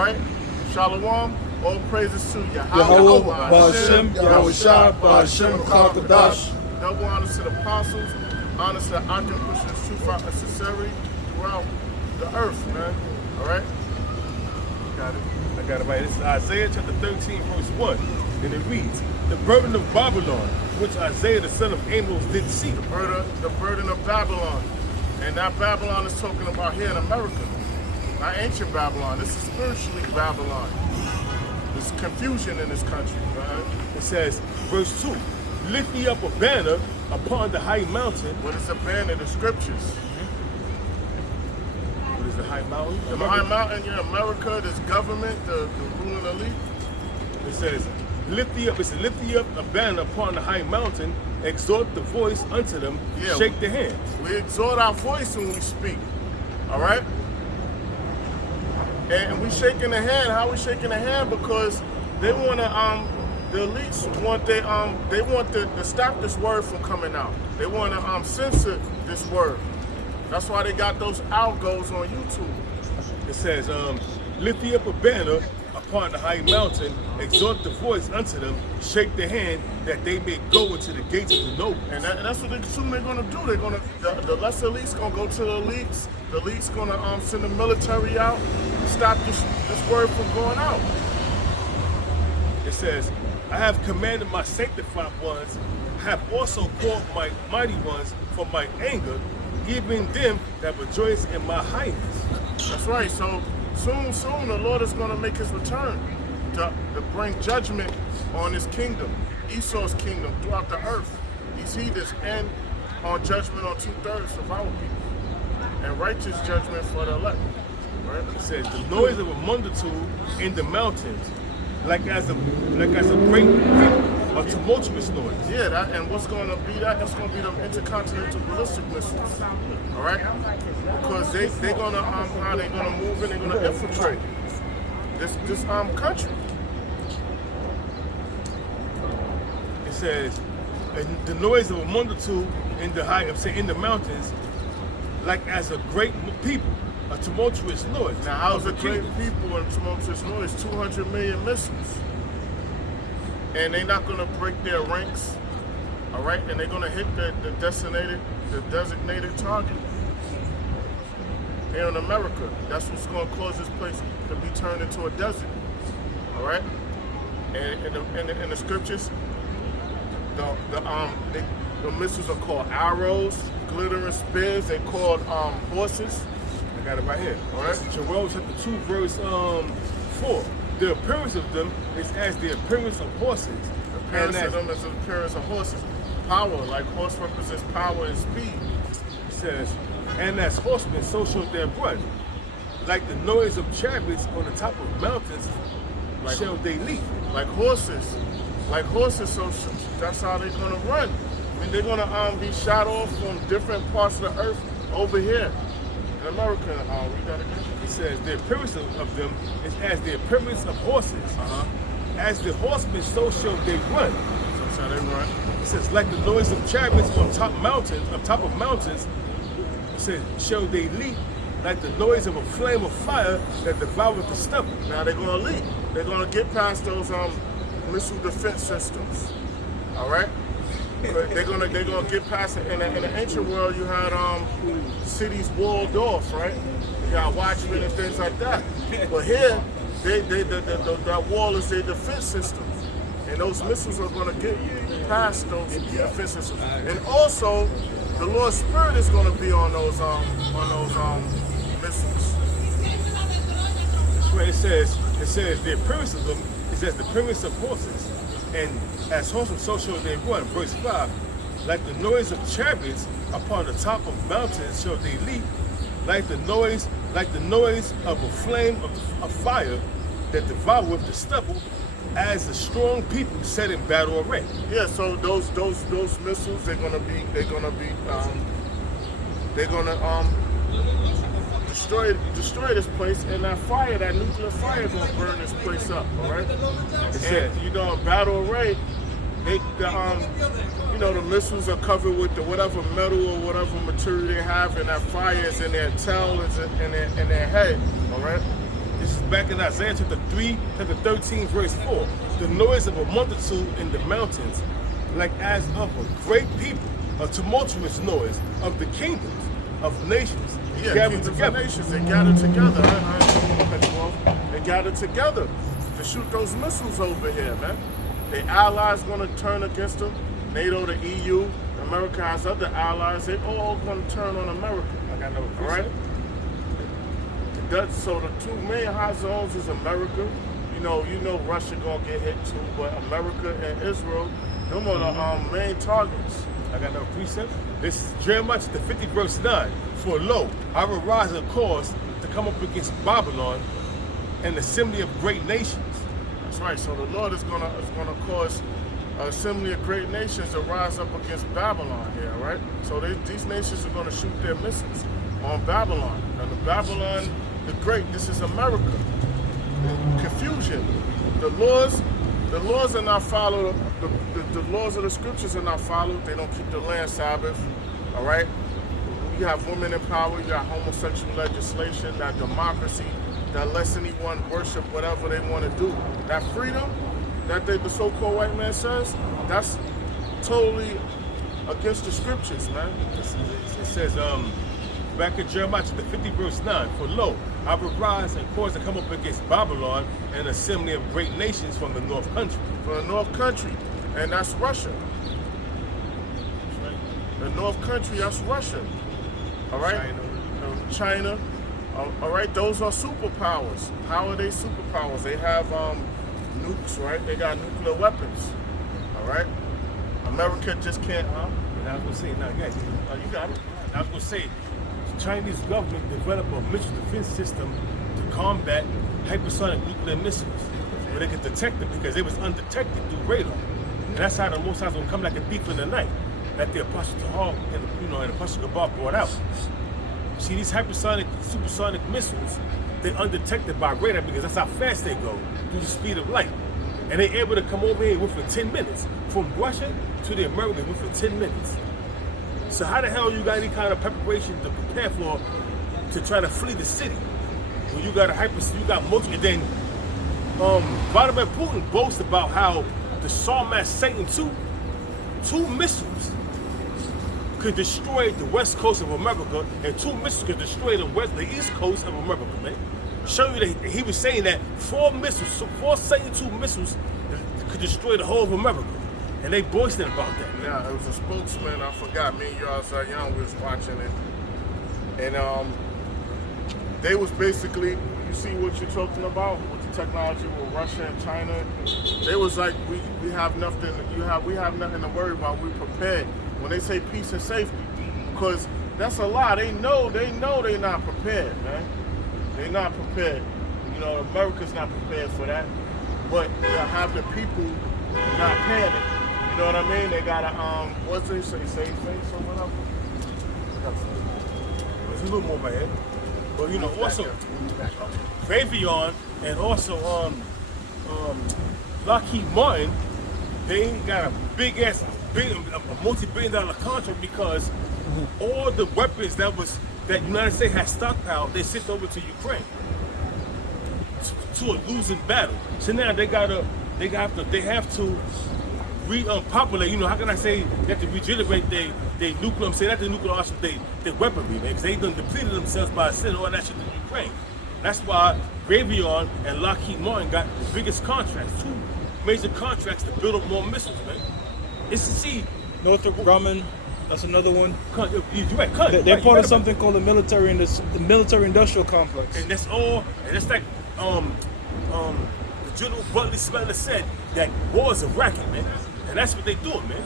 right? Shalom, all praises to Yehovah, Ba'Shem, Yahushua, Ba'Shem, Kakadash. Double honors to the apostles, honors to the Akim pushing the truth out of sincerity throughout the earth, man. All right? Got it. I got it right. This is Isaiah chapter 13, verse 1. And it reads, the burden of Babylon, which Isaiah the son of Amos did see. The burden of Babylon. And that Babylon is talking about here in America. Not ancient Babylon. This is spiritually Babylon. There's confusion in this country, man. It says, verse 2, lift ye up a banner upon the high mountain. What is a banner? The scriptures. What is the high mountain? The high mountain, yeah, America, this government, the ruling elite. It says, lift ye up a banner upon the high mountain, exhort the voice unto them, shake the hands. We exhort our voice when we speak. All right? And we shaking the hand. How we shaking the hand? Because they want to the elites want they want to stop this word from coming out. They want to censor this word. That's why they got those algos on YouTube. It says, lift ye up a banner upon the high mountain, exhort the voice unto them, shake the hand, that they may go into the gates of the noble. And that's what they're going to do. They're going to the lesser elites going to go to the elites. The elites going to send the military out, stop this word from going out. It says, I have commanded my sanctified ones, have also called my mighty ones from my anger, even them that rejoice in my highness. That's right. So soon, the Lord is going to make his return to bring judgment on his kingdom, Esau's kingdom, throughout the earth. These heathens, and on judgment on 2/3 of our people, and righteous judgment for the elect. Right? It says, the noise of a multitude in the mountains, like as a great people, a tumultuous noise. Yeah, and what's going to be that? That's going to be them intercontinental ballistic missiles. All right, because they're going to how they're going to move in, they're going to infiltrate this country. It says, and the noise of a multitude in the mountains, like as a great people, a tumultuous noise. Now, how's a great people and tumultuous noise? 200 million missiles. And they're not going to break their ranks, all right? And they're going to hit the designated target here in America. That's what's going to cause this place to be turned into a desert, all right? And in the scriptures, the missiles are called arrows, glittering spears. They're called horses. I got it right here. All right. Joel chapter 2, verse 4. The appearance of them is as the appearance of horses. The appearance of them is the appearance of horses. Power, like horse represents power and speed. It says, and as horsemen, so shall they run. Like the noise of chariots on the top of mountains, shall they leap. Like horses, so that's how they're going to run. I mean, they're going to be shot off from different parts of the earth over here. In America, we got it. It says the appearance of them is as the appearance of horses. As the horsemen, so shall they run. So that's how they run. It says, like the noise of chariots on top of mountains, it says, shall they leap, like the noise of a flame of fire that devours the stubble. Now they're gonna leap. They're gonna get past those missile defense systems. All right. They're gonna get past it. In the ancient world, you had cities walled off, right? You got watchmen and things like that. But here, that wall is their defense system, and those missiles are gonna get past those defense systems. And also, the Lord's Spirit is gonna be on those missiles. That's where it says the appearance of them is as the appearance of horses. And as horsemen, so shall they run. Verse 5, like the noise of chariots upon the top of mountains shall they leap, like the noise of a flame of fire that devoureth the stubble, as the strong people set in battle array. Yeah, so those missiles, they're gonna destroy this place, and that nuclear fire is gonna burn this place up, all right? And you know, in battle array, the missiles are covered with the whatever metal or whatever material they have, and that fire is in their tail, is in their head, all right? This is back in Isaiah chapter 3, chapter 13, verse 4. The noise of a multitude in the mountains, like as of a great people, a tumultuous noise of the kingdoms of nations gathered together. Nations, they gathered together. They gathered together to shoot those missiles over here, man. The allies gonna turn against them. NATO, the EU, America has other allies. They all gonna turn on America. I got no All right. So the two main hot zones is America. You know Russia gonna get hit too, but America and Israel, them are the main targets. I got no precept. This is Jeremiah chapter 50, verse 9. For lo, I will rise a cause to come up against Babylon and the assembly of great nations. That's right. So the Lord is gonna cause an assembly of great nations to rise up against Babylon here, right? So these nations are gonna shoot their missiles on Babylon. And the Babylon the Great, this is America. Confusion. The laws are not followed. The laws of the scriptures are not followed. They don't keep the land Sabbath. All right. You have women in power. You got homosexual legislation. That democracy that lets anyone worship whatever they want to do. That freedom that the so-called white man says, that's totally against the scriptures, man. It says, back in Jeremiah chapter 50, verse 9, for lo, I will rise and cause to come up against Babylon and assembly of great nations from the north country. From the north country, and that's Russia. The north country, that's Russia. All right? China. All right, those are superpowers. How are they superpowers? They have nukes, right? They got nuclear weapons. All right? America just can't, And I was going to say, now, guys, you got it. I was going to say, the Chinese government developed a missile defense system to combat hypersonic nuclear missiles, where they could detect them because they was undetected through radar. And that's how the Most High's gonna come like a thief in the night, that the Apostle Tahal and and Apostle Gabar brought out. See, these hypersonic, supersonic missiles, they're undetected by radar because that's how fast they go through the speed of light. And they're able to come over here within 10 minutes. From Russia to the Americans within 10 minutes. So how the hell you got any kind of preparation to prepare for to try to flee the city? When you got you got multiple, and then Vladimir Putin boasts about how the Sarmat Satan two missiles could destroy the west coast of America, and 2 missiles could destroy the east coast of America, man. Show you that he was saying that 4 Satan 2 missiles could destroy the whole of America. And they boasted about that. Yeah, it was a spokesman. I forgot. Me and you outside young, we was watching it, and they was basically, you see what you're talking about with the technology with Russia and China. They was like, we have nothing. We have nothing to worry about. We prepared. When they say peace and safety, because that's a lie. They know they're not prepared, man. They're not prepared. America's not prepared for that. But you have the people not panic. You know what I mean? They gotta what's they say, save face or whatever. There's a little more by head. But also Raytheon and also Lockheed Martin, they got a multi-billion-dollar contract because all the weapons that United States had stockpiled, they sent over to Ukraine to a losing battle. So now they have to repopulate. How can I say they have to regenerate their nuclear? I'm saying not the nuclear arsenal, their weaponry, man, because they done depleted themselves by sending all that shit to Ukraine. That's why Raytheon and Lockheed Martin got the biggest contracts, 2 major contracts to build up more missiles, man. It's to see Northrop Grumman, that's another one. You're right, They're part of something called the military industrial complex. And that's all. And it's like the General Buckley Smeller said that war is a racket, man. And that's what they doing, man.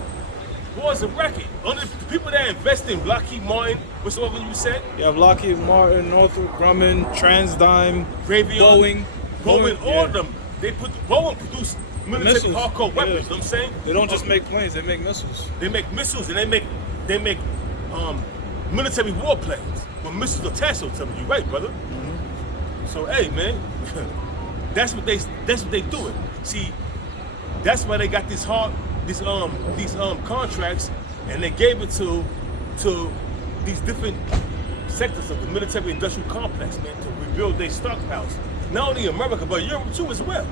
War is a racket. Only the people that invest in Lockheed Martin, what's the other one you said? You have Lockheed Martin, Northrop Grumman, Transdime, Raytheon, Boeing, all yeah. of them. Boeing produce military hardcore weapons, you know what I'm saying? They don't just make planes, they make missiles. They make missiles and they make military war planes with missiles attached to them. You right, brother? Mm-hmm. So hey, man, that's what they doing. See, that's why they got these contracts, and they gave it to these different sectors of the military industrial complex, man, to rebuild their stockpiles. not only America, but Europe too as well.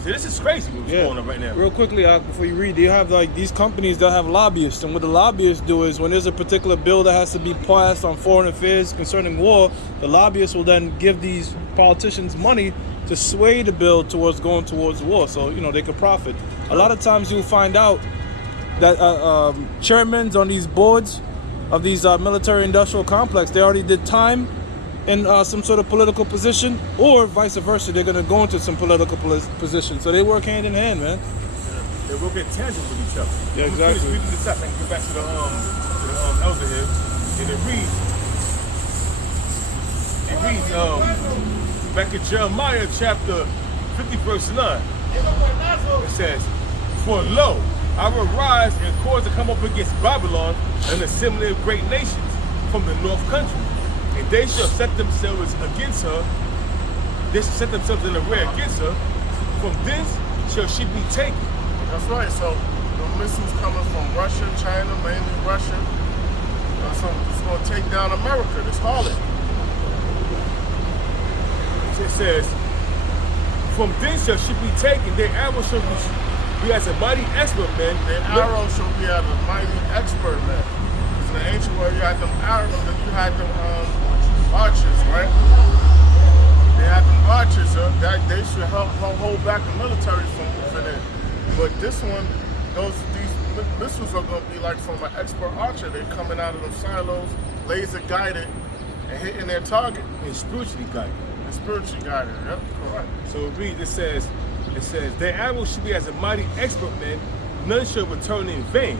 So this is crazy what's going on right now. Real quickly, before you read, you have like these companies that have lobbyists, and what the lobbyists do is when there's a particular bill that has to be passed on foreign affairs concerning war, the lobbyists will then give these politicians money to sway the bill towards going towards war, so they could profit. A lot of times you'll find out that chairmen on these boards of these military-industrial complex, they already did time in some sort of political position, or vice versa, they're going to go into some political position. So they work hand in hand, man. They work in tandem with each other. Yeah, exactly. I'm reading this up and get back to the elder here, and it reads back in Jeremiah chapter 50 verse 9. It says, "For lo, I will rise and cause to come up against Babylon and assembly of great nations from the north country. And they shall set themselves against her. They shall set themselves in array against her. From thence shall she be taken." That's right. So the missiles coming from Russia, China, mainly Russia. It's going to take down America, this harlot. It says, "From thence shall she be taken. Their arrow shall be as a mighty expert man." Their arrow shall be as a mighty expert man. Because in the ancient world, you had them arrows, you had them archers, right? They had them archers that they should help hold back the military from moving in. But this one, these missiles are going to be like from an expert archer. They're coming out of them silos, laser guided, and hitting their target. And spiritually guided. And spiritually guided, yep, correct. So it reads, it says, "Their arrow should be as a mighty expert man, none shall return in vain."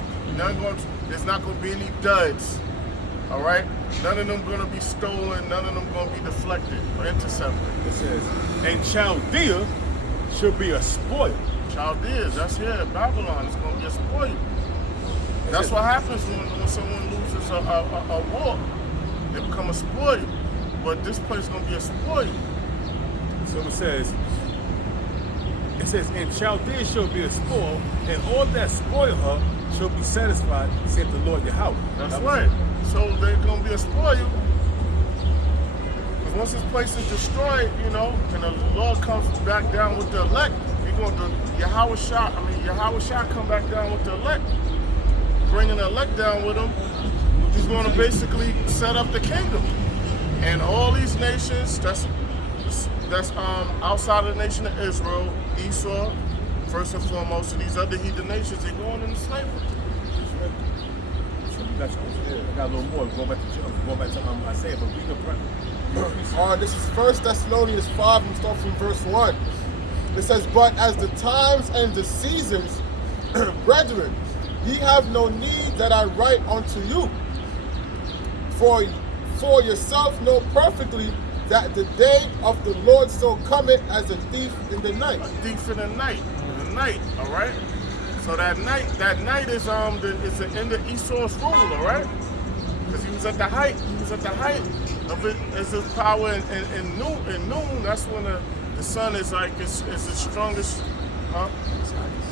There's not going to be any duds, all right? None of them going to be stolen, none of them going to be deflected or intercepted. It says, "And Chaldea shall be a spoil." Chaldeans, that's here, Babylon, it's going to be a spoil. That's what happens when someone loses a war. They become a spoil. But this place is going to be a spoil. So it says, "And Chaldea shall be a spoil, and all that spoil her shall be satisfied, saith the Lord Yahweh." That's right. So they're going to be a spoil. Because once this place is destroyed, and the Lord comes back down with the elect, Yahweh Shah come back down with the elect, bringing the elect down with him. He's going to basically set up the kingdom. And all these nations that's outside of the nation of Israel, Esau, first and foremost, and these other heathen nations, they're going into slavery. I got a little more. Going back to Isaiah, but read the All right, this is 1 Thessalonians 5, and start from verse 1. It says, "But as the times and the seasons, brethren, ye have no need that I write unto you. For yourself know perfectly that the day of the Lord so cometh as a thief in the night." A thief in the night. All right? So that night is it's the end of Esau's rule, all right? Because he was at the height of his power in noon. That's when the sun is like it's the strongest,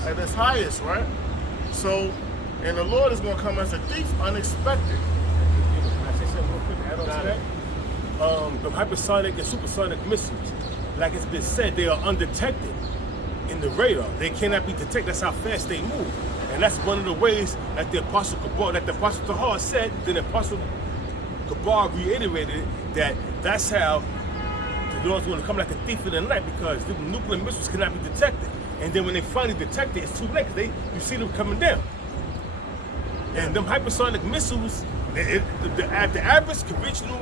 at its highest, right? So, and the Lord is going to come as a thief, unexpected. The hypersonic and supersonic missiles, like it's been said, they are undetected in the radar. They cannot be detected. That's how fast they move. And that's one of the ways that the Apostle Tahar said, then the Apostle Gabar reiterated that's how the Lord's going to come like a thief in the night, because the nuclear missiles cannot be detected. And then when they finally detect it, it's too late. You see them coming down. And them hypersonic missiles, the average conventional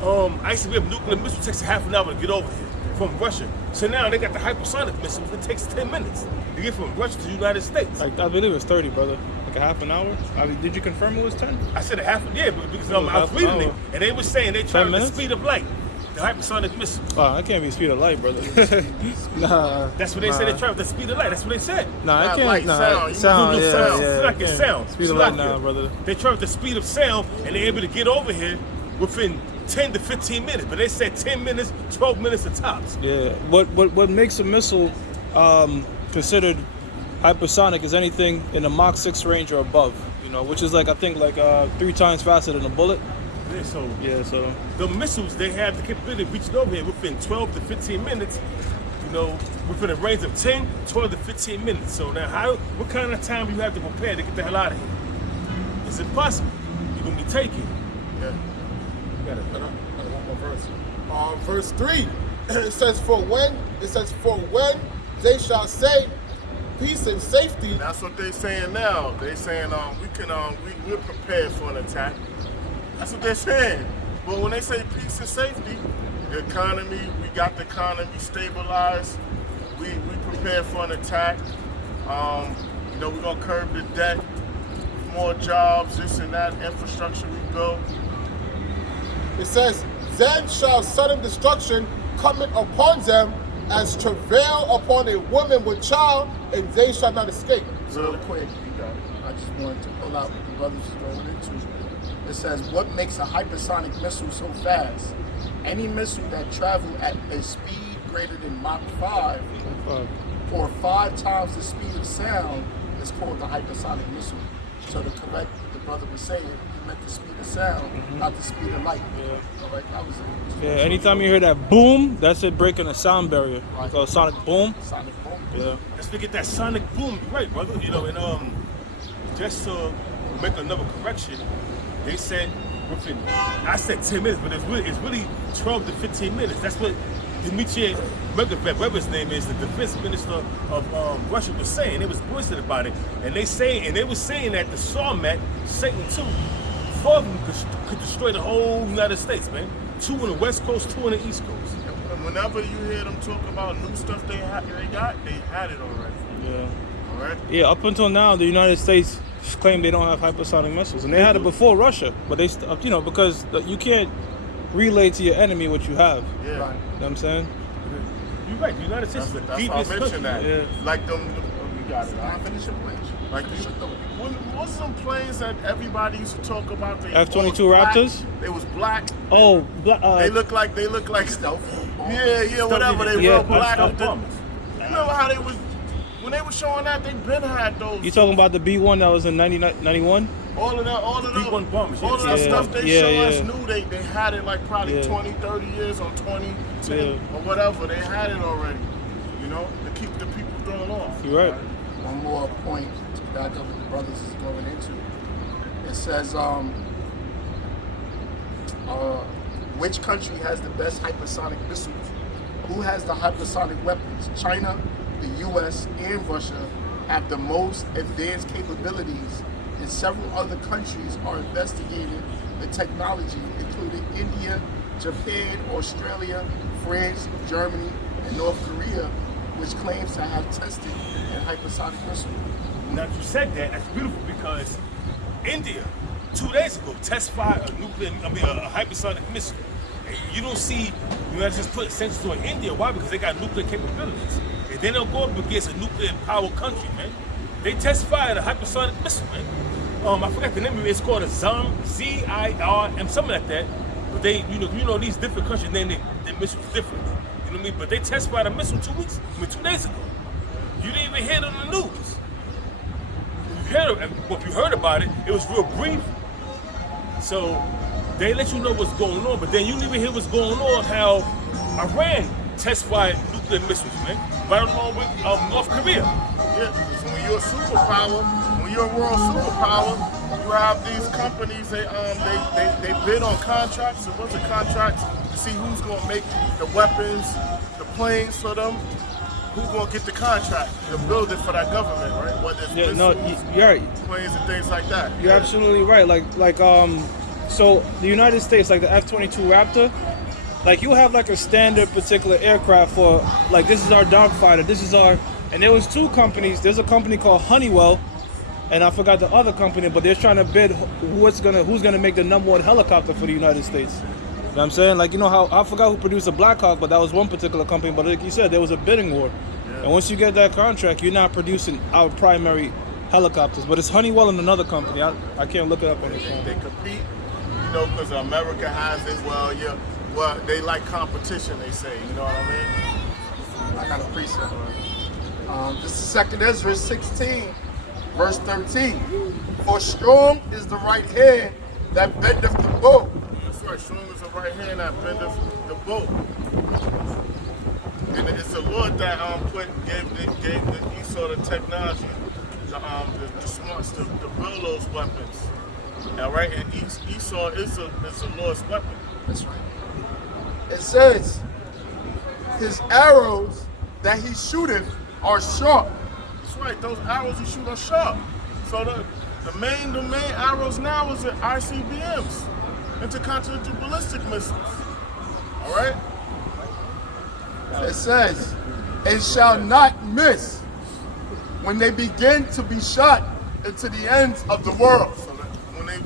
ICBM nuclear missile takes half an hour to get over here from Russia. So now they got the hypersonic missiles. It takes 10 minutes to get from Russia to the United States. I believe it's 30, brother. Like a half an hour? Did you confirm it was 10? I said because I was reading it, and they were saying they travel the speed of light. The hypersonic missile. Wow, that can't be the speed of light, brother. Nah. That's what they said. They travel the speed of light. That's what they said. Nah, Not it can't. light, sound. It's like a sound. Speed of light now, brother. They travel the speed of sound, and they're able to get over here within 10 to 15 minutes. But they said 10 minutes, 12 minutes at tops. Yeah. What makes a missile considered hypersonic is anything in the Mach 6 range or above, which is like, I think, 3 times faster than a bullet. Yeah, so the missiles, they have the capability of reaching over here within 12 to 15 minutes. You know, within a range of 10, 12 to 15 minutes. So now, what kind of time do you have to prepare to get the hell out of here? It's impossible. You're gonna be taken. Yeah. Got one more verse. Verse 3. It says, for when they shall say peace and safety. That's what they're saying now. They're saying we're prepared for an attack. That's what they're saying. But when they say peace and safety, the economy, we got the economy stabilized. We prepared for an attack. You know, we're gonna curb the debt, more jobs, this and that, infrastructure we build. It says, then shall sudden destruction come upon them as travail upon a woman with child, and they shall not escape. Real quick, I just wanted to pull out what the brothers is going into. It says, what makes a hypersonic missile so fast? Any missile that travel at a speed greater than Mach 5 or 5 times the speed of sound is called the hypersonic missile. So to correct what the brother was saying, he meant the speed of sound, not the speed of light. Yeah. All right, that was it. Yeah, anytime you hear that boom, that's it breaking a sound barrier. It's called sonic boom. Sonic boom. Yeah. Let's look at that sonic boom. You're right, brother. You know, and just to make another correction, they said within, I said 10 minutes, but it's really 12 to 15 minutes. That's what Dmitry Medvedev, whatever his name is, the defense minister of Russia, was saying. They was boasting about it, and they were saying that the Sarmat, Satan 2, 4 of them could destroy the whole United States, man. 2 on the West Coast, 2 on the East Coast. And whenever you hear them talk about new stuff they had it already. Yeah. All right. Yeah, up until now, the United States claim they don't have hypersonic missiles, and they had it before Russia, but they, because you can't relay to your enemy what you have. Yeah. You know what I'm saying? You're right. The United States is the That's why I deepest mentioned country. that. Yeah. Like them, you got it. I'm finishing planes. Like what's some planes that everybody used to talk about? They F-22 was black. Raptors? They was black. Oh, They look like Stealth. Yeah, whatever. They Yeah, were black. stealth bombers. You remember how they was when they were showing that they been had those. you talking about the B-1 that was in 91? all of that, B-1 bombers, all of that yeah. stuff they Yeah, show yeah. us knew they had it like probably Yeah. 20, 30 years on 20, 10 Yeah. or whatever. They had it already. You know, to keep the people thrown off. You're right. One more point to back up what the brothers is going into. It says, which country has the best hypersonic missiles? Who has the hypersonic weapons? China, the US, and Russia have the most advanced capabilities, and several other countries are investigating the technology, including India, Japan, Australia, France, Germany, and North Korea, which claims to have tested a hypersonic missile. Now that you said that, that's beautiful because India, 2 days ago, test fired a hypersonic missile. And you don't see the United States putting sanctions on India. Why? Because they got nuclear capabilities. And they don't go up against a nuclear power country, man. They test fired a hypersonic missile, man. I forgot the name of it. It's called a ZIRM, something like that. But they, you know, these different countries, then their missiles different. You know what I mean? But they test fired a missile 2 days ago. You didn't even hear it on the news. If you heard about it, it was real brief. So they let you know what's going on, but then you didn't even hear what's going on, how Iran test fired nuclear missiles, man. Right along with North Korea. Yeah, so when you're a superpower, when you're a world superpower, you have these companies. They bid on contracts, a bunch of contracts to see who's gonna make the weapons, the planes for them. Who's gonna get the contract to build it for that government, right? Whether it's missiles, you're right. planes, and things like that. You're absolutely right. So the United States, like the F-22 Raptor, like you have like a standard particular aircraft for, like, this is our dogfighter, this is our, and there was 2 companies. There's a company called Honeywell, and I forgot the other company, but they're trying to bid who's gonna make the #1 helicopter for the United States. You know what I'm saying? Like, you know how, I forgot who produced the Black Hawk, but that was one particular company. But like you said, there was a bidding war. Yeah. And once you get that contract, you're not producing our primary helicopters. But it's Honeywell and another company. I can't look it up on the phone. They compete, you know, because America has it. Well, they like competition, they say. You know what I mean? I got a precept. This is 2nd Ezra 16, verse 13. For strong is the right hand that bendeth the bow, right. Strong as a right hand that bendeth the bow. And it's the Lord that gave the Esau the technology, the smarts to build those weapons. All right, and Esau is the Lord's weapon. That's right. It says, his arrows that he shooteth are sharp. That's right. Those arrows he shoot are sharp. So the main arrows now is the ICBMs, intercontinental ballistic missiles. All right. It says, and shall not miss when they begin to be shot into the ends of the world. So that when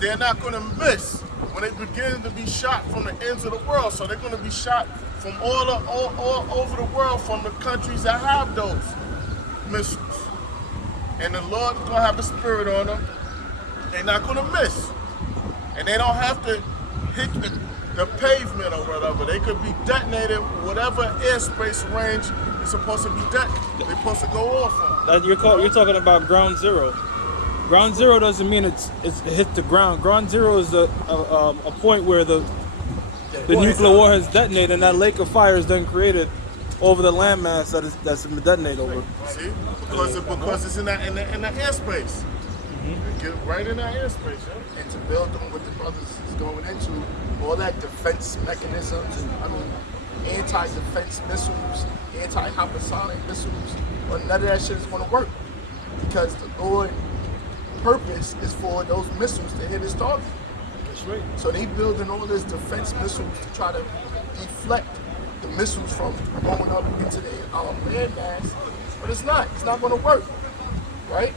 they're not going to miss when they begin to be shot from the ends of the world. So they're going to be shot from all over the world, from the countries that have those missiles. And the Lord's going to have the spirit on them. They're not going to miss. And they don't have to hit the pavement or whatever. They could be detonated whatever airspace range is supposed to be they're supposed to go off on. You're talking about ground zero. Ground zero doesn't mean it hit the ground. Ground zero is a point where the nuclear war has detonated, and that lake of fire is then created over the landmass that's been detonated over. See, because it's in the airspace. Get right in that airspace, yeah? And to build on what the brothers is going into, all that defense mechanisms, and anti-defense missiles, anti-hypersonic missiles, well, none of that shit is going to work because the Lord's purpose is for those missiles to hit his target. That's right. So they building all this defense missiles to try to deflect the missiles from going up into the landmass, but it's not going to work, right?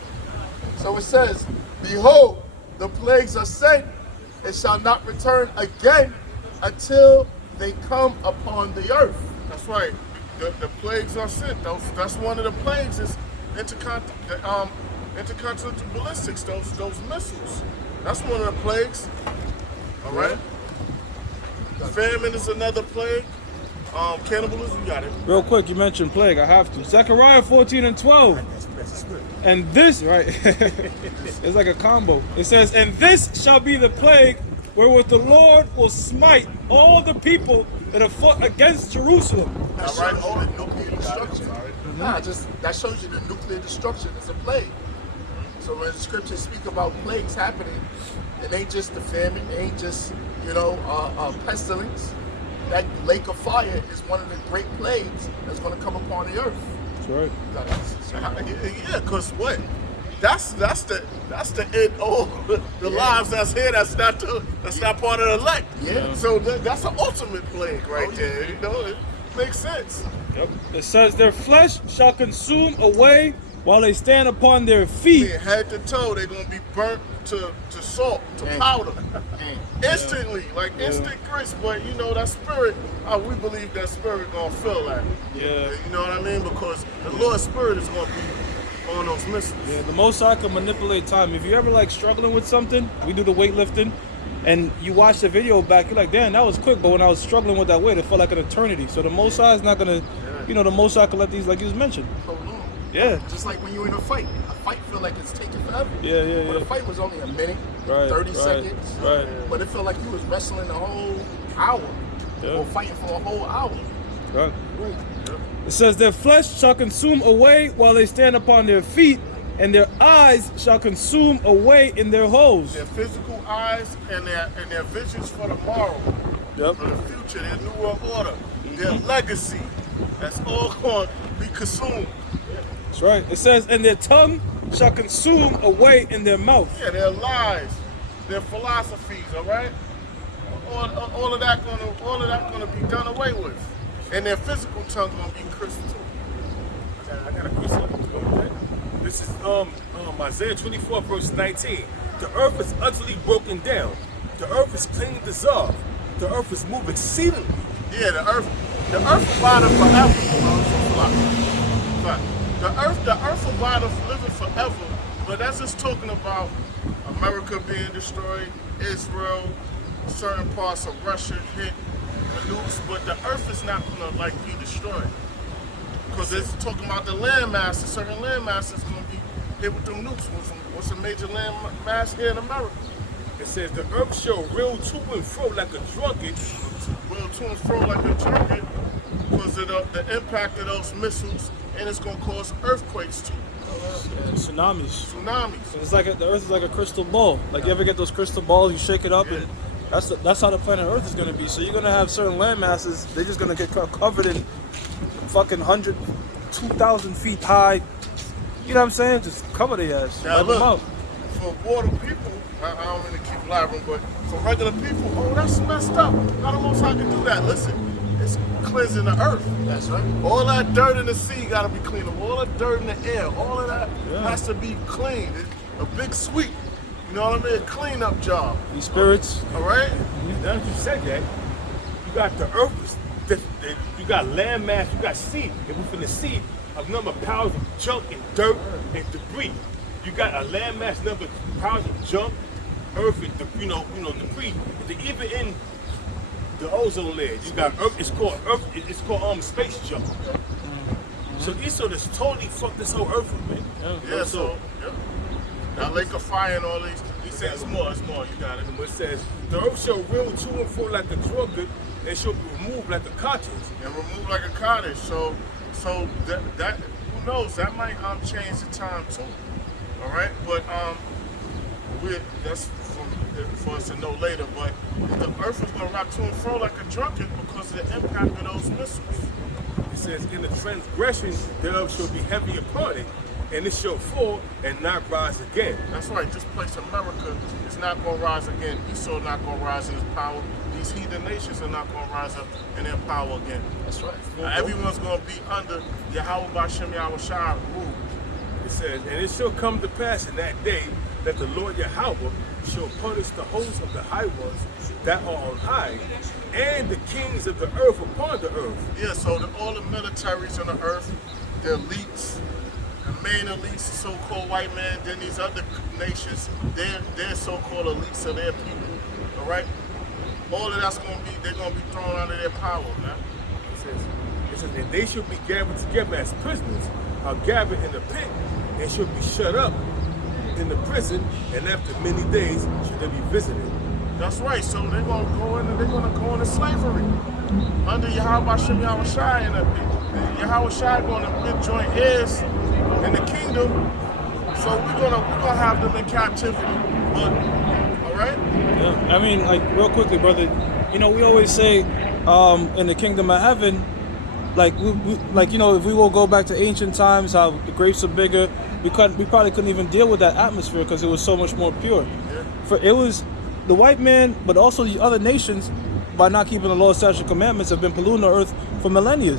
So it says, behold, the plagues are sent, and shall not return again until they come upon the earth. That's right. The plagues are sent. That's one of the plagues is intercontinental ballistics. Those missiles. That's one of the plagues. All right. Famine is another plague. Cannibalism, you got it. Real quick, you mentioned plague. I have to. Zechariah 14:12. And this, right? It's like a combo. It says, and this shall be the plague wherewith the Lord will smite all the people that have fought against Jerusalem. That shows you the nuclear destruction. That shows you the nuclear destruction is a plague. So when the scriptures speak about plagues happening, it ain't just the famine, it ain't just, pestilence. That lake of fire is one of the great plagues that's going to come upon the earth. That's right. Yeah, cause what? That's the end. All the lives that's here. That's not part of the elect. Yeah. So that's an ultimate plague right there. You know, it makes sense. Yep. It says their flesh shall consume away while they stand upon their feet. Yeah, head to toe, they're gonna be burnt to salt, to powder, instantly, like instant grits. But you know that spirit, we believe that spirit gonna feel that. Yeah. You know what I mean? Because the Lord's spirit is gonna be on those missiles. Yeah, the Most High can manipulate time. If you're ever struggling with something, we do the weightlifting, and you watch the video back, you're like, damn, that was quick. But when I was struggling with that weight, it felt like an eternity. So the Most High is not gonna, the Most High can let these, like you just mentioned. So long. Yeah. Just like when you're in a fight feel like it's taking forever. Yeah. But the fight was only a minute, Right, 30 right, seconds. right. But it felt like you was wrestling a whole hour, or fighting for a whole hour. Right. It says their flesh shall consume away while they stand upon their feet, and their eyes shall consume away in their holes. Their physical eyes and their visions for tomorrow, Yep. for the future, their new world order, their legacy. That's all going to be consumed. That's right. It says, and their tongue shall consume away in their mouth. Yeah, their lies, their philosophies. All right, all of that gonna be done away with, and their physical tongue gonna be crystal. I got a question. This is Isaiah 24 verse 19. The earth is utterly broken down. The earth is plainly dissolved. The earth is moved exceedingly. Yeah, the earth will abide forever. The earth will abide living forever. But that's just talking about America being destroyed, Israel, certain parts of Russia hit the nukes, but the earth is not gonna be destroyed. Because it's talking about the land masses, certain land masses gonna be hit with them nukes. What's a major land mass here in America? It says the earth shall reel to and fro like a drunkard. Will to and fro like a drunkard because of the impact of those missiles, and it's gonna cause earthquakes too. Yeah, tsunamis. Tsunamis. It's like the Earth is like a crystal ball. Like you ever get those crystal balls, you shake it up, and that's how the planet Earth is gonna be. So you're gonna have certain land masses. They're just gonna get covered in fucking 100, 2,000 feet high. You know what I'm saying? Just cover their ass. Now Wipe them look, out. for water people, I don't mean to keep blabbering, but for regular people, oh, that's messed up. How the Most High can do that? Listen, it's cleansing the earth. That's right. All that dirt in the sea got to be cleaned up. All that dirt in the air, all of that Yeah. has to be cleaned. It's a big sweep. You know what I mean? A cleanup job. These spirits. All right? Now that you said that, you got the earth, you got land mass, you got sea, and within the sea, a number of piles of junk and dirt and debris. You got a land mass number of piles of junk, earth and debris. Even in the ozone layer, you got earth. It's called space junk. So Esau just totally fucked this whole earth up, man. Yeah, so, yep. That lake of fire and all these. He said it's more, you got it. It says, the earth shall reel to and fro like a drunkard, and shall be removed like a cottage. And remove like a cottage. So that who knows? That might change the time too. All right, but that's for us to know later. But the earth is gonna rock to and fro like a drunkard because of the impact of those missiles. It says, in the transgression thereof shall be heavy upon it, and it shall fall and not rise again. That's right. This place, America, is not gonna rise again. Esau not gonna rise in his power. These heathen nations are not gonna rise up in their power again. That's right. Everyone's gonna be under Yahweh Bashem Yahushua rule. It says, and it shall come to pass in that day that the Lord Yahweh shall punish the hosts of the high ones that are on high, and the kings of the earth upon the earth. Yeah, so all the militaries on the earth, the elites, the main elites, the so-called white man, then these other nations, they're so-called elites of their people, all right? All of that's they're gonna be thrown under their power, man. It says, and they shall be gathered together as prisoners, are gathered in the pit, and shall be shut up in the prison, and after many days shall they be visited. That's right. So they're gonna go into slavery under Yahweh Bashem Yahushua, and Yahweh Shai gonna be joint heirs in the kingdom. So we're gonna have them in captivity. But all right. Yeah. I mean, like real quickly, brother. You know, we always say in the kingdom of heaven, like like if we will go back to ancient times, how the grapes are bigger. We probably couldn't even deal with that atmosphere because it was so much more pure. Yeah. For it was the white man, but also the other nations, by not keeping the law, statutes, and commandments, have been polluting the earth for millennia.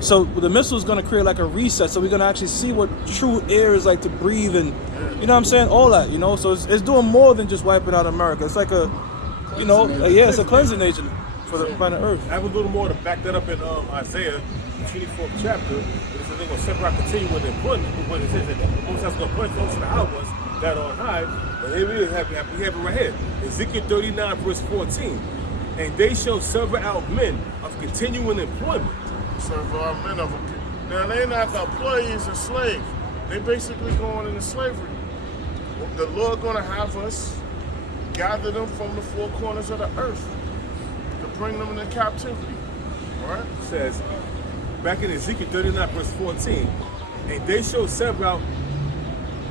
So the missile is going to create like a reset. So we're going to actually see what true air is like to breathe, and you know what I'm saying, all that. So it's doing more than just wiping out America. It's like it's a cleansing agent for the planet Earth. I have a little more to back that up in Isaiah, the 24th chapter. It says they're going to separate, continue with employment. But it says that the Most High is going to punish those of the high ones that are on high. But here we have it right here. Ezekiel 39, verse 14. And they shall serve out men of continuing employment. Serve our men of them. Now they're not the employees or slaves. They basically going into slavery. The Lord gonna have us gather them from the four corners of the earth to bring them into captivity. All right. It says, back in Ezekiel 39, verse 14, and they shall serve out.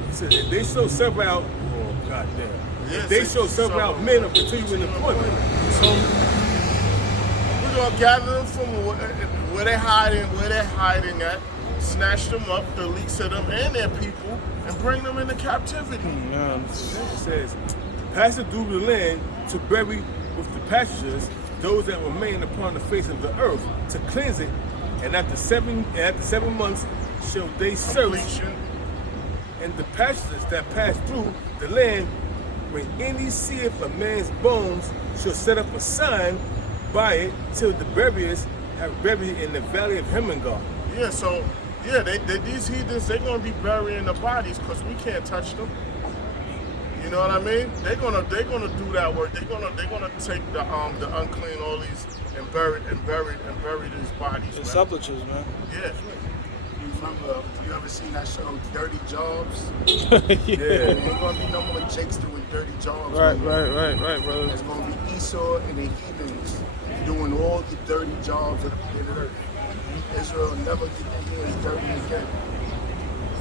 It says, and they shall serve out. Oh God damn. Yes, They shall serve out men of continuing employment. So we're gonna gather them from where they're hiding at, snatch them up, the elites of them and their people, and bring them into captivity. Yeah. It says, pass it through the land to bury with the pastures those that remain upon the face of the earth, to cleanse it, and after 7 months shall they search. Completion. And the pastures that pass through the land, when any seeth a man's bones, shall set up a sign by it till the buriers have buried in the valley of Hemengah. Yeah, so these heathens, they're gonna be burying the bodies because we can't touch them. You know what I mean? They're gonna do that work. They're gonna take the unclean all these and bury these bodies. The Man. sepulchres, man. Yeah. You remember, you ever seen that show, Dirty Jobs? Yeah. There ain't gonna be no more Jakes doing dirty jobs. Right, no more. right, brother. There's gonna be Esau and the heathens doing all the dirty jobs of the earth. Israel never get near as dirty again.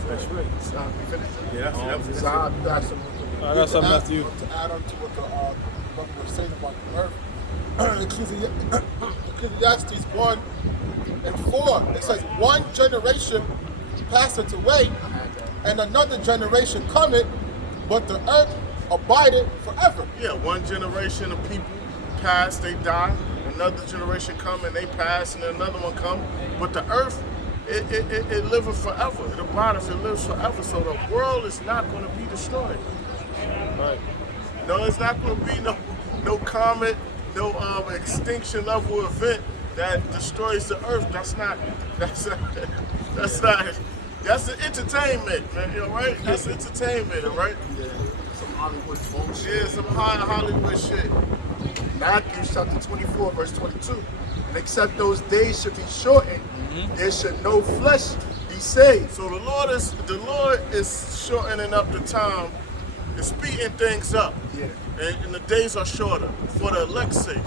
That's right. So, we finished it? Yeah, that's it. Zod, you got some. I got something after you. To add on to what the brother was saying about the earth, Ecclesiastes 1:4, it says, one generation passeth away, and another generation cometh, but the earth abideth forever. Yeah, one generation of people pass, they die. Another generation come and they pass, and another one come. But the earth, it liveth forever. It abideth, it lives forever. So the world is not going to be destroyed. Right. No, it's not going to be no comet, no extinction level event that destroys the earth. That's the entertainment, man. You know, right? That's entertainment, all right? Yeah, some Hollywood bullshit. Yeah, some high Hollywood shit. Matthew chapter 24, verse 22. And except those days should be shortened, there should no flesh be saved. So the Lord is shortening up the time, is speeding things up. Yeah. And the days are shorter for the elect's sake.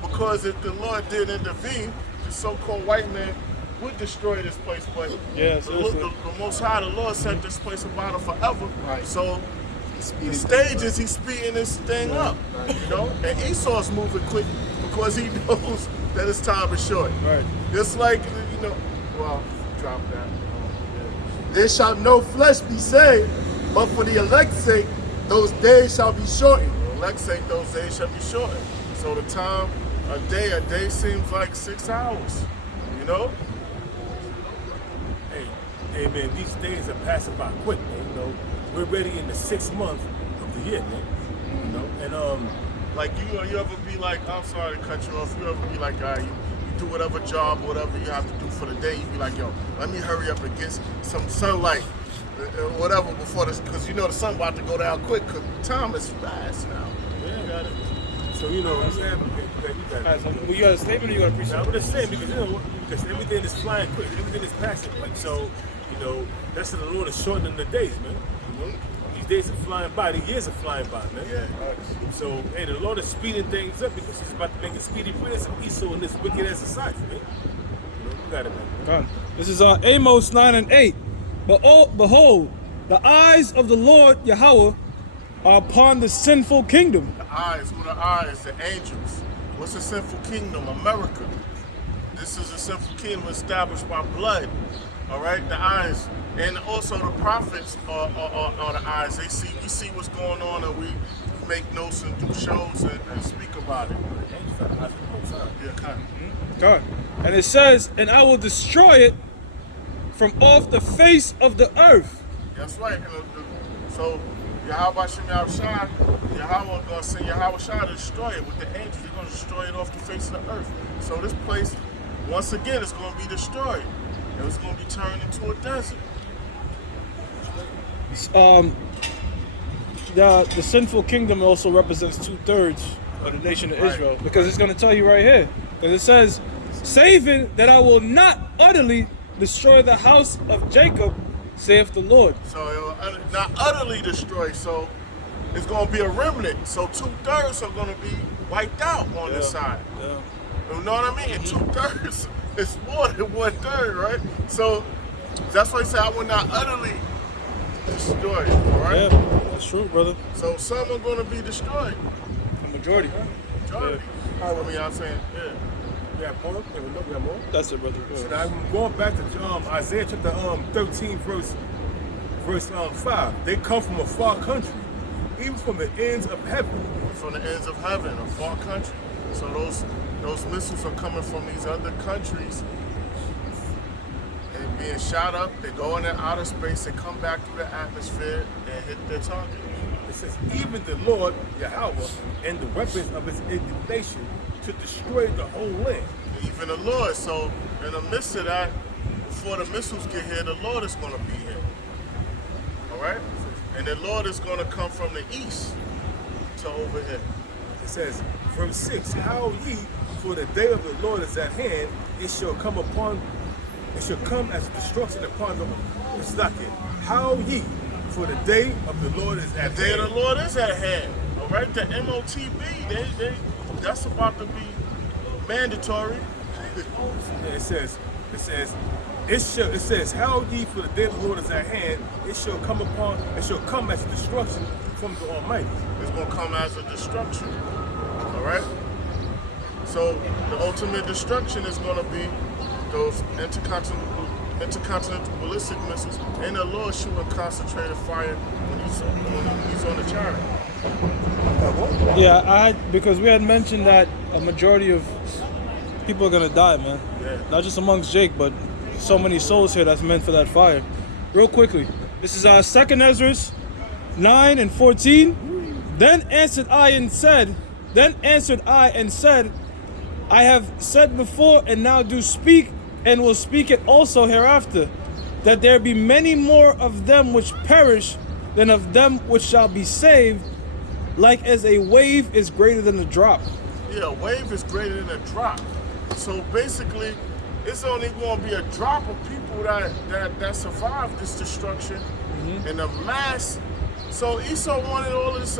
Because if the Lord did intervene, the so-called white man would destroy this place. But Yeah, the Most High, the Lord set this place about forever. Right. So Speeding the things stages, he's speeding this thing up. You know? And Esau's moving quick because he knows that his time is short. Right. Just like, you know, well, drop that. There shall no flesh be saved, but for the elect's sake, those days shall be shortened. For elect's sake, those days shall be shortened. So the time, a day seems like 6 hours. You know? Hey man, these days are passing by quick, man. You know, we're already in the 6th month of the year, man. You know, and Like you ever be like, I'm sorry to cut you off, you ever be like, all right, you do whatever job, whatever you have to do for the day, you be like, yo, let me hurry up and get some sunlight, whatever, before this, because you know the sun about to go down quick, because time is fast now. yeah, got it. So you know what I'm saying? You got it. So, you got a statement or you got a Now, precept? I'm just saying because you know because everything is flying quick, everything is passing quick. So you know that's the Lord is shortening the days, man. You know these days are flying by, the years are flying by, man. Yeah. So hey, the Lord is speeding things up because He's about to make a speedy prayers of Esau in this wicked ass society, man. You know, you got it, man. Done. This is Amos 9:8. But behold, the eyes of the Lord Yahweh are upon the sinful kingdom. The eyes, who the eyes? The angels. What's a sinful kingdom? America. This is a sinful kingdom established by blood. All right, the eyes. And also the prophets are the eyes. We see what's going on, and we make notes and do shows and speak about it. Yeah, kind of. God. And it says, and I will destroy it from off the face of the earth. That's right. So Yahweh Shem Yahushua, Yahweh gonna send Yahweh Shah to destroy it with the angels. He's gonna destroy it off the face of the earth. So this place, once again, is gonna be destroyed. And it's gonna be turned into a desert. The sinful kingdom also represents 2/3 of the nation of Right. Israel, because it's going to tell you right here, because it says, saving that I will not utterly destroy the house of Jacob, saith the Lord. So it will not utterly destroyed. So it's gonna be a remnant. So 2/3 are gonna be wiped out on this side. Yeah. You know what I mean? And 2/3 is more than 1/3, right? So that's why I say I will not utterly destroy it, all right? Yeah, that's true, brother. So some are going to be destroyed. The majority. Majority. I mean, I'm saying, yeah. We have more. We have more. That's it, brother. So now I'm going back to Isaiah chapter 13, verse 5. They come from a far country, even from the ends of heaven. From the ends of heaven, a far country. So those missiles are coming from these other countries and being shot up. They go into outer space, they come back through the atmosphere and hit their target. It says, even the Lord Yahweh and the weapons of His indignation to destroy the whole land. Even the Lord. So in the midst of that, before the missiles get here, the Lord is going to be here. All right? And the Lord is going to come from the east to over here. It says, verse 6, how ye, for the day of the Lord is at hand, it shall come upon it shall come as a destruction upon them. It's like it. How ye, for the day of the Lord is at The day hand. of the Lord is at hand. All right, the MOTB, that's about to be mandatory. It says, how ye, for the day of the Lord is at hand, it shall come as a destruction from the Almighty. It's gonna come as a destruction. All right. So the ultimate destruction is gonna be those intercontinental ballistic missiles, and the Lord shooting concentrated fire when he's on the chariot. Yeah, because we had mentioned that a majority of people are gonna die, man. Yeah. Not just amongst Jake, but so many souls here that's meant for that fire. Real quickly, this is 2nd Ezra 9 and 14. Then answered I and said, I have said before and now do speak, and will speak it also hereafter, that there be many more of them which perish than of them which shall be saved, like as a wave is greater than a drop. Yeah, a wave is greater than a drop. So basically, it's only going to be a drop of people that survive this destruction, and the mass. So Esau wanted all of this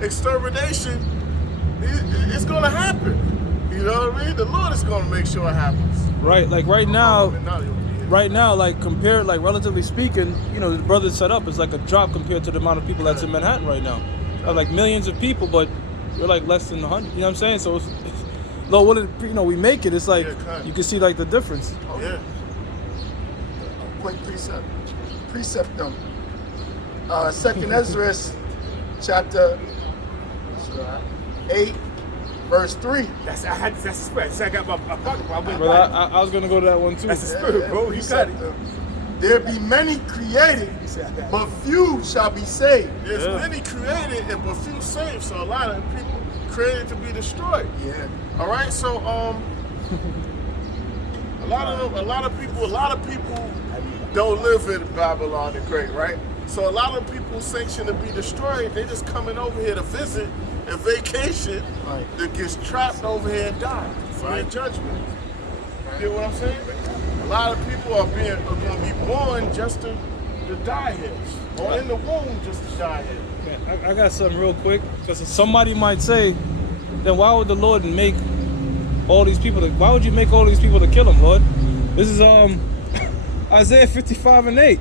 extermination. It's going to happen. You know what I mean? The Lord is going to make sure it happens. Right, like right now, like compared, like relatively speaking, you know, the brother set up is like a drop compared to the amount of people that's in Manhattan right now. Like millions of people, but we're like less than 100. You know what I'm saying? So, low, we make it. It's like you can see like the difference. Yeah. Quick preceptum. 2nd Ezra, chapter 8, verse 3. That's the spirit. So I got my pocket. I was gonna go to that one too. That's the spirit, bro. You got it. There be many created, but few shall be saved. There's many created and but few saved. So a lot of people created to be destroyed. Yeah. All right. So a lot of people don't live in Babylon the Great, right? So a lot of people sanctioned to be destroyed. They just coming over here to visit and vacation. Right. That gets trapped over here and die for their judgment. You get what I'm saying? A lot of people are going to be born just to die here, or in the womb just to die here. Man, I got something real quick, because somebody might say, then why would the Lord make all these people? Why would you make all these people to kill them, Lord? This is Isaiah 55 and 8.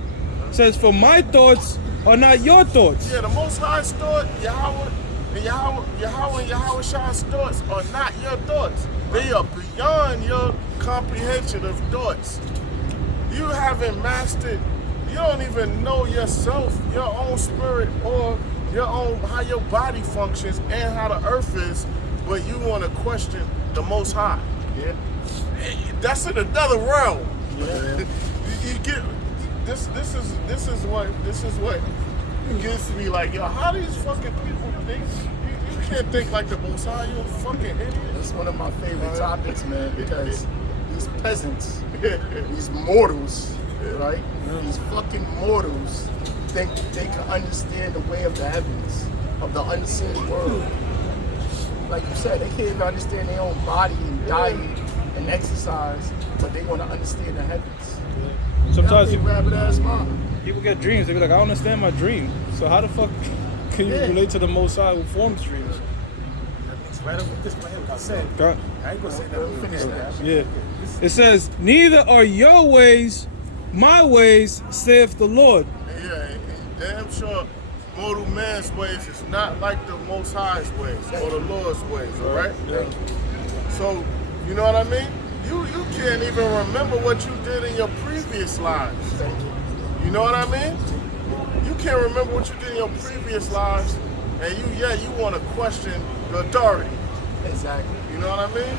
It says, "For my thoughts are not your thoughts." Yeah, the Most High's thought, Yahweh and Yahweh Shah's thoughts are not your thoughts. They are beyond your comprehension of thoughts. You haven't mastered. You don't even know yourself, your own spirit, or your own how your body functions and how the earth is, but you want to question the Most High. Yeah. That's in another realm. Yeah. You get this is what gets me like, yo, how these fucking people think? You can't think like the Most High. You're a fucking idiot. It's one of my favorite topics, man, because these peasants, these mortals, right? These fucking mortals think they can understand the way of the heavens, of the unseen world. Like you said, they can't even understand their own body and diet and exercise, but they want to understand the heavens. Sometimes rabbit ass mom. people get dreams. They be like, I don't understand my dream. So how the fuck can you relate to the Most High who forms dreams? It's right up with this right here, what I said. God. I ain't gonna say that. Finish that. Yeah. It says, neither are your ways my ways, saith the Lord. Yeah, damn sure mortal man's ways is not like the Most High's ways or the Lord's ways, all right? Yeah. So, you know what I mean? You can't even remember what you did in your previous lives. You know what I mean? You can't remember what you did in your previous lives, and you want to question the authority. Exactly. You know what I mean?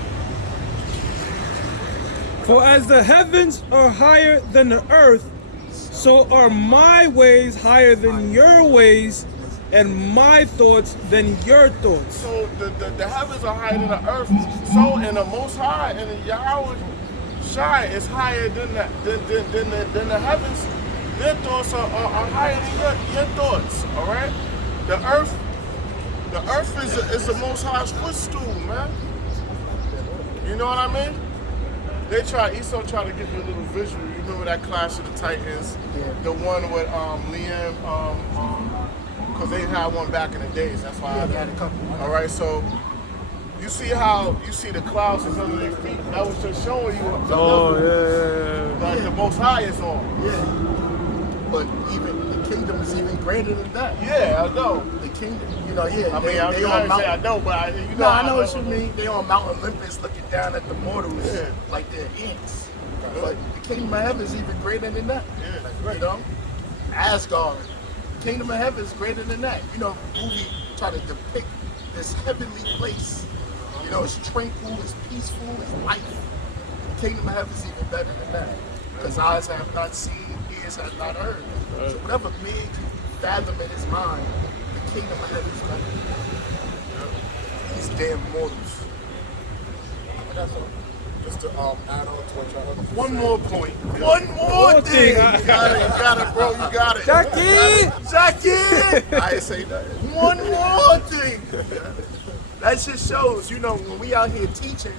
For as the heavens are higher than the earth, so are my ways higher than your ways, and my thoughts than your thoughts. So the heavens are higher than the earth. So in the Most High and the Yahweh Shai is higher than the heavens. Their thoughts are higher than your thoughts. All right. The earth is the Most High's footstool, man. You know what I mean? Esau tried to give you a little visual. You remember that Clash of the Titans? Yeah. The one with Liam, because they had one back in the days. That's why I had a couple. All right, so you see the clouds is under their feet. That was just showing you what the Most High is on. Yeah. But even the kingdom is even greater than that. Yeah, I know. The kingdom, yeah. I mean, I know, but you know. No, I know what you mean. They on Mount Olympus looking down at the mortals like they're ants. But the kingdom of heaven is even greater than that. Yeah. You know? Asgard. The kingdom of heaven is greater than that. Movie try to depict this heavenly place. It's tranquil, it's peaceful, it's life. The kingdom of heaven is even better than that. Because eyes have not seen, ears have not heard. So whatever man can fathom in his mind, the kingdom of heaven is better. These damn mortals. That's all. Just to add on to what y'all have One more point. One more thing. You got it, bro. You got it. Jackie! I ain't say nothing. One more thing. That just shows, when we out here teaching,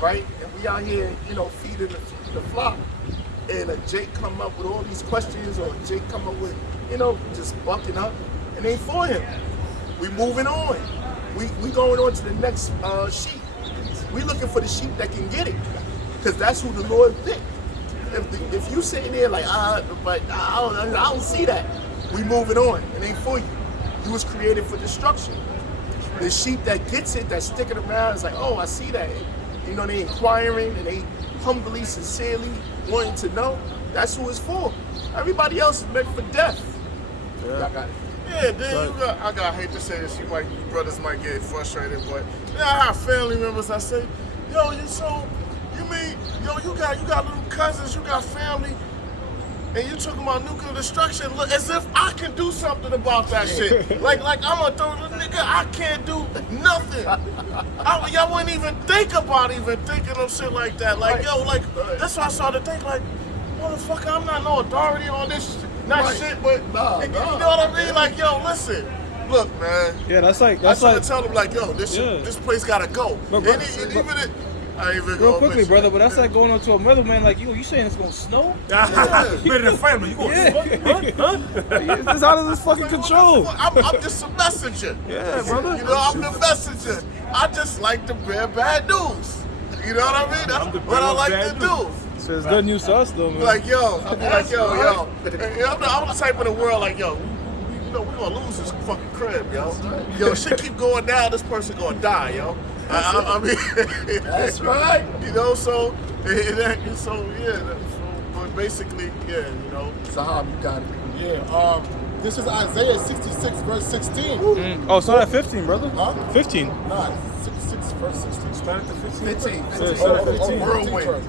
right, and we out here, feeding the flock, and Jake come up with all these questions, or Jake come up with, just bucking up, and ain't for him. We moving on. We going on to the next sheep. We looking for the sheep that can get it, because that's who the Lord picked. If you sitting there like, but I don't see that, we moving on. It ain't for you. You was created for destruction. The sheep that gets it, that's sticking around, is like, oh, I see that. They inquiring and they humbly, sincerely wanting to know. That's who it's for. Everybody else is meant for death. Yeah. I got it. Yeah, then I hate to say this, you brothers might get frustrated, but I have family members. I say, yo, you got little cousins, you got family, and you talking about nuclear destruction, look, as if I can do something about that shit. like I'm a nigga, I can't do nothing. Y'all wouldn't even think about thinking of shit like that. Like, that's why I started to think, like, motherfucker, I'm not no authority on this shit. Not shit, but you know what I mean? Like, yo, listen, look, man. Yeah, that's like I try to tell them, like, yo, this place gotta go. I ain't even real quickly, brother, but that's like going on to a middleman like you saying it's gonna snow? Better than family. You gonna This out of this fucking control. I'm just a messenger. Yeah, brother. I'm the messenger. I just like to bear bad news. You know what I mean? That's what I like to do. So it's good news to us, though, man. Like, yo. I'm the type of the world, like, yo, we're gonna lose this fucking crib, yo. Yo, shit keep going down, this person gonna die, yo. I mean, that's right. So but basically, Sahab, you got it. Yeah, this is Isaiah 66, verse 16. Oh, it's not at 15, brother. Huh? 15. Nah, 66, verse 16. start at the 15. 15.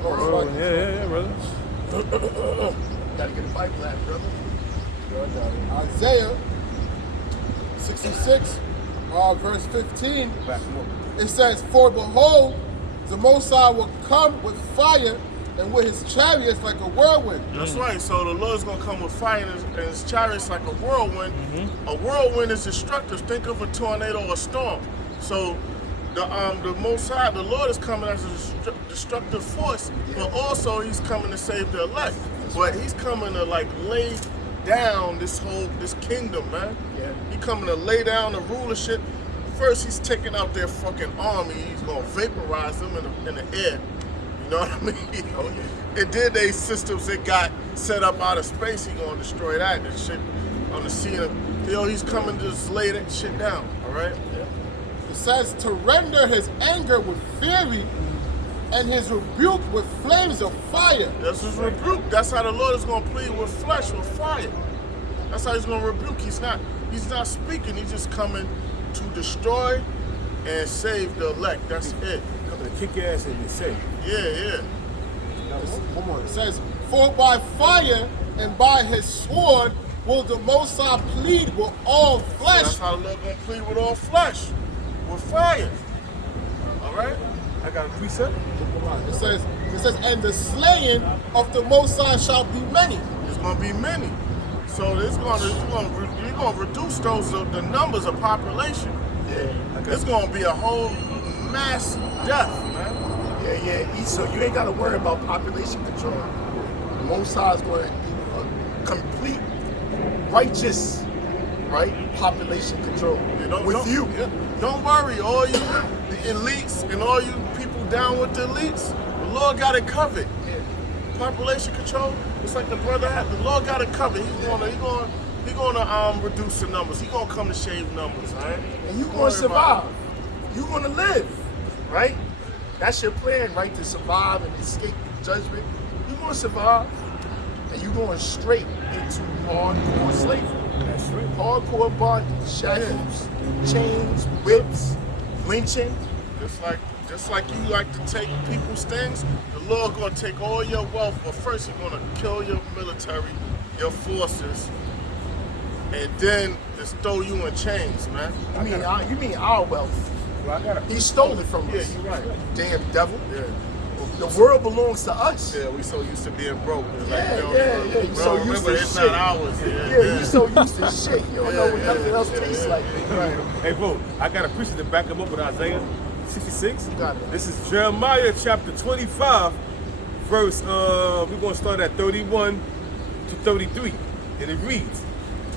whirlwind. Yeah, brother. Gotta get a pipe black, brother. Isaiah 66, verse 15. It says, "For behold, the Most High will come with fire, and with his chariots like a whirlwind." That's right. So the Lord's gonna come with fire and his chariots like a whirlwind. Mm-hmm. A whirlwind is destructive. Think of a tornado or a storm. So the Most High, the Lord is coming as a destructive force, but also he's coming to save the elect. But he's coming to like lay down this kingdom, man. Yeah. He coming to lay down the rulership. First, he's taking out their fucking army. He's gonna vaporize them in the air. You know what I mean? And then they systems that got set up out of space, he gonna destroy that and shit on the sea. He's coming to just lay that shit down. All right. Yeah. It says to render his anger with fury and his rebuke with flames of fire. That's his rebuke. That's how the Lord is gonna plead with flesh, with fire. That's how he's gonna rebuke. He's not speaking. He's just coming to destroy and save the elect. That's it. Coming to kick your ass and be safe. Yeah. One more. It says, "For by fire and by his sword will the Most High plead with all flesh." That's how the Lord gonna plead with all flesh, with fire. All right. I got a precept. It says, "And the slaying of the Most High shall be many." It's gonna be many. So you're gonna reduce the numbers of population. Yeah. It's gonna be a whole mass death, man. Yeah. So you ain't got to worry about population control. The Most High is going to do a complete righteous, right, population control with you. Yeah. Don't worry, all you the elites and all you people down with the elites, the Lord got it covered. Population control, it's like the brother had. The Lord got it covered. He's gonna reduce the numbers. He's gonna come to shave numbers, all right? And you're going to survive. You're going to live, right? That's your plan, right? To survive and escape judgment. You're going to survive, and you're going straight into hardcore slavery. That's right. Hardcore bondage, shackles, chains, whips, lynching. Just like you like to take people's things, the Lord gonna take all your wealth, but first He's gonna kill your military, your forces, and then just throw you in chains, man. You mean our wealth? Well, He stole it from us. Yeah, you're right. Damn devil. Yeah. The world belongs to us. Yeah, we so used to being broke. Yeah. You so remember, used to it's shit. not ours. Yeah, you so used to shit. You don't know what nothing else tastes like. Right. Hey, bro, I got a preacher to back him up with Isaiah 66. You got it. This is Jeremiah chapter 25, verse, we're going to start at 31 to 33. And it reads,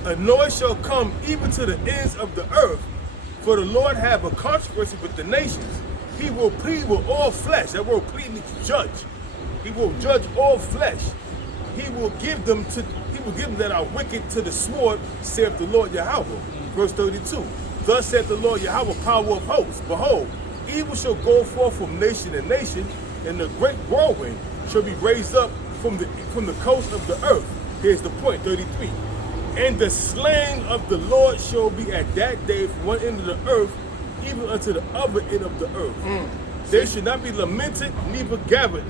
"A noise shall come even to the ends of the earth, for the Lord have a controversy with the nations. He will plead with all flesh." That word plead means judge. He will judge all flesh. He will give them that are wicked to the sword, saith the Lord Yahweh. Verse 32. "Thus saith the Lord Yahweh, power of hosts, behold, evil shall go forth from nation to nation, and the great whirlwind shall be raised up from the coast of the earth." Here's the point, 33. "And the slaying of the Lord shall be at that day from one end of the earth, even unto the other end of the earth. They should not be lamented, neither gathered,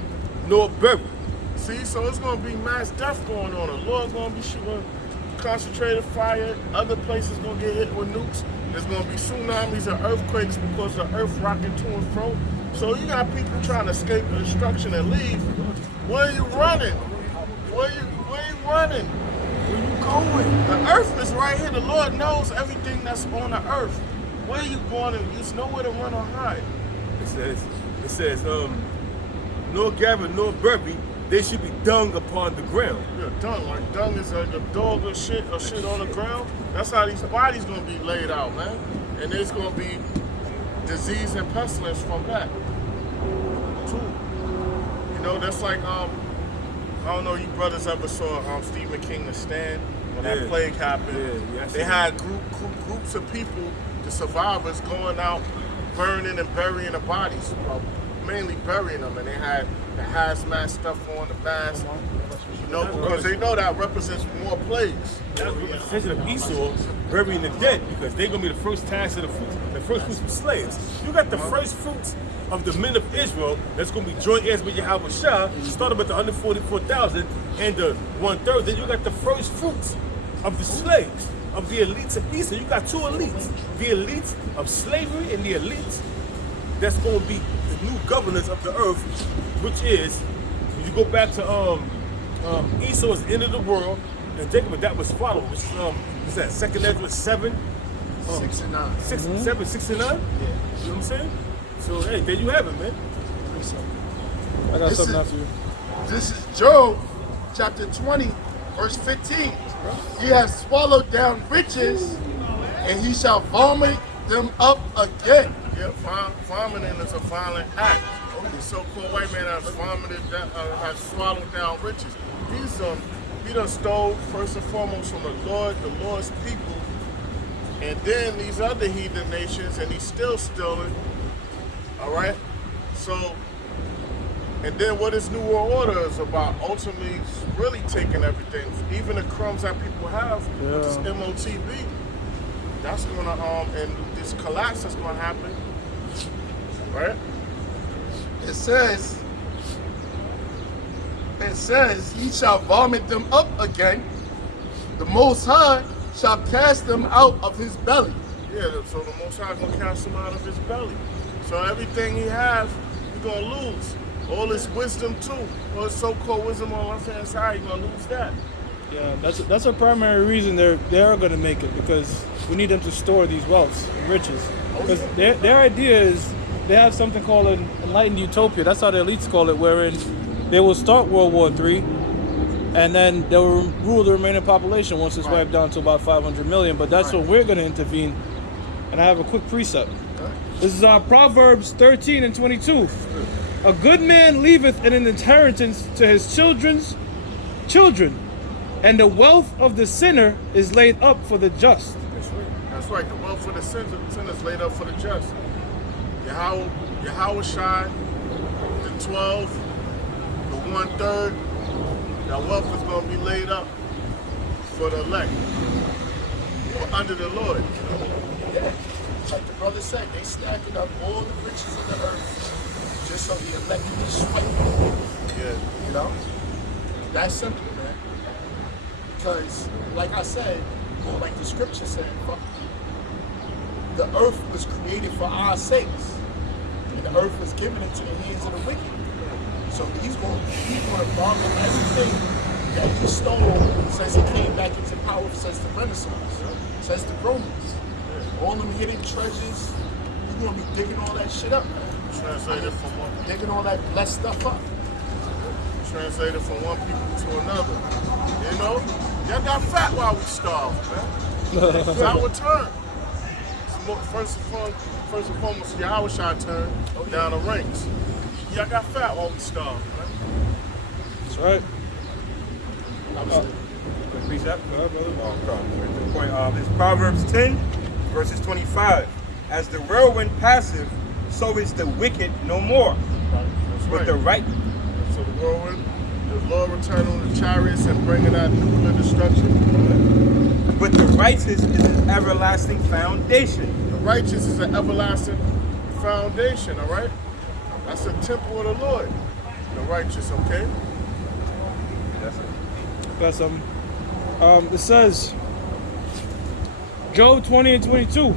nor buried." See, so it's gonna be mass death going on. The Lord's gonna be shooting concentrated fire. Other places gonna get hit with nukes. There's gonna be tsunamis and earthquakes because the earth rocking to and fro. So you got people trying to escape the destruction and leave. Where are you running? Where you running? Where you going? The earth is right here. The Lord knows everything that's on the earth. Where are you going? And there's nowhere to run or hide. It says, nor gathered, nor buried, they should be dung upon the ground. Yeah, dung. Like dung is like a dog or shit on the ground. That's how these bodies gonna be laid out, man. And there's gonna be disease and pestilence from that too. You know, that's like I don't know, you brothers ever saw Stephen King The Stand when that plague happened. Yeah, they had groups of people, the survivors, going out burning and burying the bodies, mainly burying them, and they had the hazmat stuff on, the mask, you know, because they know that represents more plagues. That's a representation of Esau burying the dead, because they're gonna be the first task of the first fruits of slaves. You got the first fruits of the men of Israel that's gonna be joint heirs with Yahweh Shah, starting with the 144,000 and the 1/3. Then you got the first fruits of the slaves, of the elites of Esau. You got two elites: the elites of slavery and the elites that's gonna be the new governors of the earth, which is, when you go back to Esau is the end of the world, and Jacob, that was followed, which what's that, 2nd Ezra 7? 6 and 9. 7, 6 and 9? Yeah. You know what I'm saying? So, hey, there you have it, man. I got This something is- after you. This is Job, chapter 20, verse 15. "He has swallowed down riches, and he shall vomit them up again." Yeah, vomiting is a violent act. The so-called white man has vomited, has swallowed down riches. He done stole first and foremost from the Lord's people, and then these other heathen nations, and he's still stealing. All right, so, and then what his New World Order is about? Ultimately, really taking everything, even the crumbs that people have with this MOTB. That's gonna and this collapse that's gonna happen, right? It says, "He shall vomit them up again. The Most High shall cast them out of his belly." Yeah, so the Most High gonna cast him out of his belly. So everything he has, he's gonna lose. All his wisdom too, all his so-called wisdom on the left-hand side, he's gonna lose that. Yeah, that's a primary reason they are going to make it, because we need them to store these wealths and riches. Because their idea is they have something called an enlightened utopia. That's how the elites call it, wherein they will start World War III, and then they'll rule the remaining population once it's wiped down to about 500 million. But that's when we're going to intervene. And I have a quick precept. This is Proverbs 13 and 22. A good man leaveth an inheritance to his children's children, and the wealth of the sinner is laid up for the just. That's right. The wealth for the sinner is laid up for the just. Yahweh Shai, the 12, the 1/3, that wealth is going to be laid up for the elect, or under the Lord. Yeah. Like the brother said, they stacking up all the riches of the earth just so the elect can be swept. Yeah. You know? That's simple, man. Because, like I said, or like the scripture said, the earth was created for our sakes. And the earth was given into the hands of the wicked. So he's going to borrow everything that he stole since he came back into power, since the Renaissance, since the Romans. All them hidden treasures, you're going to be digging all that shit up, man. Translated from one. Digging all that blessed stuff up. Translated from one people to another. You know? Y'all got fat while we starved, man. It's our turn. First and foremost, Yahweh Shai turn down the ranks. Y'all got fat while we starved, man. That's right. Precept. It's Proverbs 10, verses 25. As the whirlwind passeth, so is the wicked no more. That's But right. the right, So the whirlwind, the Lord returned on the chariots and bringing out nuclear destruction. but the righteous is an everlasting foundation. The righteous is an everlasting foundation, all right? That's a temple of the Lord. The righteous, okay? That's it. Got something. It says, Job 20 and 22.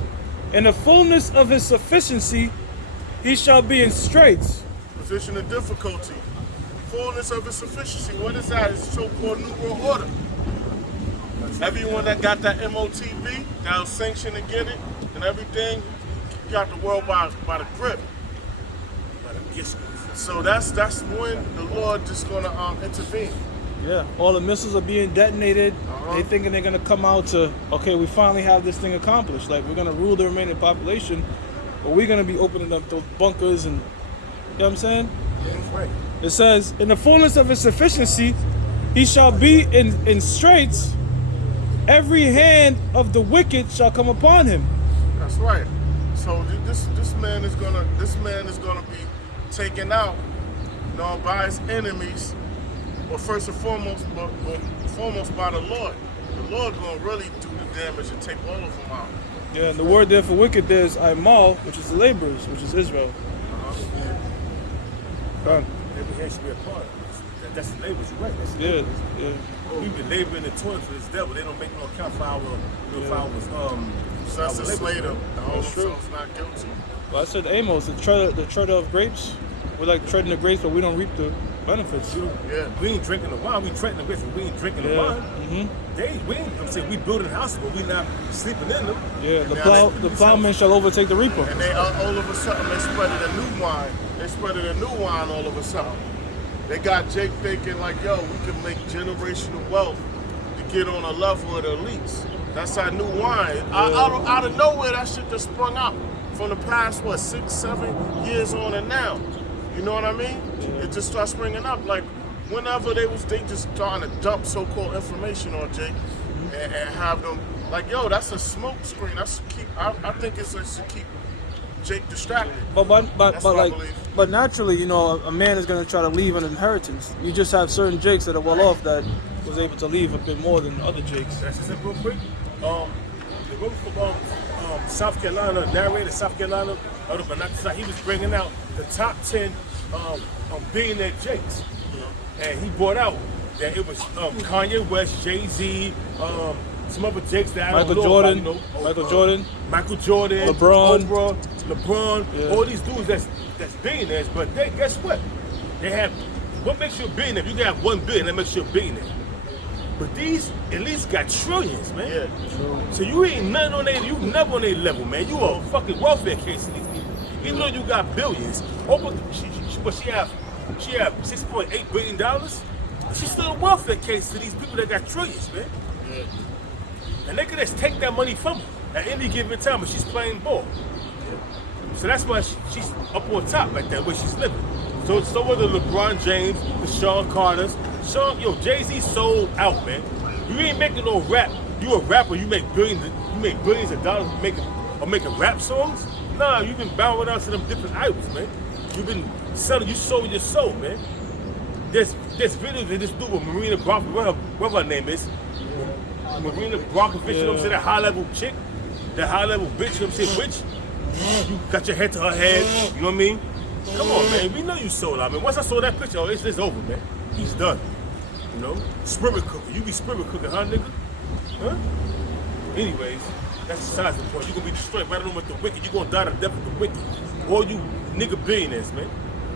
In the fullness of his sufficiency, he shall be in straits. Position of difficulty. Fullness of his sufficiency. What is that? It's so-called New World Order. Everyone that got that MOTV, that was sanctioned to get it, and everything, got the world by the grip. So that's when the Lord just gonna intervene. Yeah, all the missiles are being detonated. Uh-huh. They thinking they're gonna come out to, okay, we finally have this thing accomplished. Like, we're gonna rule the remaining population, but we're gonna be opening up those bunkers and, you know what I'm saying? It says, in the fullness of his sufficiency, he shall be in straits. Every hand of the wicked shall come upon him. That's right. So this man is gonna be taken out, you know, by his enemies. Well, first and foremost, but foremost by the Lord. The Lord gonna really do the damage and take all of them out. Yeah, and the word there for wicked there is Aimal, which is the laborers, which is Israel. Done. Every hand should be a part of this. That's the labor, you're right. That's the Yeah, labor. yeah. We've been laboring and toiling for this devil. They don't make no account for our Census labor. Slater, the whole That's true. themselves not guilty. Well, I said Amos, the treader of grapes. We're like treading the grapes, but we don't reap the benefits. Yeah. We ain't drinking the wine. We treading the grapes, but we ain't drinking the Yeah. wine. Mm-hmm. I'm saying we building houses, but we not sleeping in them. Yeah, the now plowman shall overtake the reaper. And they all of a sudden they spreaded a new wine. They spreaded a new wine all of a sudden. They got Jake thinking like, yo, we can make generational wealth to get on a level of the elites. That's our new wine. Out of nowhere, that shit just sprung up from the past, 6, 7 years on and now. You know what I mean? It just starts springing up. Like, whenever they just starting to dump so-called information on Jake and have them, like, yo, that's a smoke screen. I think it's to keep Jake distracted. That's what I believe. But naturally, you know, a man is gonna try to leave an inheritance. You just have certain Jakes that are well off that was able to leave a bit more than other Jakes. That's just real quick. The brother from South Carolina, narrator South Carolina, he was bringing out the top 10 billionaire Jakes. And he brought out that it was Kanye West, Jay-Z, some other Jakes that I don't know Jordan, about, Michael Jordan, LeBron, LeBron. LeBron, Yeah. all these dudes that's billionaires, but they, guess what? They have, what makes you a billionaire? If you got 1 billion, that makes you a billionaire. But these at least got trillions, man. Yeah. So you ain't nothing on you never on their level, man. You a fucking welfare case in these people. Even though you got billions, she have $6.8 billion. She's still a welfare case to these people that got trillions, man. And they could just take that money from her at any given time, but she's playing ball. So that's why she's up on top like that, where she's living. So are the LeBron James, the Sean Carters. Jay-Z sold out, man. You ain't making no rap. You a rapper, you make billions of dollars making rap songs? Nah, you've been bowing out to them different idols, man. You've been selling, you sold your soul, man. There's videos of this dude with Marina Brockovich, whatever her name is. Marina Brockovich, you know what I'm saying? That high level chick, that high level bitch, you know what I'm saying? Which you got your head to her head, you know what I mean? Come on, man. We know you sold out, man. Once I saw that picture, it's over, man. He's done. You know? Spirit cooker. You be spirit cooking, huh, nigga? Huh? Anyways, that's besides the point. You're gonna be destroyed right along with the wicked. You're gonna die the death of the wicked. All you nigga billionaires, man.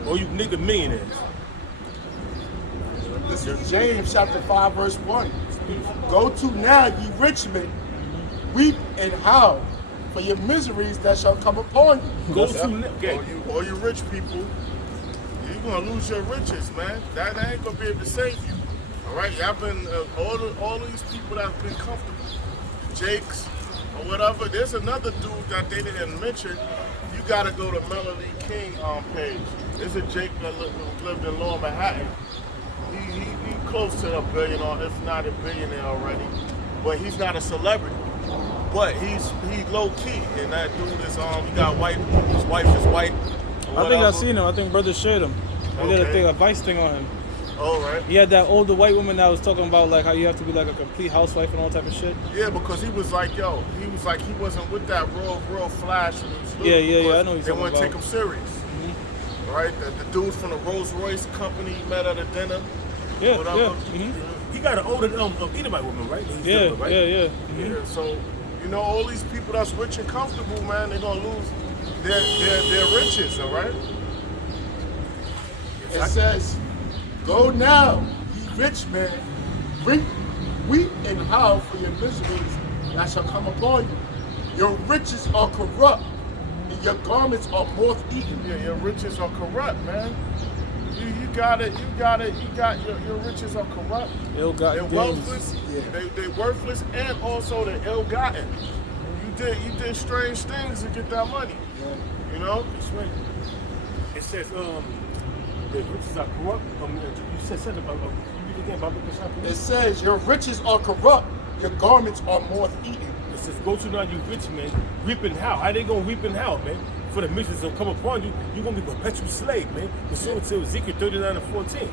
All you nigga millionaires. This is James chapter 5, verse 1. Go to now, ye rich men, weep and howl for your miseries that shall come upon you. Go to now. Okay. All you rich people, you're gonna lose your riches, man. That ain't gonna be able to save you. All right, y'all been all these people that've been comfortable, Jakes or whatever. There's another dude that they didn't mention. You gotta go to Melody King page. There's a Jake that lived in Lower Manhattan. He close to a billion, or if not a billionaire already, but he's not a celebrity. But he's low key, and that dude is he got white. His wife is white. I think I seen him. I think brother shared him. He did a Vice thing on him. All right. He had that older white woman that was talking about like how you have to be like a complete housewife and all type of shit. Yeah, because he was like, he wasn't with that real flash. Yeah, I know he's they talking wouldn't about. take him serious. Right? The dude from the Rolls Royce company met at a dinner. Yeah, whatever. yeah. He got an older Edomite woman, right? He's Yeah, different, right? Yeah, so all these people that's rich and comfortable, man, they're gonna lose their riches, all right? It says, go now, ye rich men, weep and howl for your miseries that shall come upon you. Your riches are corrupt, and your garments are moth-eaten. Yeah, your riches are corrupt, man. You got your riches are corrupt. They're worthless. Yeah. They worthless, and also they're ill-gotten. You did strange things to get that money. Yeah. You know? That's right. It says, the riches are corrupt. You said something about, you read again about the It says, your riches are corrupt, your garments are moth-eaten. It says, go to now, you rich men, weep and howl. How they gonna weep and howl, man? For the missions that come upon you, you're gonna be a perpetual slave, man. Pursuant to Ezekiel 39 and 14.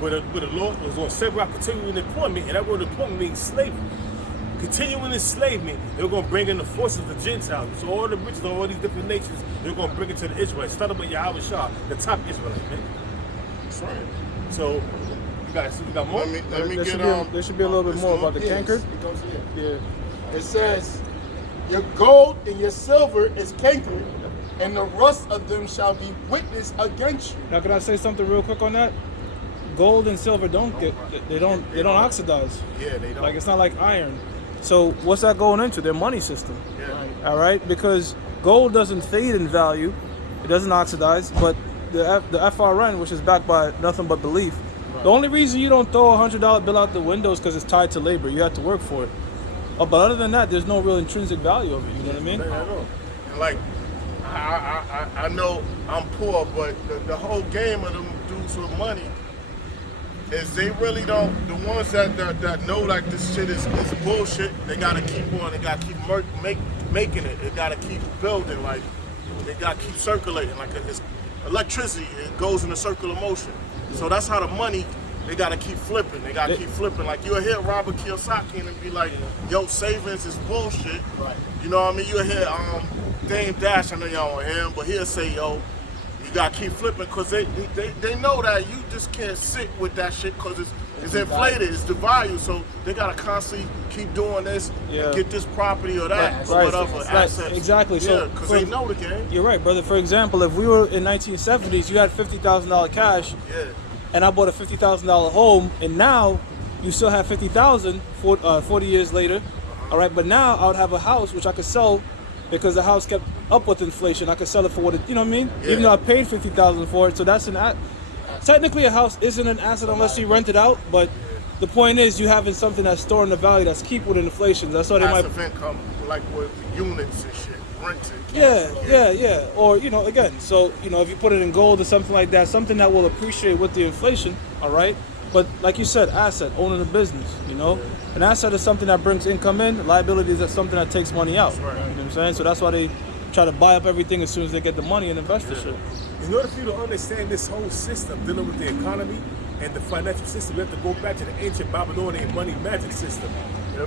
But the Lord was on several continuing employment, and that word employment means slavery. Continuing enslavement, they're gonna bring in the forces of the Gentiles. So all the riches of all these different nations, they're gonna bring it to the Israelites. Starting with Yahweh Shah, the top Israelite, man. That's right. So you got more? Let me There get should be a little bit more about the canker. It goes here. Yeah. It says, your gold and your silver is cankered, and the rust of them shall be witness against you. Now, can I say something real quick on that? Gold and silver don't oxidize. Yeah, they don't. Like it's not like iron. So what's that going into? Their money system. Yeah. All right, because gold doesn't fade in value, it doesn't oxidize, but the FRN, which is backed by nothing but belief, the only reason you don't throw a $100 bill out the window is because it's tied to labor. You have to work for it. But other than that, there's no real intrinsic value of it. You know what I mean? And like, I know I'm poor, but the whole game of them dudes with money is they really don't. The ones that know like this shit is bullshit. They gotta keep on. They gotta keep making it. They gotta keep building. Like they gotta keep circulating. Like it's electricity. It goes in a circular motion. So that's how the money. They gotta keep flipping. They gotta keep flipping. Like you'll hear Robert Kiyosaki and be like, "Yo, savings is bullshit." Right. You know what I mean? You'll hear Dame Dash. I know y'all want him, but he'll say, "Yo, you gotta keep flipping," because they know that you just can't sit with that shit because it's inflated. It's the value. So they gotta constantly keep doing this, and get this property or that or whatever assets. Exactly. Yeah, because they know the game. You're right, brother. For example, if we were in 1970s, you had $50,000 cash. Yeah. And I bought a $50,000 home, and now you still have $50,000 40 years later. All right, but now I would have a house which I could sell because the house kept up with inflation. I could sell it for what it, you know what I mean? Yeah. Even though I paid $50,000 for it, so that's technically a house isn't an asset unless you rent it out. But the point is, you having something that's storing the value that's keep with inflation. That's why they might. Passive income, like with units and shit, renting. Yeah. Or, you know, again, so, you know, if you put it in gold or something like that, something that will appreciate with the inflation, all right? But like you said, asset, owning a business, you know? An asset is something that brings income in. Liability is something that takes money out. right. You know what I'm saying? So that's why they try to buy up everything as soon as they get the money and invest the shit. In order for you to understand this whole system dealing with the economy and the financial system, we have to go back to the ancient Babylonian money magic system.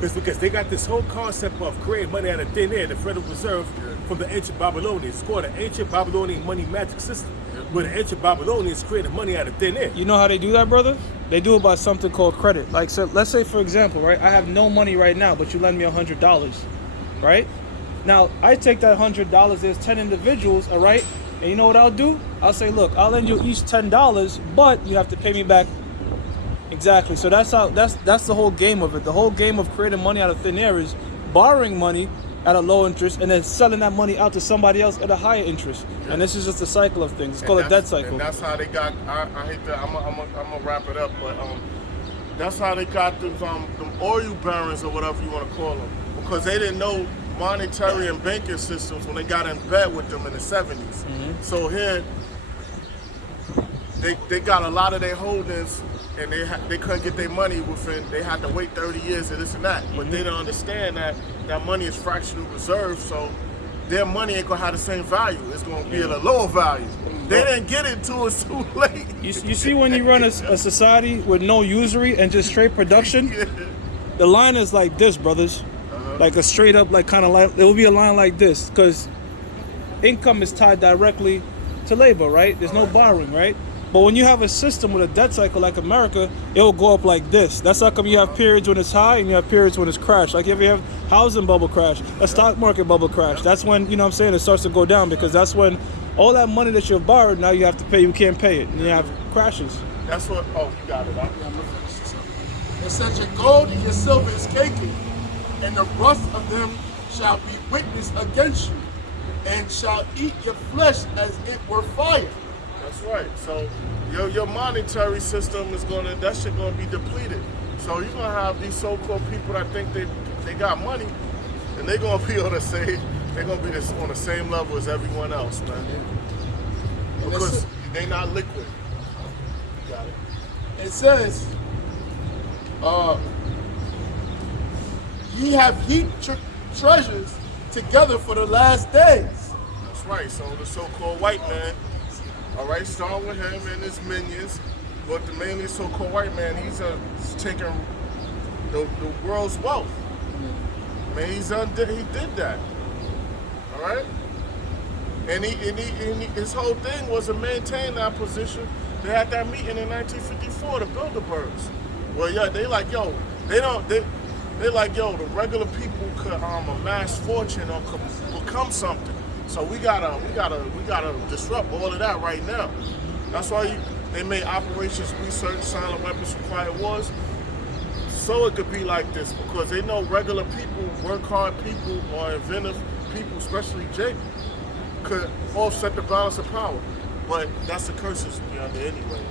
It's because they got this whole concept of creating money out of thin air, the Federal Reserve, from the ancient Babylonians. It's called the ancient Babylonian money magic system, where the ancient Babylonians created money out of thin air. You know how they do that, brother? They do it by something called credit. Like, so let's say, for example, right? I have no money right now, but you lend me $100, right? Now, I take that $100, there's 10 individuals, all right? And you know what I'll do? I'll say, look, I'll lend you each $10, but you have to pay me back. Exactly. So that's the whole game of it. The whole game of creating money out of thin air is borrowing money at a low interest and then selling that money out to somebody else at a higher interest. Yeah. And this is just a cycle of things. It's called a debt cycle. And that's how they got. I hate that. I'm gonna wrap it up, but that's how they got them oil barons or whatever you want to call them, because they didn't know monetary and banking systems when they got in bed with them in the 70s. Mm-hmm. So here they got a lot of their holdings. And they couldn't get their money within, they had to wait 30 years and this and that. But they don't understand that money is fractional reserve, so their money ain't gonna have the same value. It's gonna be at a lower value. They didn't get it till it's too late. You see, when you run a society with no usury and just straight production, the line is like this, brothers. Like a straight up, like kind of like, it will be a line like this, because income is tied directly to labor, right? There's no borrowing, right? But when you have a system with a debt cycle like America, it will go up like this. That's how come you have periods when it's high and you have periods when it's crashed. Like if you have housing bubble crash, a stock market bubble crash, that's when, you know what I'm saying, it starts to go down, because that's when all that money that you've borrowed, now you have to pay, you can't pay it, and you have crashes. That's what, you got it. It says your gold and your silver is caking, and the rust of them shall be witness against you, and shall eat your flesh as it were fire. That's right. So your monetary system is that shit gonna be depleted. So you're gonna have these so-called people that think they got money, and they're gonna be able to say they're gonna be on the same level as everyone else, man. Because they not liquid. Got it. It says, ye have heaped treasures together for the last days. That's right. So the so-called white man. All right, starting with him and his minions, but the mainly so-called white man, he's taking the world's wealth. Man, he did that. All right, and his whole thing was to maintain that position. They had that meeting in 1954 to build the birds. Well, yeah, they like, yo, they like, yo, the regular people could amass fortune or could become something. So we gotta disrupt all of that right now. That's why they made operations research, silent weapons for quiet wars, so it could be like this, because they know regular people, work hard people, or inventive people, especially Jake, could offset the balance of power. But that's the curses we under anyway.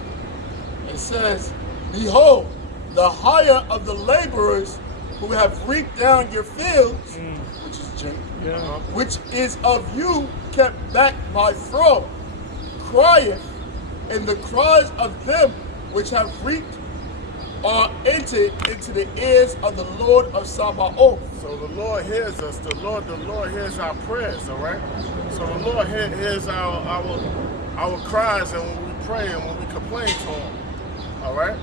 It says, behold, the hire of the laborers who have reaped down your fields, which is Jake, which is of you kept back by fraud, crieth, and the cries of them which have reaped are entered into the ears of the Lord of Sabaoth. So the Lord hears us. The Lord hears our prayers. All right. So the Lord hears our cries, and when we pray and when we complain to Him. All right.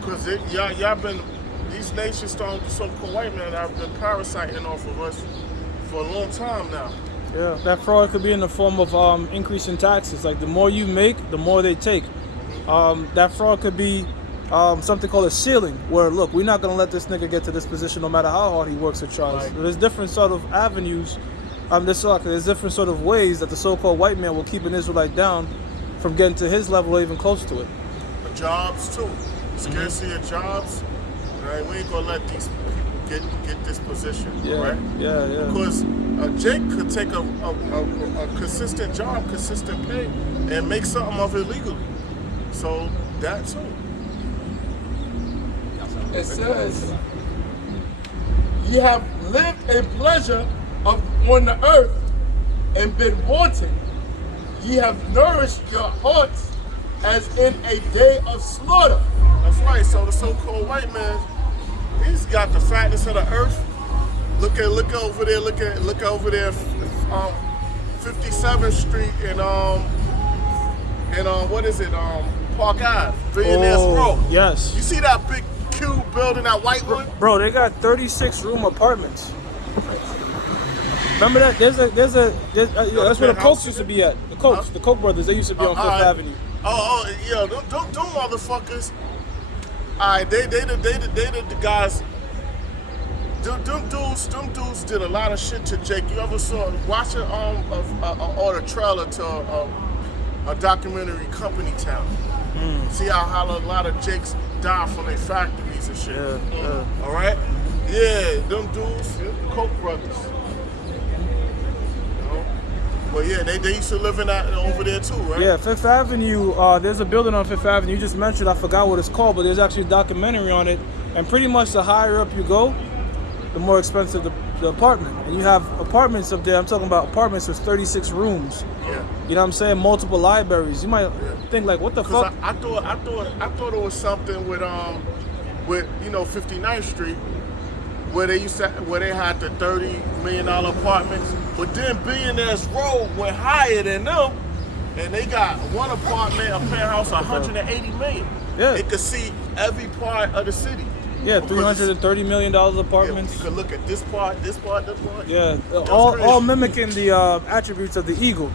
Because y'all been, these nations, the so-called white men, have been parasiting off of us for a long time now. Yeah, that fraud could be in the form of increasing taxes. Like the more you make, the more they take. That fraud could be something called a ceiling, where look, we're not gonna let this nigga get to this position no matter how hard he works or tries. Right. There's different sort of avenues. There's different sort of ways that the so-called white man will keep an Israelite down from getting to his level or even close to it. Jobs too. Scarcity of jobs. Right? We ain't gonna let these people get this position, Yeah, right? yeah, yeah. Because Jake could take a consistent job, consistent pay, and make something of it legally. So that too. It says, ye have lived in pleasure on the earth and been wanting. Ye have nourished your hearts as in a day of slaughter. That's right. So the so-called white man, he's got the fatness of the earth. Look over there. Look over there. 57th Street and what is it? Park Ave, Billionaires Row. Yes. You see that big cube building, that white one? Bro, they got 36-room apartments. Remember that? There's that's where the Cokes used to be at. The Cokes, the Koch brothers, they used to be on Fifth Avenue. Yeah, them motherfuckers. Alright, they the guys. Them dudes did a lot of shit to Jake. You ever watching or the trailer to a documentary, Company Town? See how a lot of Jakes die from their factories and shit. Yeah. All right. Yeah, them dudes, the Koch brothers. But yeah, they used to live in that over there too, right? Yeah, Fifth Avenue, there's a building on Fifth Avenue. You just mentioned, I forgot what it's called, but there's actually a documentary on it. And pretty much the higher up you go, the more expensive the apartment. And you have apartments up there. I'm talking about apartments with 36 rooms. Yeah. You know what I'm saying? Multiple libraries. You might think like, what the fuck? I thought it was something with 59th Street where they had the $30 million apartments, but then Billionaires Row went higher than them, and they got one apartment, a penthouse, 180 million. Yeah. It could see every part of the city. Yeah, $330 million apartments. Yeah, you could look at this part. Yeah, That's all crazy. mimicking the attributes of the eagle,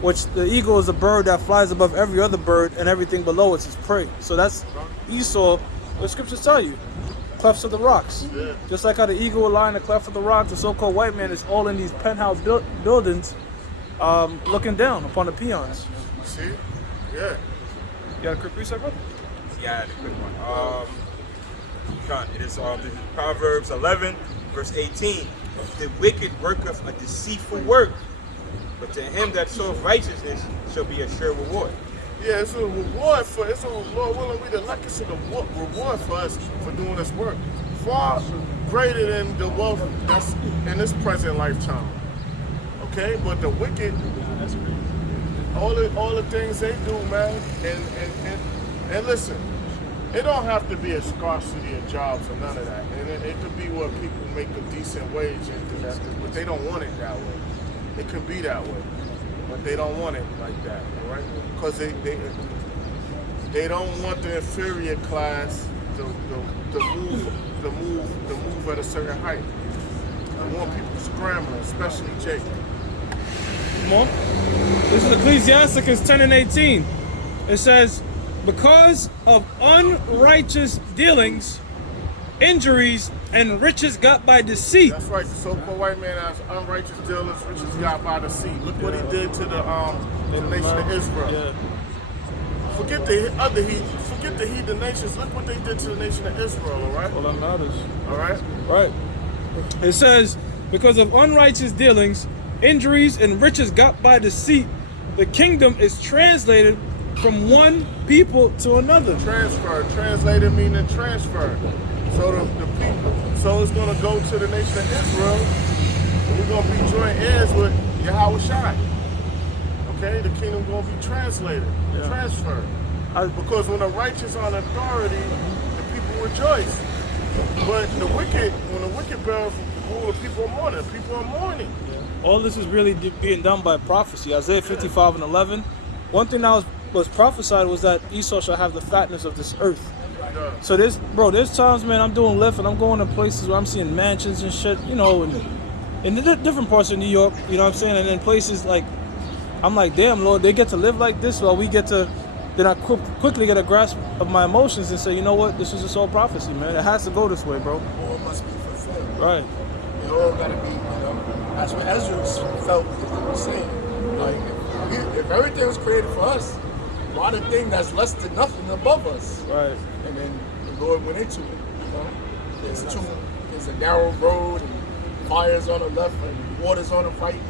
which the eagle is a bird that flies above every other bird, and everything below it's prey. So that's Esau. What scriptures tell you, clefts of the rocks. Yeah. Just like how the eagle will lie in the cleft of the rocks, the so-called white man is all in these penthouse buildings, looking down upon the peons. See? Yeah. You got a quick reset, brother? Yeah, the quick one. It is Proverbs 11, verse 18. The wicked worketh a deceitful work, but to him that soweth righteousness shall be a sure reward. Yeah, it's a reward for Lord willing, we the luckiest of the reward for us for doing this work. Far greater than the wealth that's in this present lifetime. Okay? But the wicked, all the things they do, man, and listen, it don't have to be a scarcity of jobs or none of that. And it could be where people make a decent wage and do that, but they don't want it that way. It can be that way, but they don't want it like that, all right? Because they don't want the inferior class to move at a certain height. They want people scrambling, especially Jake. Come on. This is Ecclesiasticus 10 and 18. It says, because of unrighteous dealings, injuries, and riches got by deceit. That's right. The so-called white man has unrighteous dealings, riches got by deceit. Look what he did to the nation of Israel. Yeah. Forget the other heathens. Forget the heathen nations. Look what they did to the nation of Israel. All right. All that matters. All right. Right. It says, because of unrighteous dealings, injuries, and riches got by deceit, the kingdom is translated from one people to another. Transfer. Translated meaning transfer. So the people. So it's going to go to the nation of Israel. And we're going to be joint heirs with Yahweh Shai. Okay? The kingdom going to be translated. Yeah. Transferred. Because when the righteous are in authority, the people rejoice. But when the wicked bear rule, the people are mourning. People are mourning. All this is really being done by prophecy. Isaiah 55 and 11. One thing that was prophesied was that Esau shall have the fatness of this earth. Yeah. So there's times, man, I'm doing Lyft and I'm going to places where I'm seeing mansions and shit, you know, in the different parts of New York, you know what I'm saying? And then places like, I'm like, damn, Lord, they get to live like this while we get to, then I quickly get a grasp of my emotions and say, you know what, this is just all prophecy, man. It has to go this way, bro. All must be fulfilled. Right. It all gotta be, that's what Ezra felt he was saying. Like, if everything was created for us, why the thing that's less than nothing above us? Right. And then the Lord went into it, It's it's a narrow road, and fire's on the left and water's on the right,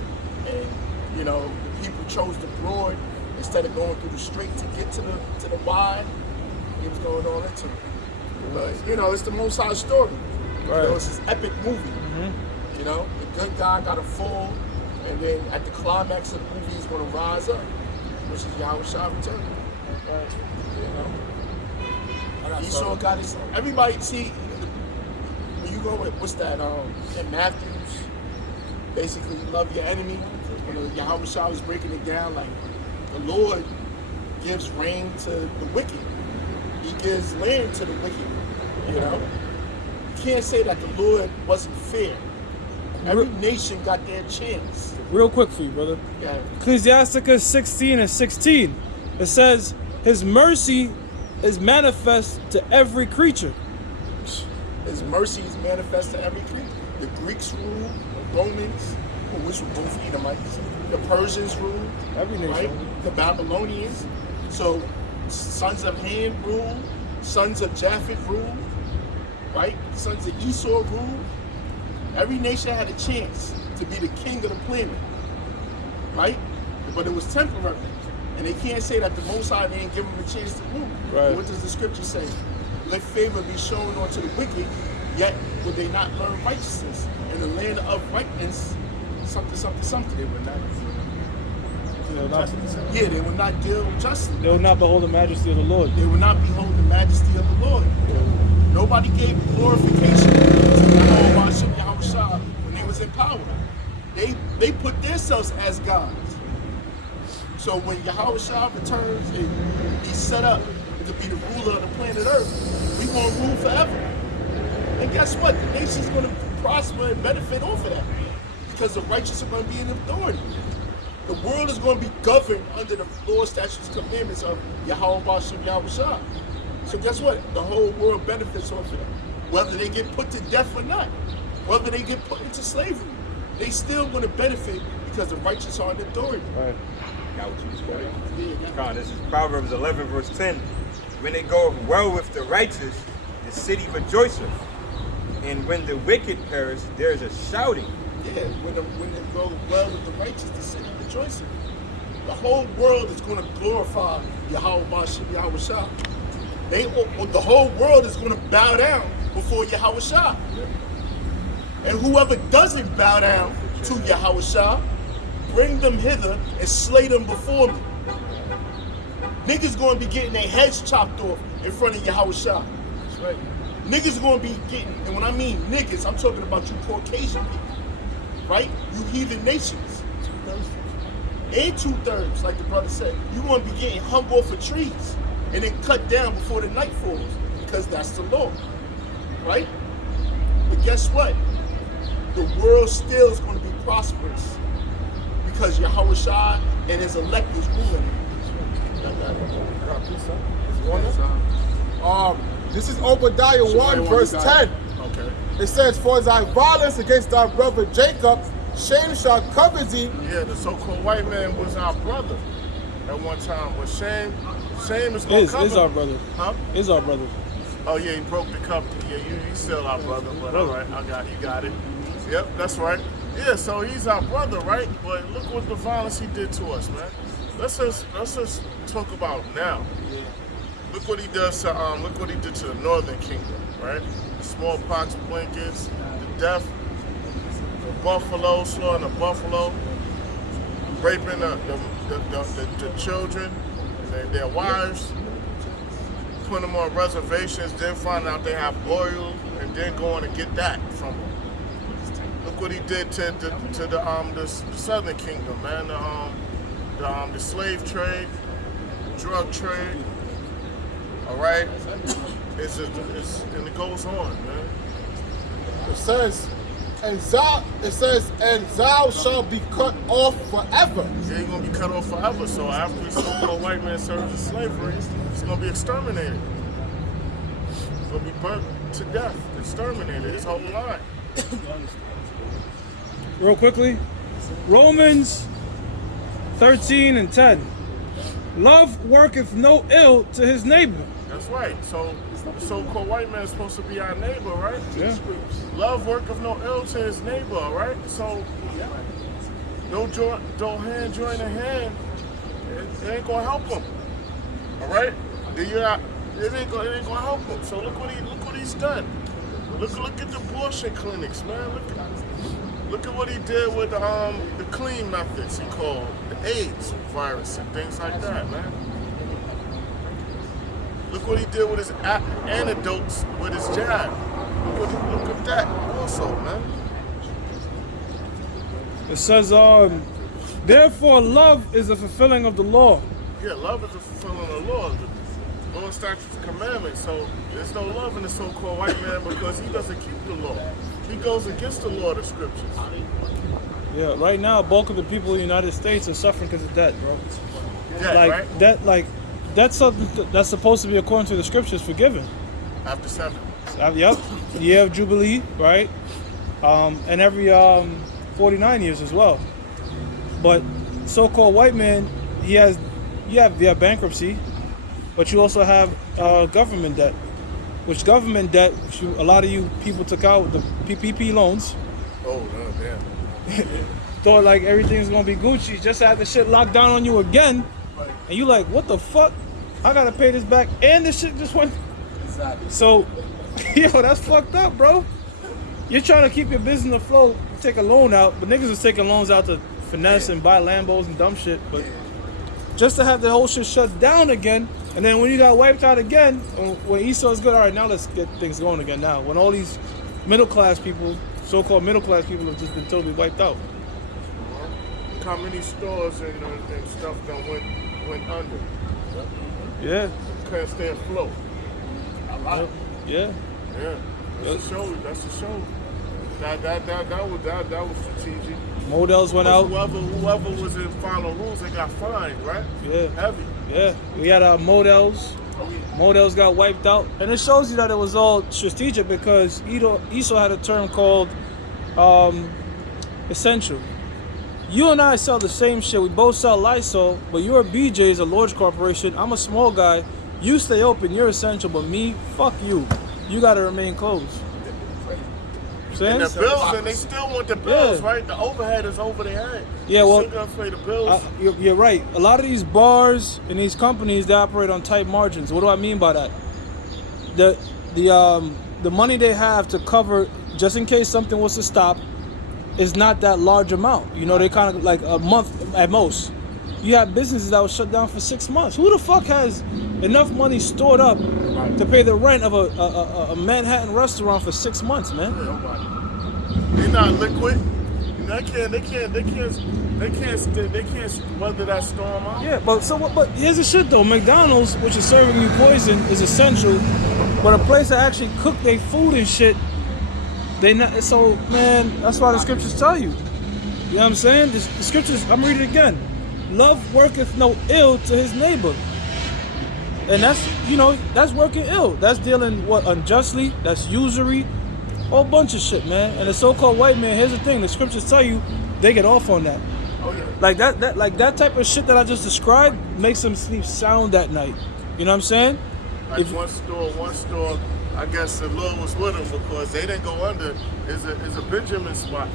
and you know the people chose the broad instead of going through the straight to get to the wide. He was going on into it. But you know, it's the Most High story. Right. You know, it's this epic movie. You know, the good guy got to fall, and then at the climax of the movie, he's going to rise up, which is Yahweh Shah return. You know, Esau got his. Everybody see when you go with what's that? In Matthews, basically love your enemy. When Yahweh Shah was breaking it down, like the Lord gives rain to the wicked. He gives land to the wicked. You know, you can't say that the Lord wasn't fair. Every nation got their chance. Real quick for you, brother. Yeah. Ecclesiasticus 16:16. It says, His mercy is manifest to every creature. His mercy is manifest to every creature. The Greeks ruled, the Romans, which were both Edomites. The Persians ruled, Every nation. right? The Babylonians. So, sons of Ham ruled, sons of Japheth ruled, right? Sons of Esau ruled. Every nation had a chance to be the king of the planet, right? But it was temporary. And they can't say that the Most High didn't give them a chance to rule. Right. What does the scripture say? Let favor be shown unto the wicked, yet would they not learn righteousness. In the land of rightness, something. They would not. Yeah, they would not deal justly. They will not behold the majesty of the Lord. They will not behold the majesty of the Lord. Nobody gave glorification to Yahweh Shah when they was in power. They put themselves as gods. So when Yahweh Shah returns and he's set up to be the ruler of the planet Earth, we gonna rule forever. And guess what? The nation's gonna prosper and benefit off of that. Because the righteous are gonna be in authority. The world is going to be governed under the law, statutes, commandments of Yahweh Shah. So guess what? The whole world benefits off of that. Whether they get put to death or not, whether they get put into slavery, they still going to benefit because the righteous are in authority. Right. Got what you was quoting. Yeah, Con, this is Proverbs 11, verse 10. When it goeth well with the righteous, the city rejoiceth. And when the wicked perish, there is a shouting. yeah. When it goes well with the righteous, the city rejoicing. The whole world is going to glorify Yahweh Shah. The whole world is going to bow down before Yahweh Shah. And whoever doesn't bow down to Yahweh Shah, bring them hither and slay them before me. Niggas going to be getting their heads chopped off in front of Yahweh Shah. That's right. Niggas going to be getting, and when I mean niggas, I'm talking about you Caucasian people, right? You heathen nations. And 2/3, like the brother said. You're going to be getting hung off of trees and then cut down before the night falls because that's the law, right? But guess what? The world still is going to be prosperous because Yahweh Shah and his elect is ruling it. This is Obadiah 1, verse 10. Okay. It says, For thy violence against thy brother Jacob, shame shall cover thee. Yeah, the so-called white man was our brother at one time. But shame is going to cover. Is our brother. Huh? Is our brother. Oh yeah, he broke the covenant. Yeah, you still our brother. But all right, you got it. Yep, that's right. Yeah, so he's our brother, right? But look what the violence he did to us, man. Let's just talk about now. Look what he does to look what he did to the Northern Kingdom, right? The smallpox blankets, the death, the buffalo, slaughtering the buffalo, raping the children, their wives, putting them on reservations, then finding out they have oil, and then going to get that from them. Look what he did to the Southern Kingdom, man. The slave trade, drug trade. All right, and it goes on, man. It says, and thou shalt be cut off forever. Yeah, you're gonna be cut off forever. So after this so-called white man serves in slavery, he's gonna be exterminated. He's gonna be burnt to death, exterminated, his whole line. Real quickly, Romans 13 and 10. Love worketh no ill to his neighbor. That's right. So The so-called white man is supposed to be our neighbor, right? Yeah. Love worketh no ill to his neighbor, right? So, don't hand join a hand. It ain't gonna help him. All right? It ain't gonna help him. So look what he's done. Look at the abortion clinics, man. Look at what he did with the clean methods he called the AIDS virus and things like that, man. Look what he did with his antidotes with his jab. Look at that also, man. It says, therefore love is the fulfilling of the law. Yeah, love is the fulfilling of the law. The law, statutes, and commandments. So there's no love in the so-called white man because he doesn't keep the law. He goes against the law of the scriptures. Yeah, right now, bulk of the people in the United States are suffering because of debt, bro. Yeah, right? That's something that's supposed to be, according to the scriptures, forgiven. After 7. Yep, year of Jubilee, right? And every 49 years as well. But so-called white man, you have bankruptcy, but you also have government debt. Which government debt, a lot of you people took out with the PPP loans. Oh, no, damn. Thought like everything's gonna be Gucci, just had the shit locked down on you again, and you like, what the fuck? I gotta pay this back, and this shit just went. Exactly. So, yo, that's fucked up, bro. You're trying to keep your business afloat, take a loan out, but niggas is taking loans out to finesse and buy Lambos and dumb shit, but just to have the whole shit shut down again, and then when you got wiped out again, when Esau's good, all right, now let's get things going again now. When all these middle class people, so-called middle class people, have just been totally wiped out. How many stores and stuff that went under? Yeah. Couldn't stay afloat. Yeah. Yeah. That's a show. That was strategic. Models went out. Whoever was in following rules, they got fined, right? Yeah. Heavy. Yeah. We had models. Models got wiped out. And it shows you that it was all strategic because Esau had a term called essential. You and I sell the same shit. We both sell Lysol, but you're BJ's a large corporation. I'm a small guy. You stay open. You're essential, but me, fuck you. You gotta remain closed. And the bills, and they still want the bills, right? The overhead is over their head. Yeah, well, still gotta pay the bills. You're right. A lot of these bars and these companies, they operate on tight margins. What do I mean by that? The money they have to cover, just in case something was to stop, is not that large amount. You know, they kind of like a month at most. You have businesses that was shut down for 6 months. Who the fuck has enough money stored up to pay the rent of a Manhattan restaurant for 6 months, man? They're not liquid. They can't weather that storm out. Yeah, but here's the shit though. McDonald's, which is serving you poison, is essential, but a place that actually cook their food and shit, they not. So man, that's why the scriptures tell you. You know what I'm saying? The scriptures. I'm reading it again. Love worketh no ill to his neighbor. And that's working ill. That's dealing unjustly, that's usury, whole bunch of shit, man. And the so-called white man, here's the thing, the scriptures tell you they get off on that. Oh, yeah. Like that type of shit that I just described makes them sleep sound at night. You know what I'm saying? Like one store, I guess the Lord was with them because they didn't go under, is a Benjamin spot.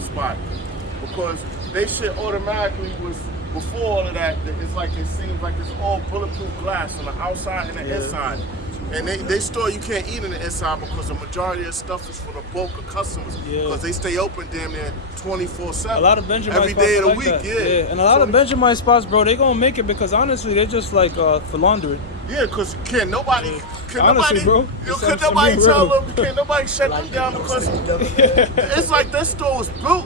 Because they shit automatically was, before all of that, it's like it seems like it's all bulletproof glass on the outside and the inside. And they store, you can't eat in the inside because the majority of stuff is for the bulk of customers. Because they stay open damn near 24/7. A lot of Benjamin every spots day of the like week, that. yeah. And a lot of Benjamin spots, bro, they gonna make it because honestly, they're just like for laundering. Yeah, because can nobody tell them? Can nobody shut them down because it's like this store was built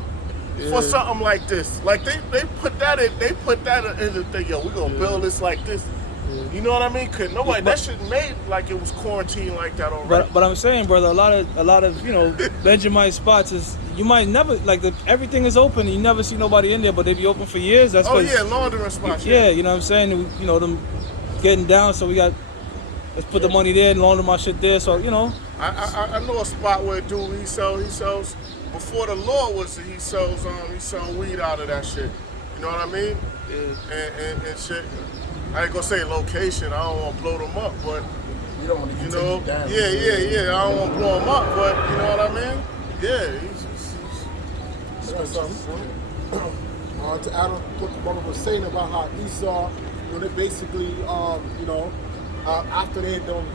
for something like this. Like they put that in the thing, yo, we're gonna build this like this. You know what I mean? Could nobody that shit made like it was quarantined like that already. But I'm saying, brother, a lot of Benjamin spots is you might never like everything is open and you never see nobody in there, but they be open for years. That's laundering spots. Yeah, you know what I'm saying? You know them getting down, so let's put the money there and launder my shit there. So I know a spot where a dude he sells before the law was he sells weed out of that shit. You know what I mean? Yeah. And shit. I ain't gonna say location. I don't want to blow them up, but You don't want to You continue know, down. yeah. I don't want to blow him up, but you know what I mean? Yeah, That's something. To add on what the brother was saying about how Esau, when they basically, after they done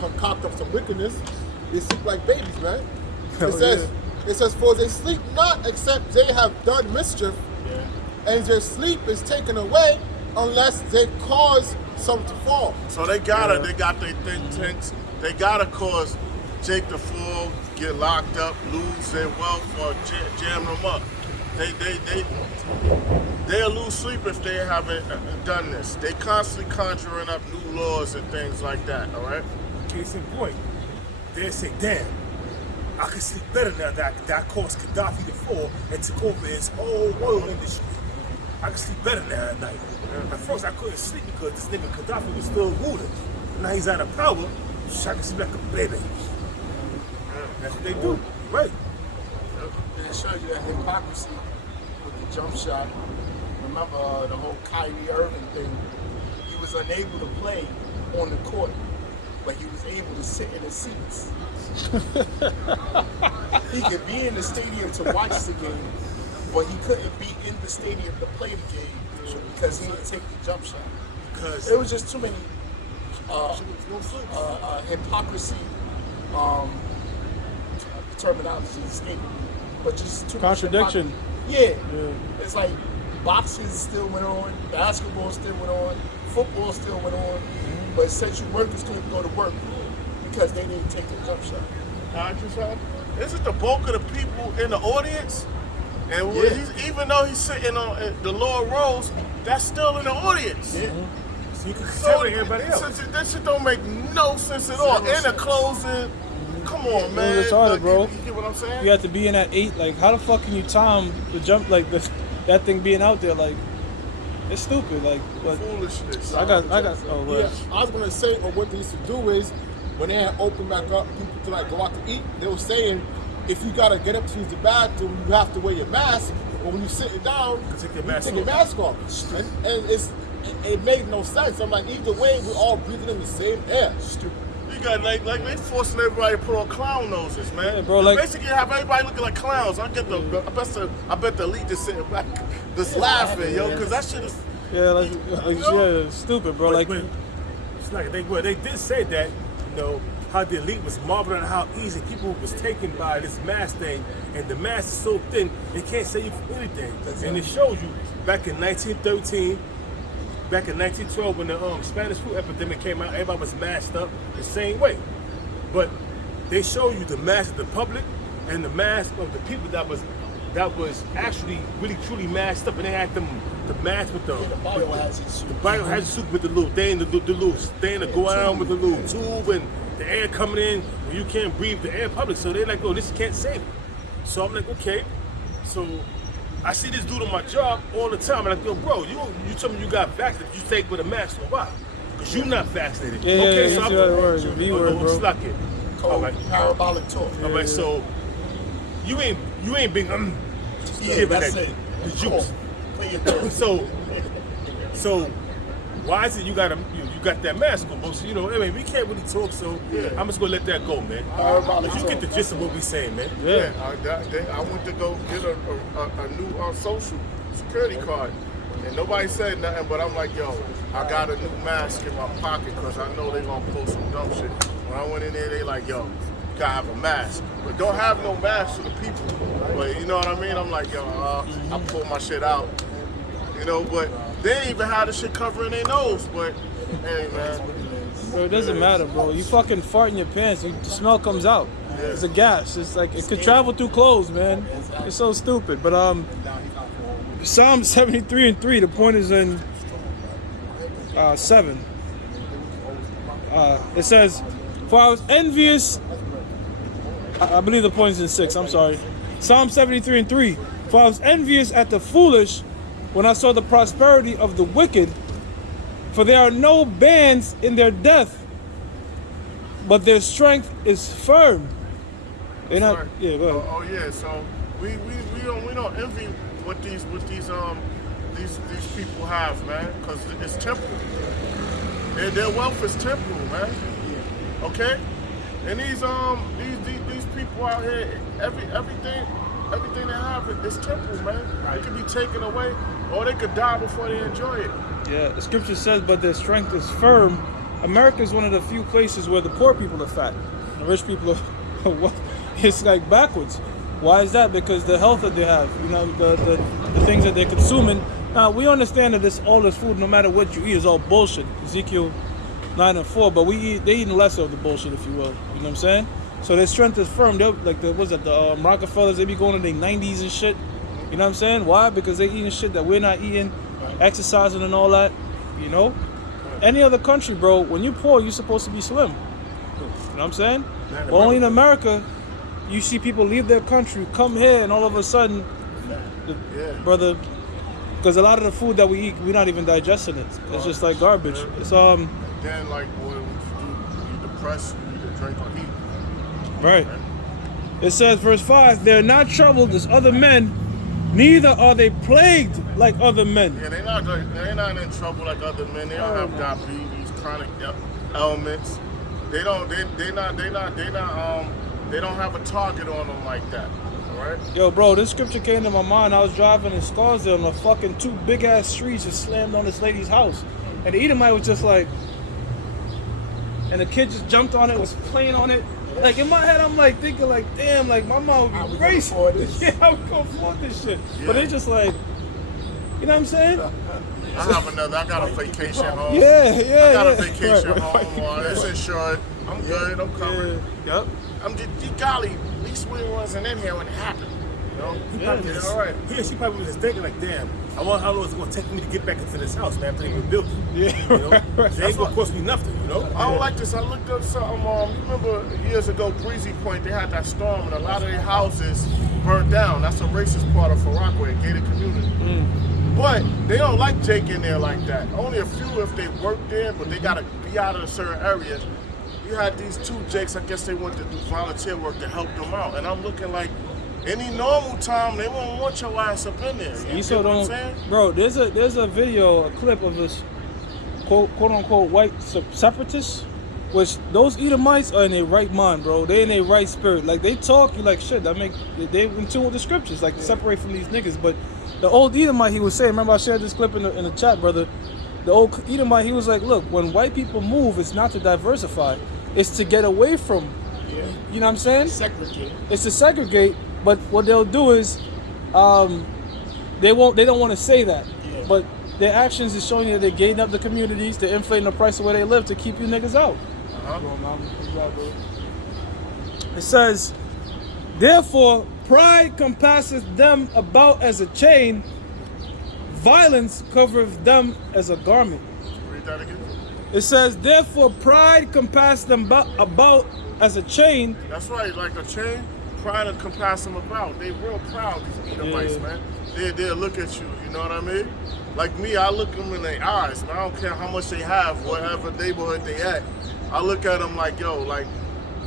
concoct up some wickedness, they sleep like babies, man. It says, for they sleep not except they have done mischief, and their sleep is taken away unless they cause some to fall. So they got their think tanks. They gotta cause Jake to fall, get locked up, lose their wealth, or jam them up. They'll lose sleep if they haven't done this. They constantly conjuring up new laws and things like that. All right. Case in point, they say, damn, I can sleep better now that I caused Gaddafi to fall and took over his whole oil industry. I can sleep better now at night. At first I couldn't sleep because this nigga Gaddafi was still ruling. Now he's out of power, so I can sleep like a baby. That's what they do, right? And it shows you that hypocrisy with the jump shot. Remember the whole Kyrie Irving thing? He was unable to play on the court, but he was able to sit in the seats. He could be in the stadium to watch the game, but he couldn't be in the stadium to play the game because he didn't take the jump shot. Because it was just too many hypocrisy terminology escaping, but just too much Contradiction. Yeah, it's like boxing still went on, basketball still went on, football still went on, but essential workers couldn't go to work because they didn't take the jump shot. Isn't the bulk of the people in the audience? And even though he's sitting on the lower rows, that's still in the audience. Yeah. So you can tell everybody else. That shit don't make no sense at all. In the closing, come on, man. It's retarded, bro. You get what I'm saying? You have to be in at 8. Like, how the fuck can you time the jump, like, that thing being out there? Like, it's stupid. Like, but Foolishness. I got, I I was gonna say, or what they used to do is, when they had opened back up, people to like go out to eat, they were saying, if you gotta get up to use the bathroom, you have to wear your mask, but when you're sitting down, take your mask off. And it made no sense. I'm like, either way, we're all breathing in the same air. Stupid. You got like they forcing everybody to put on clown noses, man. Yeah, bro, like, basically have everybody looking like clowns. I bet the elite just sitting back, just laughing, yo, because that shit is. Yeah, stupid, bro. But it's like they did say that, you know, how the elite was marveling at how easy people was taken by this mask thing, and the mask is so thin they can't save you from anything. And it shows you back in 1913. Back in 1912, when the Spanish flu epidemic came out, everybody was masked up the same way. But they show you the mask of the public and the mask of the people that was actually really truly masked up, and they had the mask with the biohazard suit with the little thing, the little thing to go around with the little tube and the air coming in when you can't breathe the air public. So they're like, oh, this can't save you. So I'm like, okay. So I see this dude on my job all the time, and I'm like, yo, bro, you told me you got vaccinated, you take with a mask, so why? Because you're not vaccinated. Yeah, so I'm the V word, bro. Slack it. All right. Parabolic talk. All right, so you ain't being giving that's that it. the juice. So why is it you got that mask on, bro? So, you know, I mean, we can't really talk, so I'm just gonna let that go, man. You get the gist of what we saying, man. Yeah, I went to go get a new social security card, and nobody said nothing, but I'm like, yo, I got a new mask in my pocket because I know they gonna pull some dumb shit. When I went in there, they like, yo, you gotta have a mask, but don't have no mask to the people. But you know what I mean? I'm like, yo, I pull my shit out, you know, but they ain't even had the shit covering their nose, but hey, man. Bro, it doesn't matter, bro. You fucking fart in your pants, the smell comes out. It's a gas. It's like, it could travel through clothes, man. It's so stupid. But Psalm 73:3, the point is in 7. It says, for I was envious, I believe the point is in 6, I'm sorry. Psalm 73:3, for I was envious at the foolish when I saw the prosperity of the wicked, for there are no bands in their death, but their strength is firm. They're not. Yeah, go ahead. Oh yeah, so we don't envy what these people have, man, because it's temporal. Their wealth is temporal, man. Okay? And these people out here, everything they have is temporal, man. It could be taken away, or they could die before they enjoy it. Yeah, the scripture says, but their strength is firm. America is one of the few places where the poor people are fat. The rich people are, it's like backwards. Why is that? Because the health that they have, you know, the things that they're consuming. Now, we understand that all this food, no matter what you eat, is all bullshit. Ezekiel 9:4, but they eating less of the bullshit, if you will. You know what I'm saying? So their strength is firm. They're like the Rockefellers, they be going in their 90s and shit. You know what I'm saying? Why? Because they eating shit that we're not eating, exercising and all that. You know? Any other country, bro, when you're poor, you're supposed to be slim. You know what I'm saying? But only in America, you see people leave their country, come here, and all of a sudden, brother, because a lot of the food that we eat, we're not even digesting it. It's just like garbage. It's Then like, boy, you depressed, you need to drink or eat. right. It says, verse 5, they're not troubled as other men, neither are they plagued like other men. Yeah, they're not in trouble like other men. They don't have diabetes, chronic ailments. They don't have a target on them like that. All right. Yo, bro, this scripture came to my mind. I was driving in Scarsdale, and the fucking 2 big ass trees just slammed on this lady's house, and the Edomite was just like, and the kid just jumped on it, was playing on it. Like in my head, I'm like thinking, like, damn, like my mom would be racing. Yeah, I would go afford this shit. Yeah. But they just like, you know what I'm saying? I got a vacation home. Yeah. I got a vacation home. It's insured. I'm good. I'm covered. Yep. I'm just, golly, at least we wasn't in here when it happened. You know? Yeah, all right. She probably was just thinking like, damn, I wonder how long it's going to take me to get back into this house, man, after they rebuilt it. Yeah. You know? It ain't going to cost me nothing, you know? I don't like this. I looked up something. You remember years ago, Breezy Point, they had that storm and a lot of their houses burned down. That's a racist part of Rockaway, a gated community. But they don't like Jake in there like that. Only a few if they work there, but they got to be out of a certain area. You had these 2 Jakes, I guess they went to do volunteer work to help them out. And I'm looking like, any normal time, they won't want your ass up in there. You know what I'm saying? Bro, there's a video, a clip of this quote unquote white separatists, which those Edomites are in their right mind, bro. They in their right spirit. Like they talk, you like shit. They in tune with the scriptures, like to separate from these niggas. But the old Edomite, he was saying, remember I shared this clip in the chat, brother. The old Edomite, he was like, look, when white people move, it's not to diversify, it's to get away from. You know what I'm saying? Segregate. It's to segregate. But what they'll do is, they don't want to say that. Yeah. But their actions is showing you that they're gating up the communities, they're inflating the price of where they live to keep you niggas out. It says, therefore, pride compasseth them about as a chain, violence covereth them as a garment. Read that again. It says, therefore, pride compasseth them about as a chain. That's right, like a chain. Pride to compass them about. They real proud, these Edomites, man. They'll look at you, you know what I mean? Like me, I look them in their eyes, man. I don't care how much they have, whatever neighborhood they at. I look at them like, yo, like,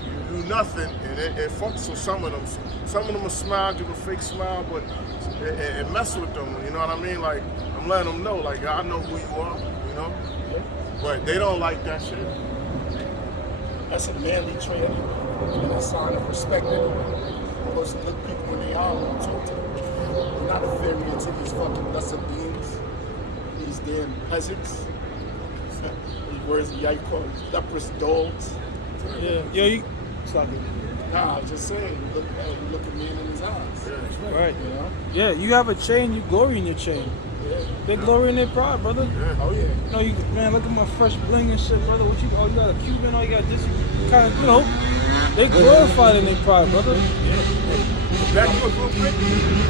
you do nothing, and it fucks with some of them. Some of them will smile, give a fake smile, but it mess with them, you know what I mean? Like, I'm letting them know, like, I know who you are, you know? But they don't like that shit. That's a manly trait and a sign of respect anyway. You're supposed to look people when they are and talk to them. You're not inferior to these fucking lesser beings, these damn peasants. These words, you call them leprous dogs. Yeah, yo, you stop it. Nah, I'm just saying, you look a man in his eyes. Yeah, right. You know? Yeah, you have a chain, you glory in your chain. Yeah. They glory in their pride, brother. Yeah. Oh yeah. You know, man, look at my fresh bling and shit, brother. What you got a Cuban, you got this kind of, you know, they glorified in their pride, brother. Back to it real quick.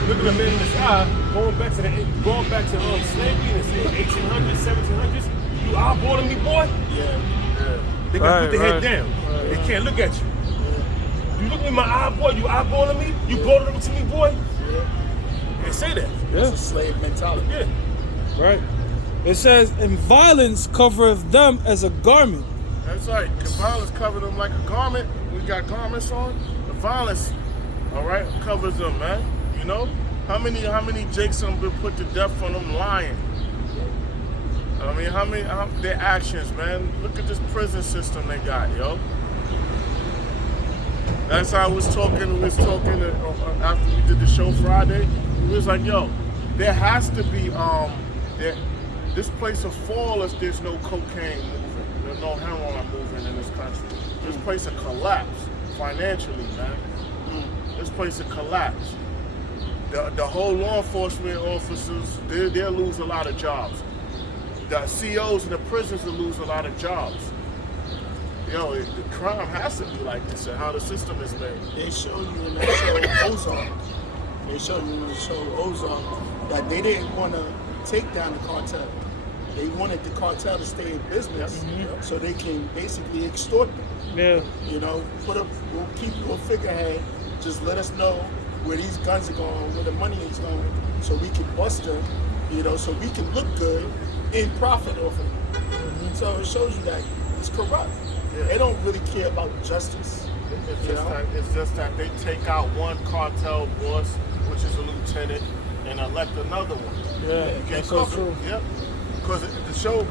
Look at the man in his eye, going back to slavery in the 1800s, 1700s. You eyeballing me, boy? Yeah. They gotta put their head Right. down. They can't look at you. You look in my eye, boy. You eyeballing me? You balling over to me, boy? They say that. That's a slave mentality. Yeah. Right. It says, and violence covereth them as a garment. That's right. The violence covered them like a garment. We got garments on. The violence, all right, covers them, man. You know, how many Jakes have been put to death for them lying? I mean, how their actions, man. Look at this prison system they got, yo. That's how I was talking. We was talking after we did the show Friday. We was like, yo, there has to be this place will fall if there's no cocaine moving, there's no heroin moving in this country. This place will collapse financially, man. This place will collapse. The whole law enforcement officers, they'll lose a lot of jobs. The COs in the prisons will lose a lot of jobs. Yo, the crime has to be like this, and how the system is made. They show you in that show Ozark. They show you in the show Ozark that they didn't want to take down the cartel. They wanted the cartel to stay in business so they can basically extort them. Yeah. You know, we'll keep you a figurehead. Just let us know where these guns are going, where the money is going, so we can bust them. You know, so we can look good and profit off of it. So it shows you that it's corrupt. Yeah. They don't really care about justice. It's just that they take out one cartel boss, which is a lieutenant, and elect another one. Yeah, that's so true. Yep. Because the show,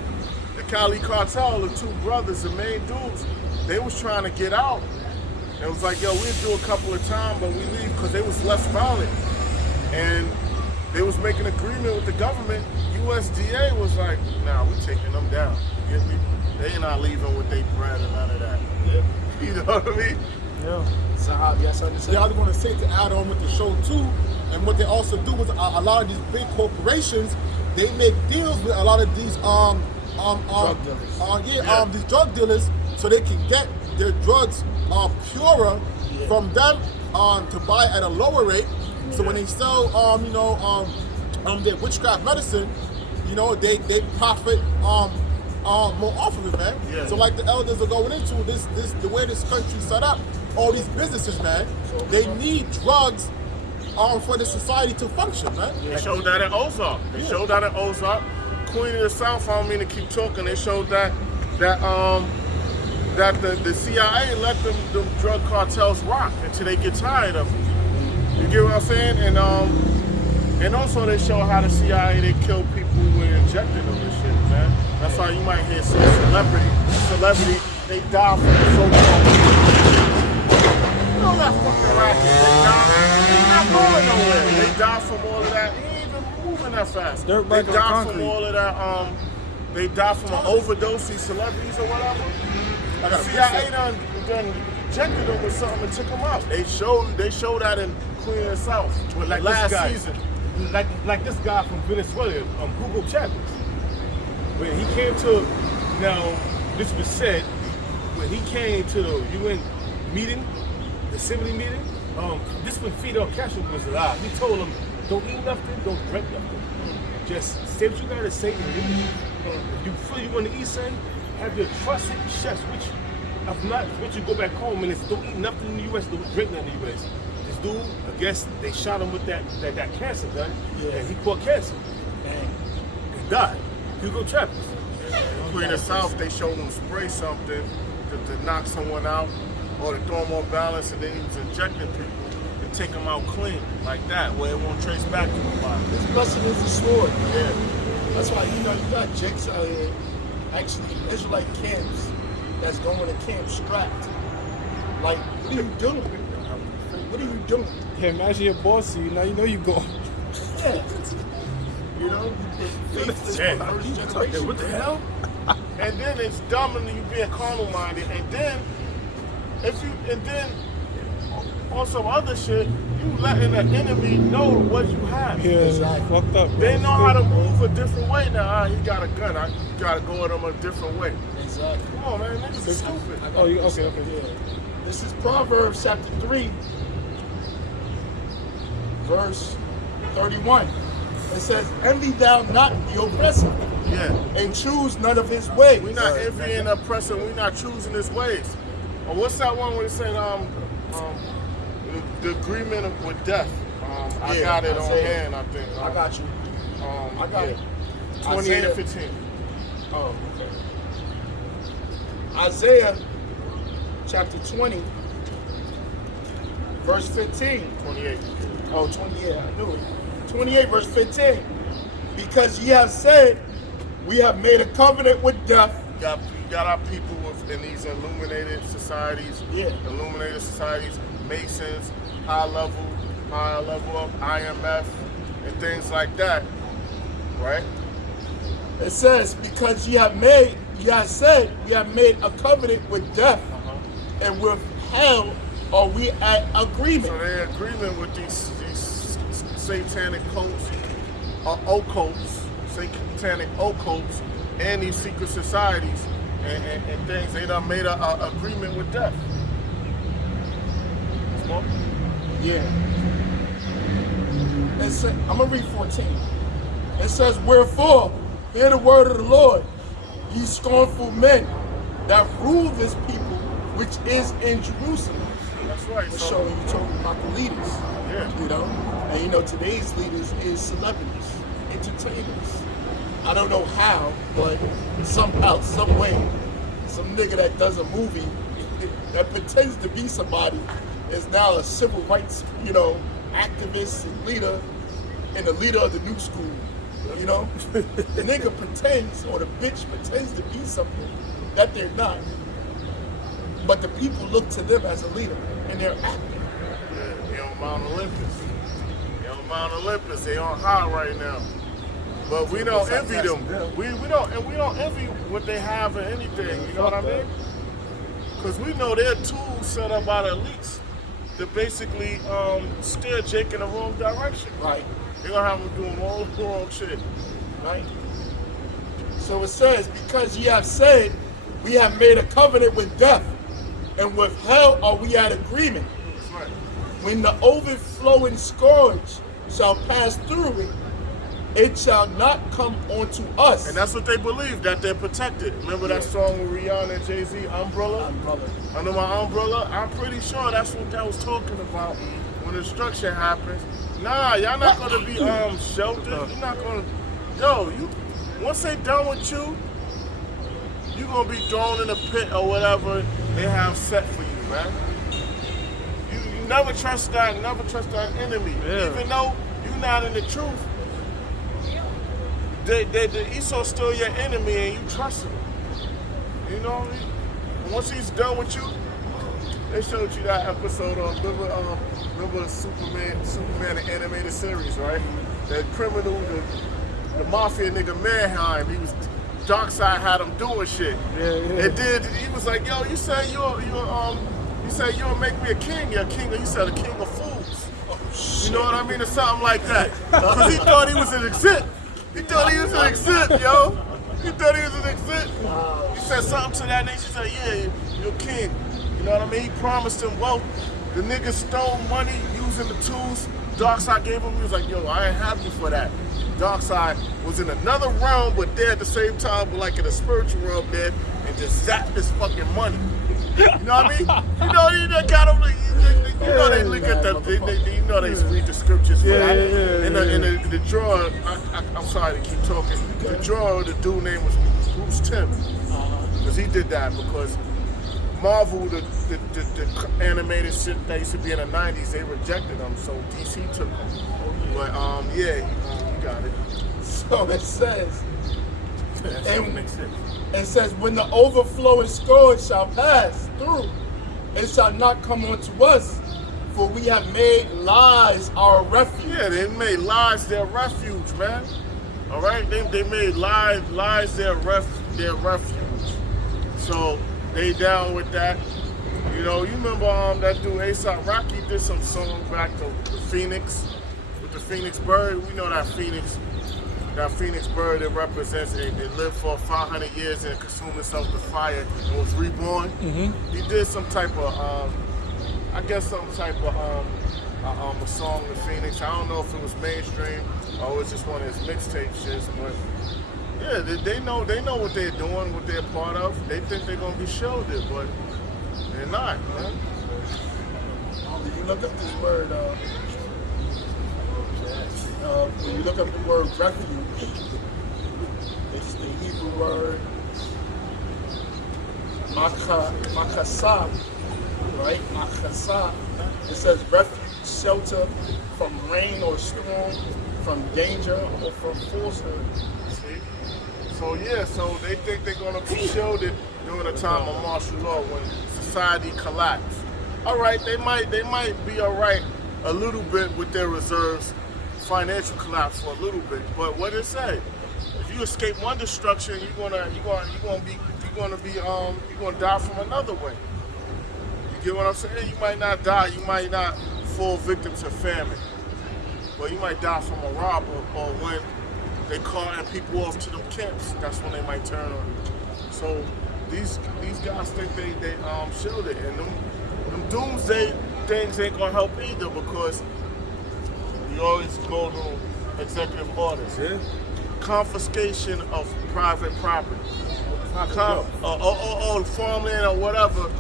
the Cali cartel, the two brothers, the main dudes, they was trying to get out. And it was like, yo, we'll do a couple of times, but we leave because they was less violent. And they was making agreement with the government. USDA was like, nah, we taking them down. You get me? They not leaving with their bread and none of that. Yeah. You know what I mean? Yeah. Sahab, yes, I understand. Yeah, I was going to say to add on with the show too, and what they also do is a lot of these big corporations, they make deals with a lot of these Drug dealers. these drug dealers, so they can get their drugs purer from them to buy at a lower rate. So when they sell their witchcraft medicine, you know, they profit more off of it, man. Yeah. So like the elders are going into this the way this country's set up, all these businesses, man, they need drugs for the society to function, man. They showed that at Ozark. They showed that at Ozark. Queen of the South, I don't mean to keep talking, they showed that the CIA let them drug cartels rock until they get tired of it. You get what I'm saying? And also they show how the CIA, they kill people who were injected them and shit, man. That's why you might hear see a celebrity, they die from the so-called. You know that fucking racket, they not going nowhere. They die from all of that. He ain't even moving that fast. Dirt They bike or die concrete? from all of that. They die from an overdose, these celebrities or whatever. The CIA done injected them with something and took them out. They showed that in Queen of the South Well, like last this guy, season. like this guy from Venezuela, Hugo Chavez. When he came to, now this was said, when he came to the UN meeting, the assembly meeting, this when Fidel Castro was alive. He told him, don't eat nothing, don't drink nothing. Just say what you gotta say and leave. If you feel you want to eat something, have your trusted chefs with you. If not, once you go back home and it's don't eat nothing in the U.S., don't drink nothing in the U.S. This dude, I guess they shot him with that cancer gun, and he caught cancer. And died. Hugo Chavez. Queen of the South, they showed him spray something to knock someone out or to throw them off balance, and then he was injecting people to take them out clean, like that, where it won't trace back to the body. This blessing is a sword. Yeah. That's why, you got jakes out here, actually Israelite camps that's going to camp strapped. Like, what are you doing? What are you doing? Yeah, imagine your boss see you, now you know you go. Yeah. You know, you put faith in the first generation. What the hell? And then it's dumb and you being carnal minded, and then on some other shit, you letting the enemy know what you have. Yeah, Exactly. fucked up. They know how to move a different way now. He got a gun. I gotta go at him a different way. Exactly. Come on, man. Niggas are stupid. Oh, you okay? Yeah. This is Proverbs chapter 3, verse 31. It says, envy thou not the oppressor, Yeah. and choose none of his ways. We're not envying the oppressor. We're not choosing his ways. Or what's that one where it said the agreement with death? I Yeah, got it on Isaiah. hand, I think. I got you. I got it. 28 Isaiah. and 15. Oh, okay. Isaiah chapter 20, verse 15. 28. Oh, 28, I knew it. 28, verse 15. Because ye have said, we have made a covenant with death. You got our people in these illuminated societies. Yeah. Illuminated societies. Masons, higher level of IMF, and things like that, right? It says, because ye have said, we have made a covenant with death, and with hell are we at agreement. So they're in agreement with these satanic cults, occults, satanic occults, and these secret societies and things. They done made an agreement with death. Smoke? Yeah. I'm going to read 14. It says, wherefore, hear the word of the Lord, ye scornful men that rule this people which is in Jerusalem. That's right. So you talking about the leaders. Yeah. You know? And you know, today's leaders is celebrities, entertainers. I don't know how, but somehow, some way, some nigga that does a movie that pretends to be somebody is now a civil rights, you know, activist and leader, and the leader of the new school. You know? The nigga pretends, or the bitch pretends to be something that they're not. But the people look to them as a leader, and they're acting. Yeah, they on Mount Olympus. They on high right now. But we don't envy them. We don't envy what they have or anything. You know what I mean? Because we know they're tools set up by the elites to basically steer Jake in the wrong direction. Right. They're gonna have them doing all the wrong shit. Right? So it says, because ye have said, we have made a covenant with death, and with hell are we at agreement. That's right. When the overflowing scourge shall pass through it, it shall not come onto us. And that's what they believe, that they're protected. Remember that song with Rihanna and Jay-Z, Umbrella? Under my umbrella? I'm pretty sure that's what that was talking about when destruction happens. Nah, y'all not gonna be sheltered. You're not gonna. Yo, once they done with you, you gonna be thrown in a pit or whatever they have set for you, man. You never trust that enemy, even though you're not in the truth. The Esau's still your enemy, and you trust him. You know what I mean? And once he's done with you, they showed you that episode of remember Superman the animated series, right? The criminal, the mafia nigga Manheim, Darkseid had him doing shit. And he was like, yo, you said you'll make me a king. You're a king, you said a king of fools. You know what I mean? Or something like that. Because he thought he was an exit. He thought he was an exit, yo. He thought he was an exit. He said something to that nation. He said, yeah, you're king. You know what I mean? He promised him wealth. The nigga stole money using the tools Darkseid gave him. He was like, yo, I ain't have you for that. Darkseid was in another realm, but there at the same time, but like in a spiritual realm there, and just zapped his fucking money. You know what I mean? You know, they got him. You know they look at you know they read the scriptures for that. In the drawer, I'm sorry to keep talking. The drawer, the dude name was Bruce Timm, because he did that because Marvel, the animated shit that used to be in the 90s, they rejected them, so DC took them. But yeah, you got it. So it says, it says, when the overflowing scourge shall pass through, it shall not come unto us, for we have made lies our refuge. Yeah, they made lies their refuge, man. All right, they made lies their refuge. So they down with that. You know, you remember that dude A$AP Rocky did some song back to the Phoenix with the Phoenix bird. We know that Phoenix bird that represents it lived for 500 years and consumed itself to fire and was reborn. He did some type of a song with Phoenix. I don't know if it was mainstream or it was just one of his mixtape shits, but yeah, they know what they're doing, what they're part of. They think they're gonna be shielded, but they're not, man. If you look up this word, when you look up the word refuge, it's the Hebrew word makasah, right? Makasah. It says refuge, shelter from rain or storm, from danger or from falsehood. See? So they think they're gonna be shielded during the time of martial law when society collapsed. all right, they might be all right a little bit with their reserves, financial collapse for a little bit. But what it say? If you escape one destruction, you're gonna die from another way. You get what I'm saying? You might not die, you might not fall victim to famine, but you might die from a robber, or when they carting people off to them camps, that's when they might turn on you. So these guys think they shielded, and them doomsday things ain't gonna help either, because you always go to executive orders. Yeah. Confiscation of private property. Or farmland or whatever,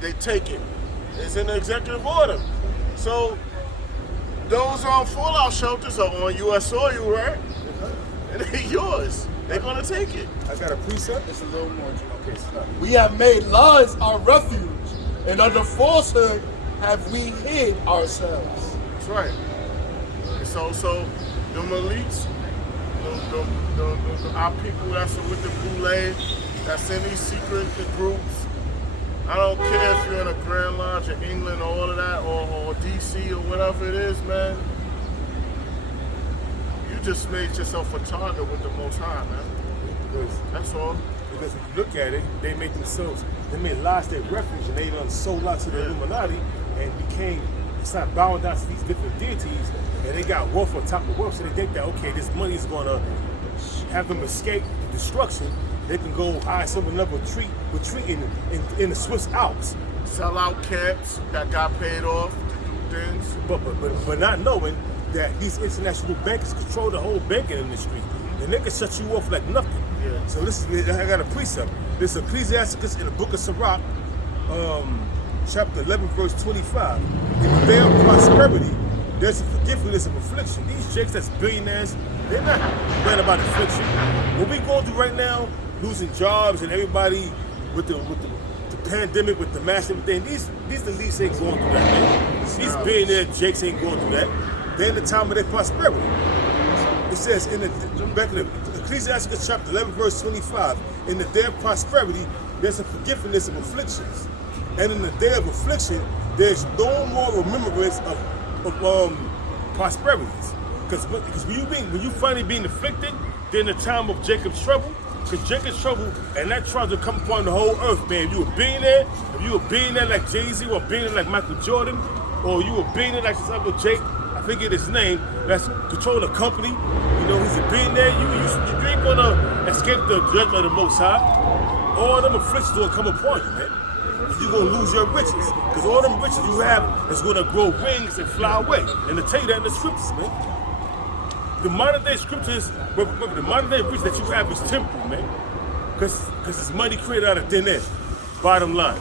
they take it. It's in the executive order. So those fallout shelters are on U.S. soil, right? And they're yours. They're gonna take it. I got a precept. It's a little more. Okay, stop. We have made lies our refuge, and under falsehood have we hid ourselves. That's right. And so them elites, our people that's with the boule, that's in these secret groups. I don't care if you're in a Grand Lodge in England or all of that, or DC or whatever it is, man. You just made yourself a target with the Most High, man. That's all. Because if you look at it, they made lies their refuge, and they done sold out to the Illuminati and started bowing down to these different deities, and they got wealth on top of wealth, so they think that, okay, this money is going to have them escape the destruction. They can go hide some another retreat in the Swiss Alps. Sell out camps that got paid off to do things. But not knowing that these international bankers control the whole banking industry, and they can shut you off like nothing. Yeah. So I got a precept. This is Ecclesiasticus in the book of Sirach, chapter 11, verse 25. In the day of prosperity, there's a forgiveness of affliction. These jakes that's billionaires, they're not worried about affliction. What we going through right now, losing jobs and everybody with the pandemic, with the mass and everything, these elites ain't going through that, man. These billionaire jakes ain't going through that. They're in the time of their prosperity. It says back in the Ecclesiasticus chapter 11, verse 25, in the day of prosperity, there's a forgiveness of afflictions. And in the day of affliction, there's no more remembrance of prosperities. Because when you finally being afflicted, then the time of Jacob's trouble, because Jacob's trouble and that trial will come upon the whole earth, man. If you a billionaire, if you a billionaire like Jay-Z, or a billionaire like Michael Jordan, or you a billionaire like this other Jake, I forget his name, that's control a company, you know, he's a billionaire, you ain't gonna escape the judgment of the Most High. All them afflictions will come upon you, man. You're gonna lose your riches, because all them riches you have is gonna grow wings and fly away. And to tell you that in the scriptures, man. The modern day scriptures, the modern day riches that you have is temporal, man. Because it's money created out of thin air. Bottom line.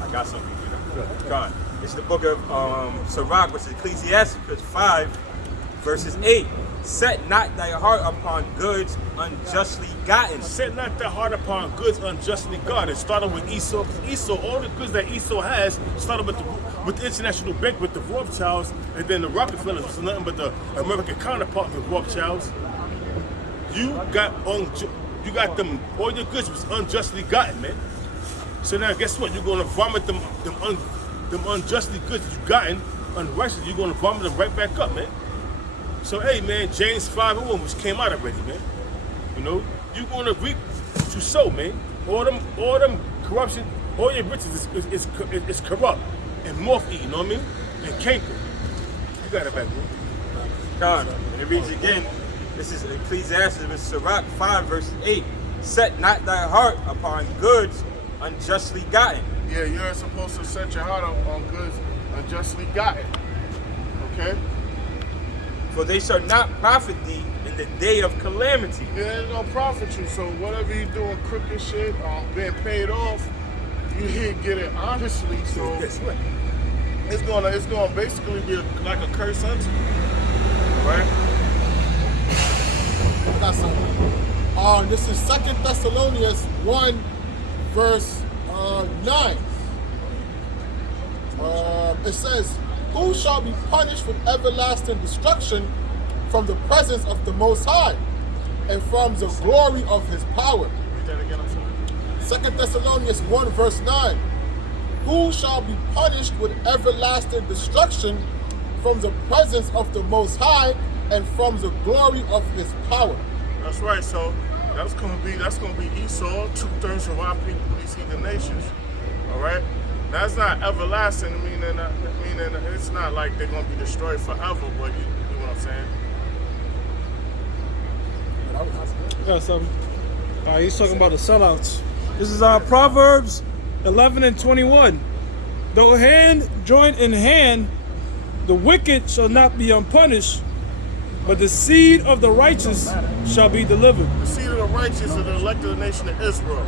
I got something, you know. God. It's the book of Sirach, which is Ecclesiasticus 5, verses 8. Set not thy heart upon goods unjustly gotten. Set not thy heart upon goods unjustly gotten. Started with Esau. Esau, all the goods that Esau has, started with the International Bank, with the Rothschilds, and then the Rockefellers, which is nothing but the American counterpart of the Rothschilds. You got them, all your goods was unjustly gotten, man. So now guess what? You're gonna vomit them unjustly goods that you gotten, unrighteous, you're gonna vomit them right back up, man. So hey man, James 5:1, which came out already, man. You know, you're gonna reap what you sow, man. All them corruption, all your riches is corrupt and moth eaten, you know what I mean? And canker. You got it back, man. God, and it reads again. This is Ecclesiastes with Sirach 5, verse 8. Set not thy heart upon goods unjustly gotten. Yeah, you're supposed to set your heart on goods unjustly gotten. Okay? For they shall not profit thee in the day of calamity. Yeah, it's gonna profit you. So whatever you doing, crooked shit, being paid off, you didn't get it honestly. So Guess what? it's gonna basically be like a curse unto you, right? I got something. This is 2 Thessalonians 1, verse 9. It says, who shall be punished with everlasting destruction from the presence of the Most High and from the glory of his power? Read that again, I'm sorry. 2 Thessalonians 1, verse 9. who shall be punished with everlasting destruction from the presence of the Most High and from the glory of his power. That's right. So that's gonna be Esau, 2/3 of our people, these heathen nations. All right. That's not everlasting. Meaning it's not like they're gonna be destroyed forever. But you know what I'm saying? Got something. He's talking about the sellouts. This is Proverbs 11 and 21. Though hand join in hand, the wicked shall not be unpunished, but the seed of the righteous shall be delivered. The seed of the righteous are the elected nation of Israel.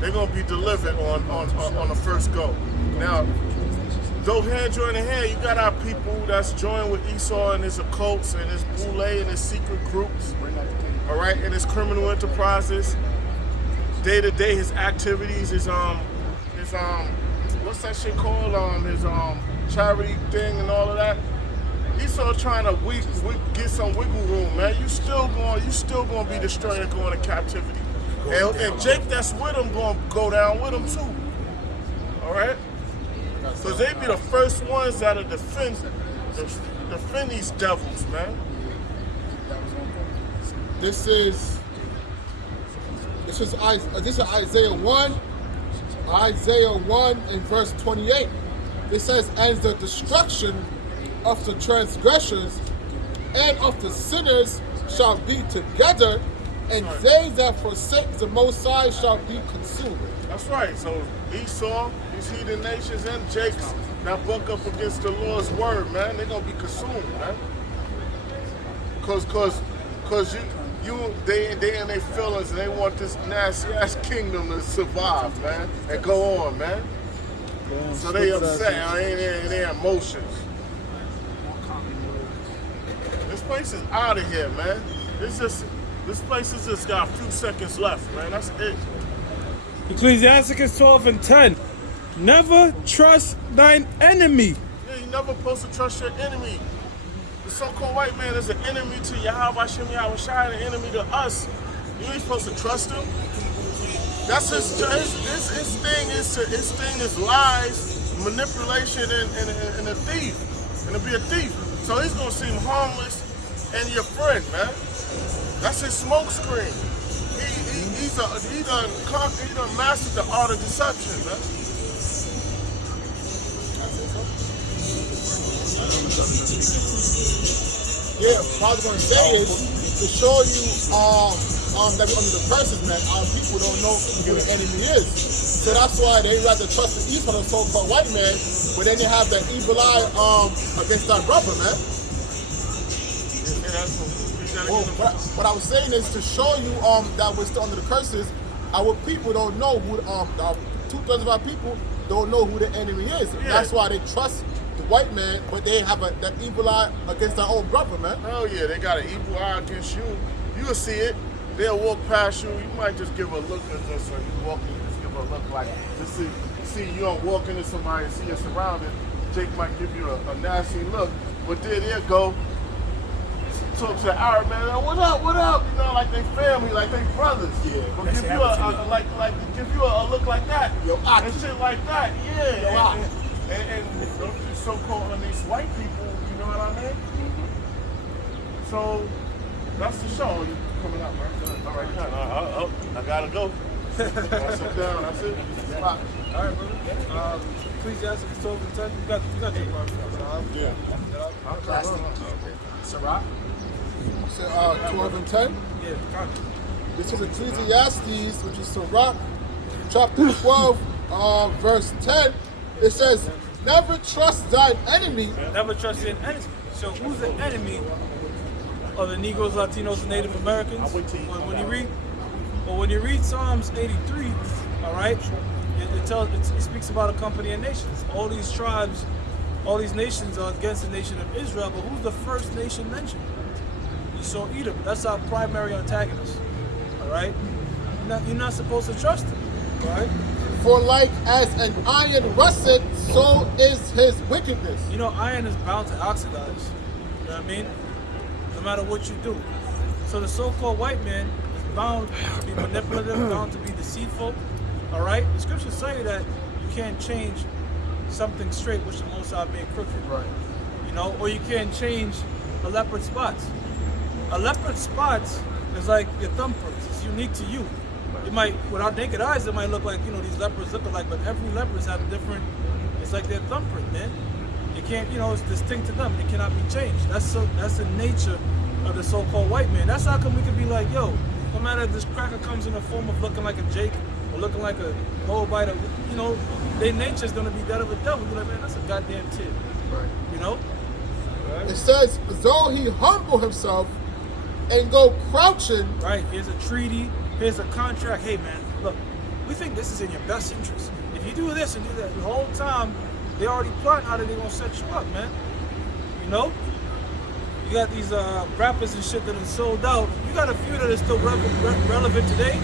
They're gonna be delivered on the first go. Now, though hand join in hand, you got our people that's joined with Esau and his occults and his boule and his secret groups. All right, and his criminal enterprises. Day to day, his activities, his what's that shit called? His charity thing and all of that. Esau trying to get some wiggle room, man. You still gonna be destroyed and going into captivity. And Jake that's with him gonna go down with him too. All right, because they be the first ones that'll defend these devils, man. This is Isaiah 1. Isaiah 1 in verse 28. It says, "And the destruction of the transgressors and of the sinners shall be together, and they that forsake the Most High shall be consumed." That's right. So Esau, these heathen nations, and Jake's that buck up against the Lord's word, man, they're gonna be consumed, man. Cause they in their feelings and they want this nasty ass kingdom to survive, man, and go on, man. So they upset in their emotions. This place is out of here, man. This place has just got a few seconds left, man. That's it. Ecclesiasticus 12 and 10. Never trust thine enemy. Yeah, you're never supposed to trust your enemy. The so-called white man is an enemy to Yahweh Shem Yahweh Shai, an enemy to us. You ain't supposed to trust him. That's his thing. His thing is lies, manipulation, and a thief, and to be a thief. So he's gonna seem harmless and your friend, man. That's his smoke screen. He done mastered the art of deception, man. Yeah, what I was going to say is to show you that we're under the curses, man. Our people don't know who the enemy is, so that's why they rather trust the Esau, the so-called white man, but then they have that evil eye against that brother, man. Well, what I was saying is to show you that we're still under the curses. Our people don't know who 2/3 of our people don't know who the enemy is. Yeah. That's why they trust the white man, but they have that evil eye against their own brother, man. Hell yeah, they got an evil eye against you. You'll see it. They'll walk past you. You might just give a look and just you walk and just give a look like to see you don't walk into somebody and see your surroundings. Jake might give you a nasty look, but there they go. Talk to the Arab man, what up? You know, like they family, like they brothers. Yeah. But give you give you a look like that. Yo, and shit like that. Yeah. And these so-called these white people, you know what I mean? So that's the show. You coming up, right? All right, I gotta go. I'll sit down. That's it. All right, brother. Ecclesiasticus 12 and 10. You got your part. Yeah. Okay. Sarah? So, 12 and 10. Yeah. This is Ecclesiastes, which is Sirach, chapter 12, verse 10. It says, "Never trust thine enemy." Never trust your enemy. So who's the enemy of the Negroes, Latinos, and Native Americans? When you read Psalms 83, all right, it speaks about a company of nations. All these tribes, all these nations are against the nation of Israel, but who's the first nation mentioned? Esau, Edom. That's our primary antagonist. All right, you're not supposed to trust him. All right. For like as an iron rusted, so is his wickedness. You know, iron is bound to oxidize. You know what I mean? No matter what you do. So the so-called white man is bound to be manipulative, bound to be deceitful. All right? The scriptures say that you can't change something straight which the Most High made crooked. Right. You know, or you can't change a leopard spots. A leopard spots is like your thumbprints. It's unique to you. You might, without naked eyes, it might look like, you know, these leopards look alike, but every leopards have different, it's like their thumbprint, man. You can't, you know, it's distinct to them. It cannot be changed. That's the nature of the so-called white man. That's how come we could be like, yo, no matter if this cracker comes in the form of looking like a Jake or looking like a Moabite, you know, their nature is going to be that of a devil. You're like, man, that's a goddamn tip. Right. You know? Right. It says, though he humble himself and go crouching. Right, here's a treaty, here's a contract. Hey man, look, we think this is in your best interest. If you do this and do that, the whole time, they already plotting how they're gonna set you up, man. You know? You got these rappers and shit that are sold out. You got a few that are still relevant today,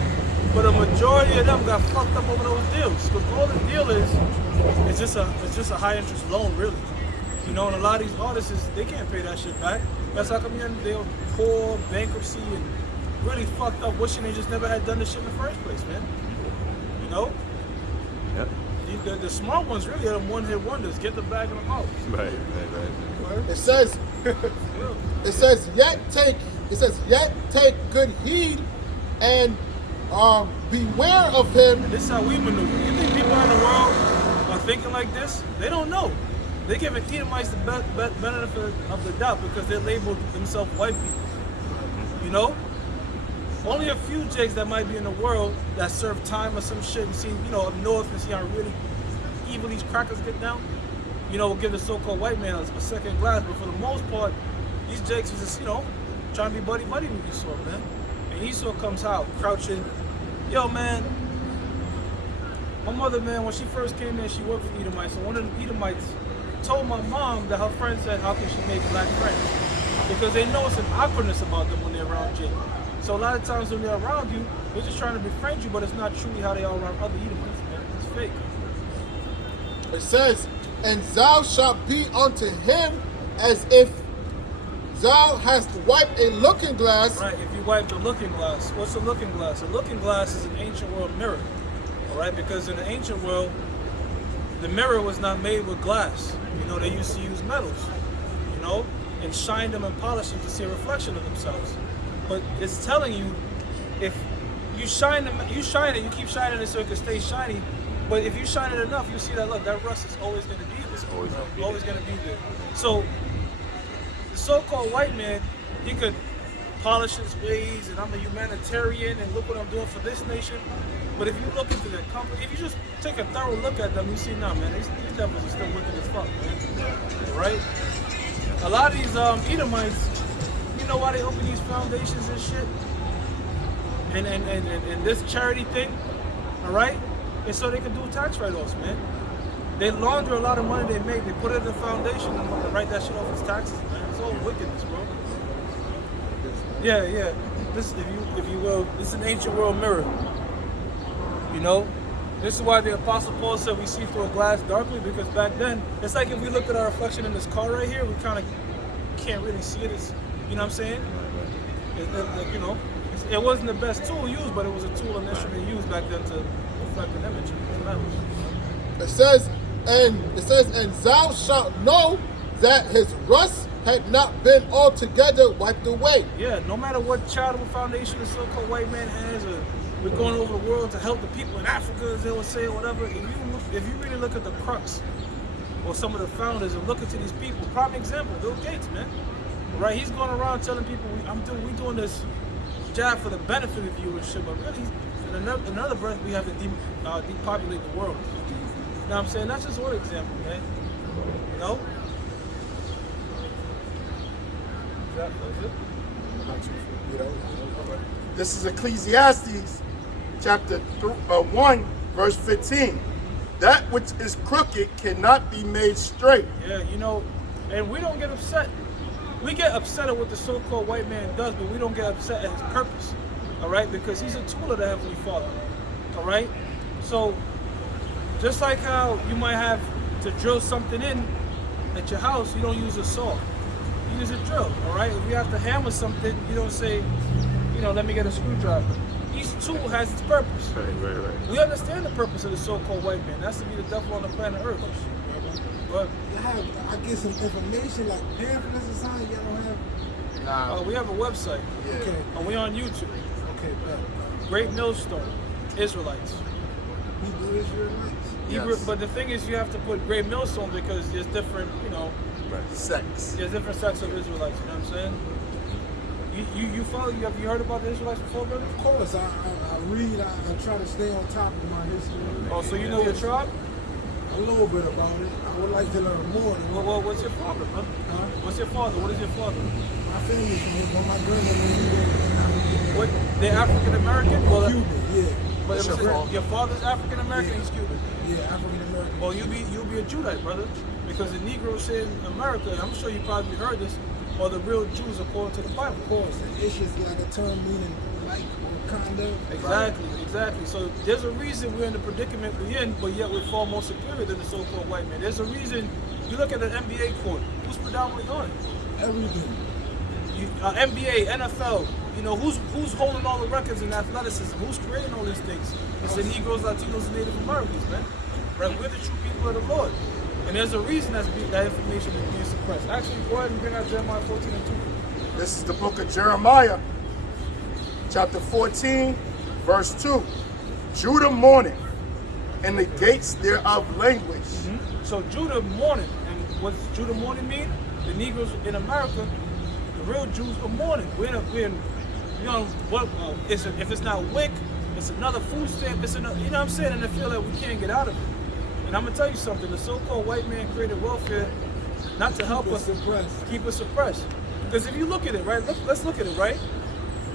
but a majority of them got fucked up over those deals. Because all the deal is, it's just a high interest loan, really. You know, and a lot of these artists, they can't pay that shit back. That's how come they're poor, bankruptcy, and really fucked up, wishing they just never had done this shit in the first place, man. You know? Yep. The smart ones really are them one-hit wonders. Get the bag in them out. Right. It says, yet take good heed and beware of him. And this is how we maneuver. You think people in the world are thinking like this? They don't know. They giving Edomites the benefit of the doubt because they labeled themselves white people. You know? Only a few Jakes that might be in the world that serve time or some shit and see, you know, up north and see how really evil these crackers get down, you know, will give the so-called white man a second glass. But for the most part, these Jakes was just, you know, trying to be buddy-buddy with Esau, man. And Esau comes out, crouching. Yo, man, my mother, man, when she first came in, she worked for Edomites. So one of the Edomites told my mom that her friend said, how can she make black friends? Because they know it's an awkwardness about them when they're around Jake. So a lot of times when they're around you, they're just trying to befriend you, but it's not truly how they are around other Edomites, man. It's fake. It says, and thou shalt be unto him as if thou hast wiped a looking glass. Right, if you wipe the looking glass. What's a looking glass? A looking glass is an ancient world mirror. All right, because in the ancient world, the mirror was not made with glass. You know, they used to use metals, you know, and shine them and polish them to see a reflection of themselves. But it's telling you, if you shine them, you keep shining it so it can stay shiny. But if you shine it enough, you see that, look, that rust is always going to be there. Always going to be there. So the so-called white man, he could polish his ways, and I'm a humanitarian, and look what I'm doing for this nation. But if you look into the company, if you just take a thorough look at them, you see, nah, man, these devils are still wicked as fuck, man. Right? A lot of these Edomites, you know why they open these foundations and shit? And this charity thing, all right? And so they can do tax write-offs, man. They launder a lot of money they make, they put it in the foundation and write that shit off as taxes, man. It's all wickedness, bro. Yeah. This, if you will, this is an ancient world mirror. You know? This is why the Apostle Paul said we see through a glass darkly, because back then, it's like if we looked at our reflection in this car right here, we kind of can't really see it as, you know what I'm saying? You know, it wasn't the best tool used, but it was a tool and instrument used back then to reflect an image. It says, and thou shalt know that his rust had not been altogether wiped away. Yeah, no matter what charitable foundation the so-called white man has, or we're going over the world to help the people in Africa, as they would say, or whatever. If you really look at the crux, or some of the founders, and look into these people, prime example, Bill Gates, man. Right, he's going around telling people, we doing this job for the benefit of you and shit, but really, in another breath, we have to depopulate the world. You know what I'm saying? That's just one example, man. You know? That's it? This is Ecclesiastes chapter 1, verse 15. That which is crooked cannot be made straight. Yeah, you know, and we don't get upset. We get upset at what the so-called white man does, but we don't get upset at his purpose, all right? Because he's a tool of the Heavenly Father, all right? So, just like how you might have to drill something in at your house, you don't use a saw. You use a drill, all right? If you have to hammer something, you don't say, you know, let me get a screwdriver. Each tool has its purpose. Right. We understand the purpose of the so-called white man. That's to be the devil on the planet Earth. But I get some information like pamphlets or something. Y'all don't have. Nah. we have a website. Yeah. Okay. And we on YouTube. Okay, bet. Great Millstone, Israelites. Hebrew Israelites. Hebrew, Yes. but the thing is, you have to put Great Millstone because there's different, Sex. there's different sects of Israelites. You know what I'm saying? You follow? Have you heard about the Israelites before, brother? Of course, I read. I try to stay on top of my history. Oh, so you know your tribe? A little bit about it. I would like to learn more. Well, what's your father, bro? Huh? What's your father? What is your father? My family from here, my grandmother What? They're African American? Well, was Cuban. Yeah. but What's your father? your father's African American. Yeah. He's Cuban. Yeah, African American. Well, you'll be a Judite, brother, because the Negroes here in America, I'm sure you probably heard this, are the real Jews according to the Bible. Of course, it's just like a term meaning like or kind of. Exactly. So there's a reason we're in the predicament we're in, but yet we're far more superior than the so-called white man. There's a reason. You look at the NBA court. Who's predominantly on it? Everything. NBA, NFL. Who's holding all the records in athleticism? Who's creating all these things? It's the Negroes, Latinos, and Native Americans, man. Right? We're the true people of the Lord. And there's a reason that information is being suppressed. Actually, go ahead and bring out Jeremiah 14 and 2. This is the book of Jeremiah, chapter 14, verse 2. Judah mourneth, and the gates thereof languish. So Judah mourning, and what does Judah mourning mean? The Negroes in America, the real Jews are mourning. We're in if it's not WIC, it's another food stamp. It's another, you know what I'm saying? And I feel like we can't get out of it. And I'm gonna tell you something. The so-called white man created welfare not to help us keep us suppressed. Because if you look at it, right? Let's look at it, right?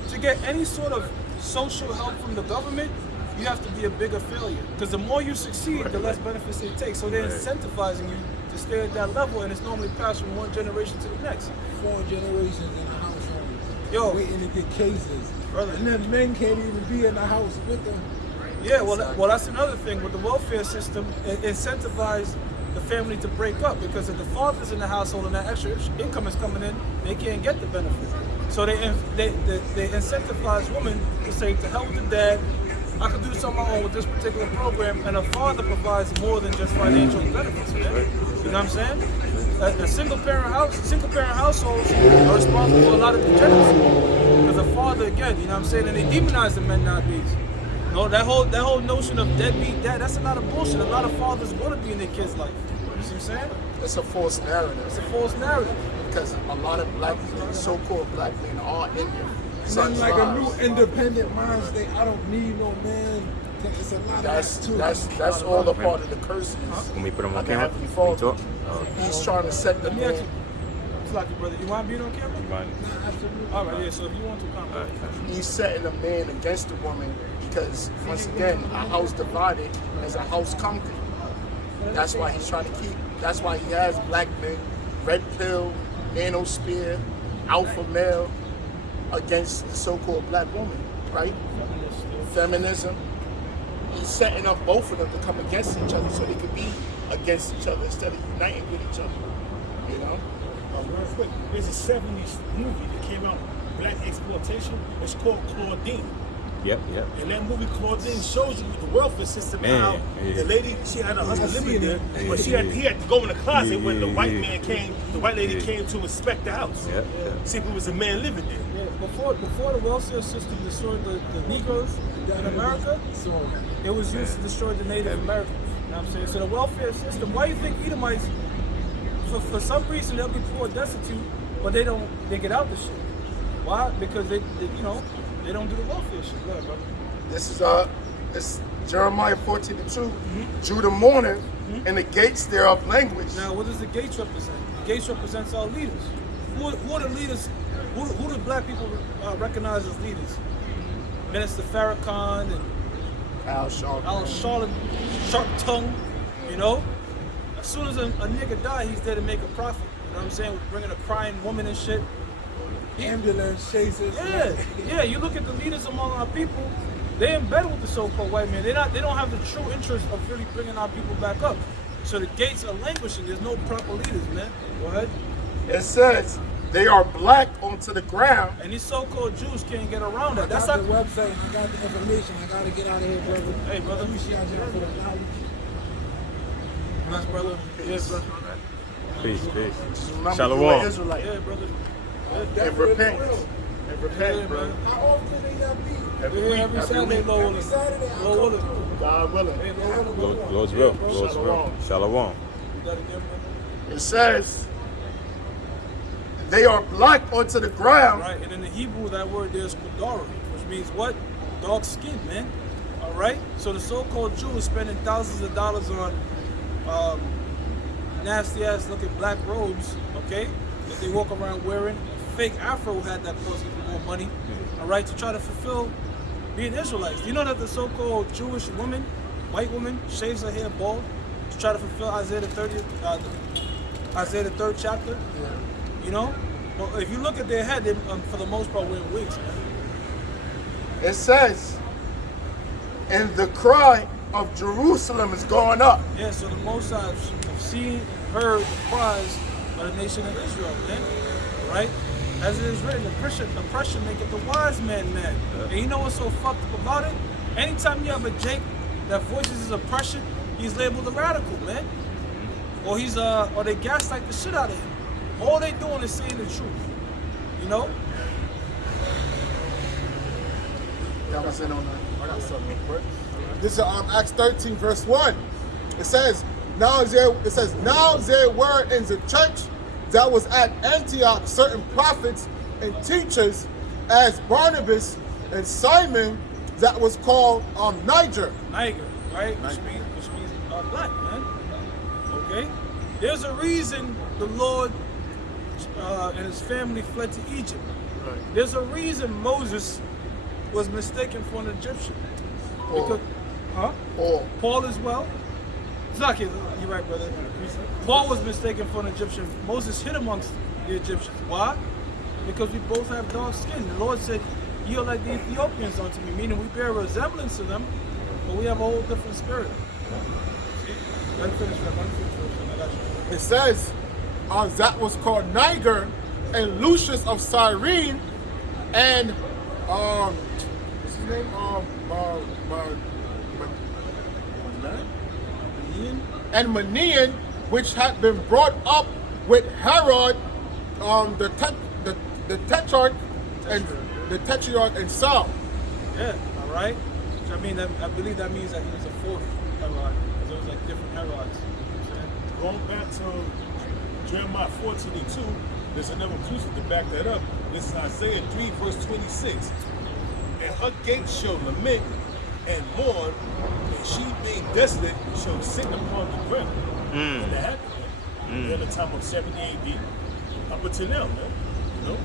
To get any sort of social help from the government, you have to be a bigger failure. Because the more you succeed, the less benefits they take. So they're incentivizing you to stay at that level, and it's normally passed from one generation to the next. 4 generations in a household. Yo. Waiting to get cases. Brother. And then men can't even be in the house with them. Yeah, well, that's another thing. With the welfare system, it incentivizes the family to break up because if the father's in the household and that extra income is coming in, they can't get the benefit. So they incentivize women to say, to hell with the dad, I can do something on my own with this particular program, and a father provides more than just financial benefits, man. You know what I'm saying? A single parent households are responsible for a lot of degeneracy. Because a father, again, you know what I'm saying, and they demonize the men nowadays. No, that whole notion of deadbeat dad, that's a lot of bullshit. A lot of fathers want to be in their kids' life. You see what I'm saying? It's a false narrative. It's a false narrative. Because a lot of so-called black men are in here. And then like a new independent mind state, I don't need no man. It's a lot of that too. That's all a part of the curses. When we put him on of the camera, Heavenly we Father. talk. He's trying to set the Let me ask man. you. It's like, brother, you want to be on camera? You mind? All right, yeah, so if you want to come. He's setting a man against a woman because once again, a house divided is a house conquered. That's why he's trying to keep. That's why he has black men, red pill, nano spear, alpha male against the so-called black woman, right? Feminism. He's setting up both of them to come against each other so they could be against each other instead of uniting with each other. You know? Real quick, there's a 70s movie that came out, Black Exploitation. It's called Claudine. Yep. And that movie Claudine shows you the welfare system, Man, how yeah. the lady, she had her husband living there, Yeah, but he had to go in the closet when the white man came, the white lady came to inspect the house. Yep. See if it was a man living there. Yeah, before the welfare system destroyed the Negroes in America, it was used to destroy the Native Americans. You know what I'm saying? So the welfare system, why do you think Edomites, for some reason they'll be poor, destitute, but they get out the shit. Why? Because they don't do the welfare shit. Go ahead, brother. This is it's Jeremiah 14:2. Judah mourneth, and the gates thereof languish. Now, what does the gates represent? The gates represents our leaders. Who are the leaders? Who do black people recognize as leaders? Minister Farrakhan and Al Sharpton. Sharp tongue, you know? As soon as a nigga die, he's there to make a profit. You know what I'm saying? Bringing a crying woman and shit. ambulance chasers. Yeah. You look at the leaders among our people, they're in bed with the so-called white man. They don't have the true interest of really bringing our people back up. So the gates are languishing. There's no proper leaders, man. Go ahead. It says they are black onto the ground. And these so-called Jews can't get around that. That's That's the like, website. I got the information. I gotta get out of here, brother. hey, brother. Appreciate you for the knowledge. Nice, brother. Yes, brother. Peace. Remember, Shalom. you an Israelite. Yeah, brother. And repent. And repent, Yeah, bro. man. How often they got beat? We're here every Saturday, week. Lord Every willing. Saturday. I Lord come willing. through. God willing. Hey, Lord willing. Lord's will. bro. Lord's will. Shalom. Shalom. You got it again, brother. It says, they are black onto the ground. Right, and in the Hebrew, that word there's kodara, which means what? Dark skin, man. All right? So the so-called Jew is spending thousands of dollars on nasty-ass looking black robes, okay? That they walk around wearing. A fake afro had that cost even more money, all right, to try to fulfill being Israelites. Do you know that the so-called Jewish woman, white woman, shaves her hair bald to try to fulfill Isaiah the 3rd chapter? Yeah. You know? Well, if you look at their head, they, for the most part, wearing wigs, man. It says, and the cry of Jerusalem is going up. Yeah, so the Most High have seen and heard the cries of the nation of Israel, man. Right? As it is written, oppression maketh the wise man mad. And you know what's so fucked up about it? Anytime you have a Jake that voices his oppression, he's labeled a radical, man. Or or they gaslight the shit out of him. All they doing is saying the truth. You know? That was in on that. I got something real quick. This is Acts 13, verse 1. It says, now there were in the church that was at Antioch certain prophets and teachers, as Barnabas and Simon, that was called Niger. Niger, right? Which means black, man. Okay? There's a reason the Lord and his family fled to Egypt. Right. There's a reason Moses was mistaken for an Egyptian. Paul. Paul as well. Zaki, you're right, brother. Paul was mistaken for an Egyptian. Moses hid amongst the Egyptians. Why? Because we both have dark skin. The Lord said, "You are like the Ethiopians unto me," meaning we bear a resemblance to them, but we have a whole different spirit. See? Let me finish that. I got you. It says that was called Niger, and Lucius of Cyrene, and what's his name? And Manian, which had been brought up with Herod, the tetrarch and Saul. Yeah, all right. So I mean, I believe that means that he was a fourth Herod, because there was like different Herods. Going back to Jeremiah 14:2, there's another precept to back that up. This is Isaiah 3, verse 26. And her gates shall lament and mourn, and she being desolate shall sit upon the ground. And that happened, man. In the time of 70 AD up until now, man. You know?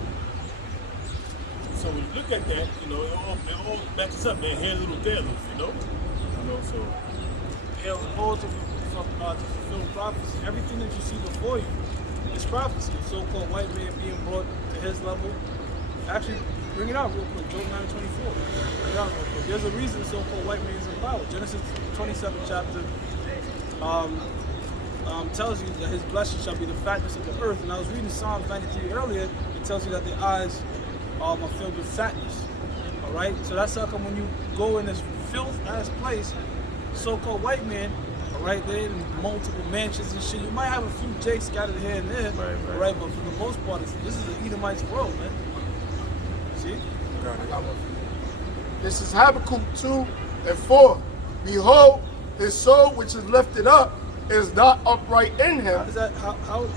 So when you look at that, you know, it all backs up, man. Here a little, there a little, you know? So Yeah, we're supposed to fulfill prophecy. Everything that you see before you is prophecy. The so-called white man being brought to his level. Actually, bring it out real quick. Job 9:24. Bring it out real quick. There's a reason the so-called white man is in power. Genesis 27 chapter tells you that his blessing shall be the fatness of the earth. And I was reading Psalms 93 earlier. It tells you that the eyes are filled with fatness. All right. So that's how come when you go in this filth-ass place, so-called white man, all right, they're in multiple mansions and shit. You might have a few jakes scattered here and there, right? But for the most part, this is an Edomite's world, man. See? This is Habakkuk 2:4. Behold, his soul which is lifted up is not upright in him.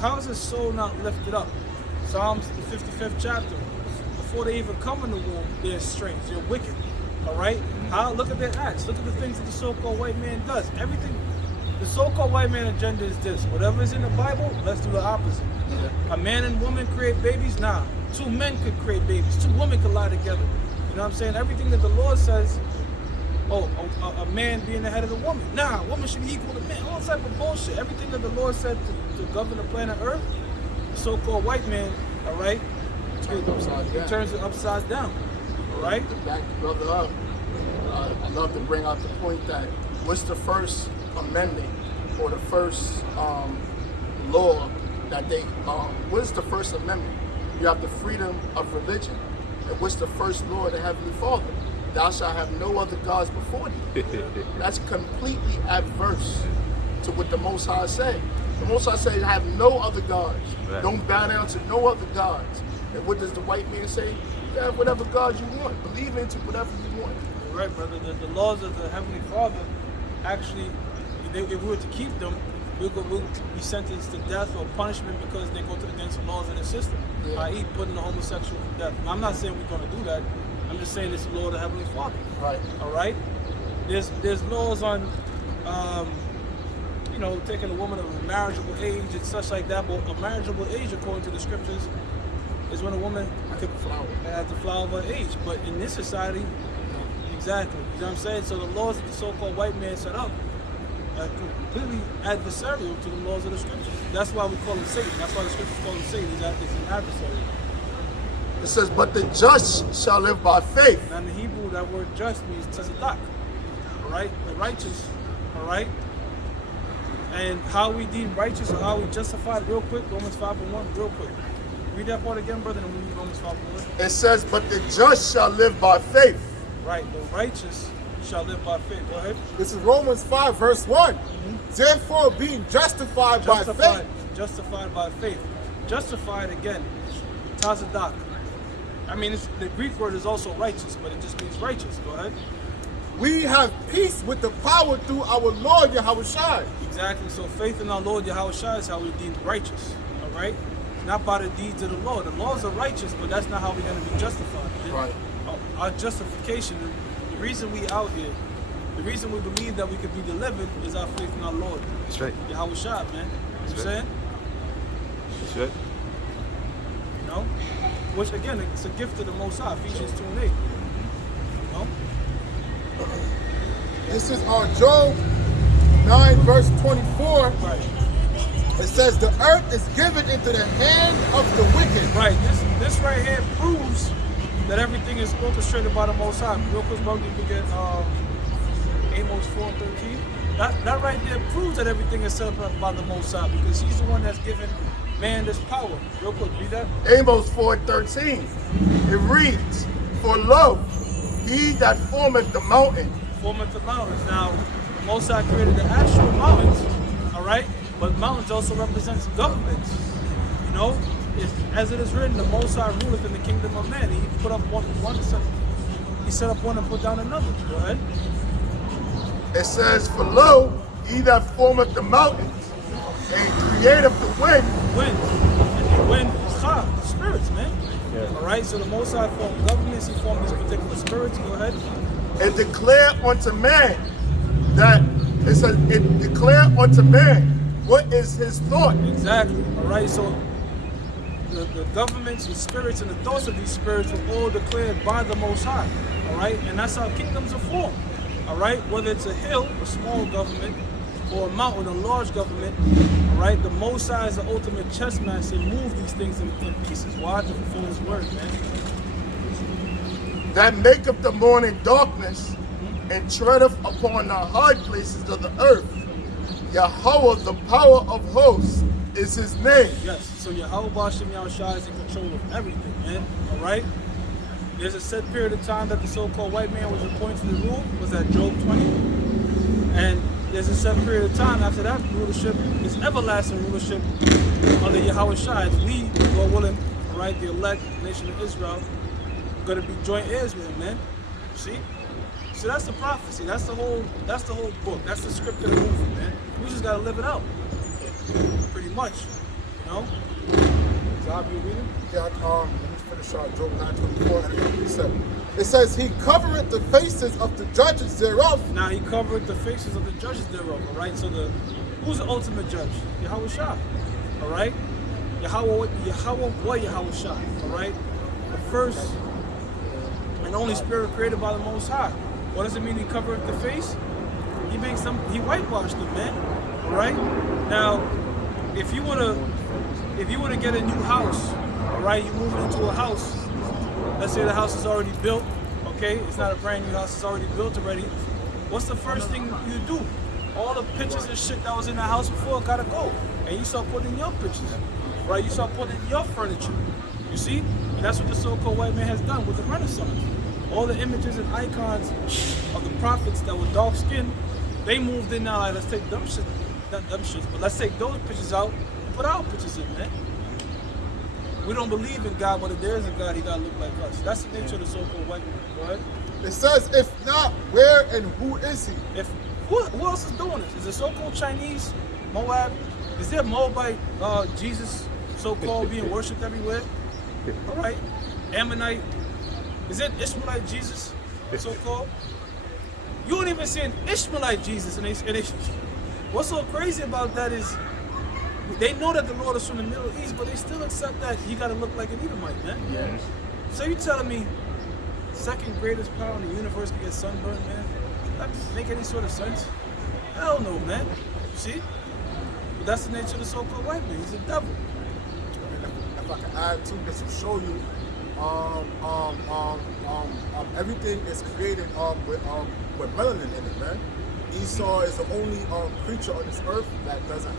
How is his soul not lifted up? Psalms the 55th chapter. Before they even come in the womb, they're strange, they're wicked. All right? Look at their acts. Look at the things that the so-called white man does. Everything. The so-called white man agenda is this. Whatever is in the Bible, let's do the opposite. A man and woman create babies? Nah. Two men could create babies. Two women could lie together. You know what I'm saying? Everything that the Lord says, a man being the head of the woman. Nah, woman should be equal to men. All type of bullshit. Everything that the Lord said to govern the planet Earth, the so-called white man, all right, he turns it upside down. All right? To back the brother up, I love to bring out the point that what's the first amendment or the first law that they, what's the first amendment? You have the freedom of religion. And what's the first law of the Heavenly Father? Thou shalt have no other gods before thee. That's completely adverse to what the Most High said. The Most High said, have no other gods. Right. Don't bow down to no other gods. And what does the white man say? You have whatever God you want. Believe into whatever you want. Right, brother. The laws of the Heavenly Father, actually, if we were to keep them, we'll be sentenced to death or punishment because they go against the laws of the system, Yeah. i.e. putting the homosexual to death. Now, I'm not saying we're going to do that. I'm just saying it's the law of the Heavenly Father. Right. All right? There's laws on, taking a woman of a marriageable age and such like that, but a marriageable age, according to the scriptures, is when a woman could at the flower of her age. But in this society, exactly. You know what I'm saying? So the laws that the so-called white man set up are completely adversarial to the laws of the scriptures. That's why we call him Satan. That's why the scriptures call him Satan. He's an adversary. It says, but the just shall live by faith. Now in the Hebrew, that word just means tzedakah. All right? The righteous. All right? And how we deem righteous or how we justified, real quick, Romans 5:1, real quick. Read that part again, brother, and we read Romans 5:1. It says, but the just shall live by faith. Right, the righteous shall live by faith. Go ahead. This is Romans 5, verse 1. Therefore, being justified by faith. Justified by faith. Justified, again, tazadak. I mean, the Greek word is also righteous, but it just means righteous. Go ahead. We have peace with the power through our Lord Yahushua. Exactly. So faith in our Lord Yahushua is how we deem righteous. All right? Not by the deeds of the law. The laws are righteous, but that's not how we're going to be justified. Man. Right. Our justification, the reason we out here, the reason we believe that we could be delivered is our faith in our Lord. That's right. Yahushua, man. You know what I'm saying? That's right. You know? Which, again, it's a gift of the Most High. Ephesians 2:8. You know? This is Job 9, verse 24. Right. It says, the earth is given into the hand of the wicked. Right. This right here proves that everything is orchestrated by the Most High. Real quick, bro, you can get Amos 4:13. That right there proves that everything is set up by the Most High because he's the one that's given man this power. Real quick, read that. Amos 4:13. It reads, for lo, he that formeth the mountain. Formeth the mountains. Now, the Most High created the actual mountains, all right? But mountains also represents governments. You know, as it is written, the Most High ruleth in the kingdom of man. He put up one he set up one and put down another. Go ahead. It says, for lo, he that formeth the mountains and createth the wind. Wind. And the wind is spirits, man. Yeah. All right, so the Most High formed governments, he formed these particular spirits. Go ahead. And declare unto man that, it says, it declare unto man what is his thought. Exactly. All right, so the governments, the spirits, and the thoughts of these spirits were all declared by the Most High. All right, and that's how kingdoms are formed. All right, whether it's a hill, a small government, or a mountain, a large government. All right, the Most High is the ultimate chess master and move these things in pieces. Why? To fulfill His word, man. That maketh the morning darkness and treadeth upon the high places of the earth. Yahweh, the power of hosts, is his name. Yes, so Yahweh Bashem Yahushua is in control of everything, man. All right? There's a set period of time that the so-called white man was appointed to rule, was at Job 20. And there's a set period of time after that rulership is everlasting rulership under Yahushua. As we, God willing, all right, the elect nation of Israel, going to be joint heirs with him, man. See? So that's the prophecy. That's the whole book. That's the script of the movie, man. We just gotta live it out. Pretty much. You know? Job, you reading? Yeah, let me finish Job 9:24 and 37. It says, he covereth the faces of the judges thereof. Now he covered the faces of the judges thereof, all right? So who's the ultimate judge? Yahushua, all right? Yahweh wa Yahushua, all right? The first and only spirit created by the Most High. What does it mean he covered the face? He whitewashed them, man. All right? Now, if you wanna get a new house, all right, you move into a house. Let's say the house is already built, okay? It's not a brand new house, it's already built already. What's the first thing you do? All the pictures and shit that was in the house before gotta go. And you start putting in your pictures, right? You start putting in your furniture. You see? And that's what the so-called white man has done with the Renaissance. All the images and icons of the prophets that were dark-skinned, they moved in now, like, let's take them shit not them shits, but let's take those pictures out and put our pictures in, man. We don't believe in God, but if there is a God, he gotta look like us. That's the nature of the so-called white man. Go ahead. It says, if not, where and who is he? If who else is doing this? Is it so-called Chinese, Moab? Is there Moabite Jesus so-called being worshipped everywhere? All right. Ammonite. Is it Ishmaelite Jesus so-called? You don't even see an Ishmaelite Jesus, and they what's so crazy about that is they know that the Lord is from the Middle East, but they still accept that he got to look like an Edomite, man. Yes. So you telling me second greatest power in the universe can get sunburned, man? That doesn't make any sort of sense. Hell no, man. See? But that's the nature of the so-called white man. He's a devil. If I can add to this to show you, everything is created with melanin in it, man. Esau is the only creature on this earth that doesn't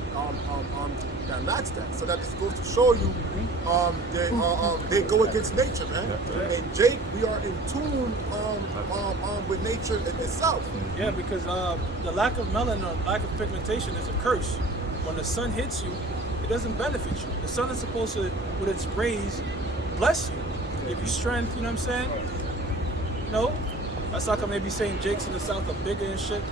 that lacks that. So that just goes to show you they go against nature, man. And Jake, we are in tune with nature itself. Yeah, because the lack of melanin or lack of pigmentation is a curse. When the sun hits you, it doesn't benefit you. The sun is supposed to, with its rays, bless you, give you strength, you know what I'm saying? No, that's like I may be saying Jakes in the South are bigger and shit.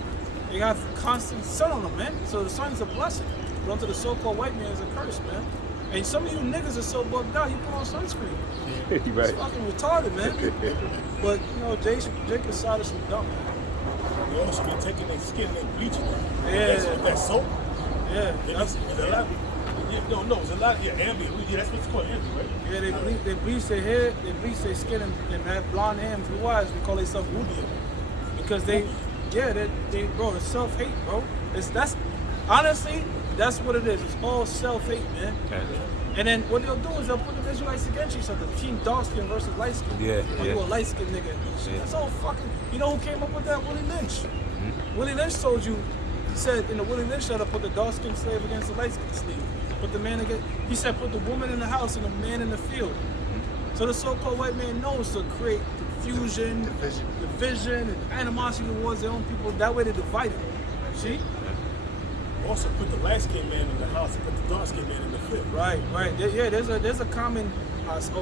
They have constant sun on them, man. So the sun is a blessing. But unto the so-called white man is a curse, man. And some of you niggas are so bugged out, you put on sunscreen. Right. It's fucking retarded, man. But, you know, Jake is side of some dumb, man. They also been taking their skin and bleaching it. Yeah. That's soap. Yeah, It's a lot. It's a lot. Yeah, ambient. Yeah, that's what it's called, ambient, right? yeah, they bleach their hair, they bleach their skin and have blonde hair and blue eyes. They call themselves Wudian. Because they bro, it's self-hate, bro. Honestly, that's what it is. It's all self-hate, man. Okay. And then what they'll do is they'll put the Israelites against each other. Team dark skin versus light skin. Yeah, Or yeah. you a light skin nigga. Yeah. That's all fucking. You know who came up with that? Willie Lynch. Willie Lynch told you. He said in the Willie Lynch letter, put the dark skinned slave against the light skinned slave. Put the man against. He said put the woman in the house and the man in the field. So the so-called white man knows to create confusion, division, and animosity towards their own people. That way they divide it. See? Also put the light skinned man in the house and put the dark skinned man in the field. Right. Yeah, there's a common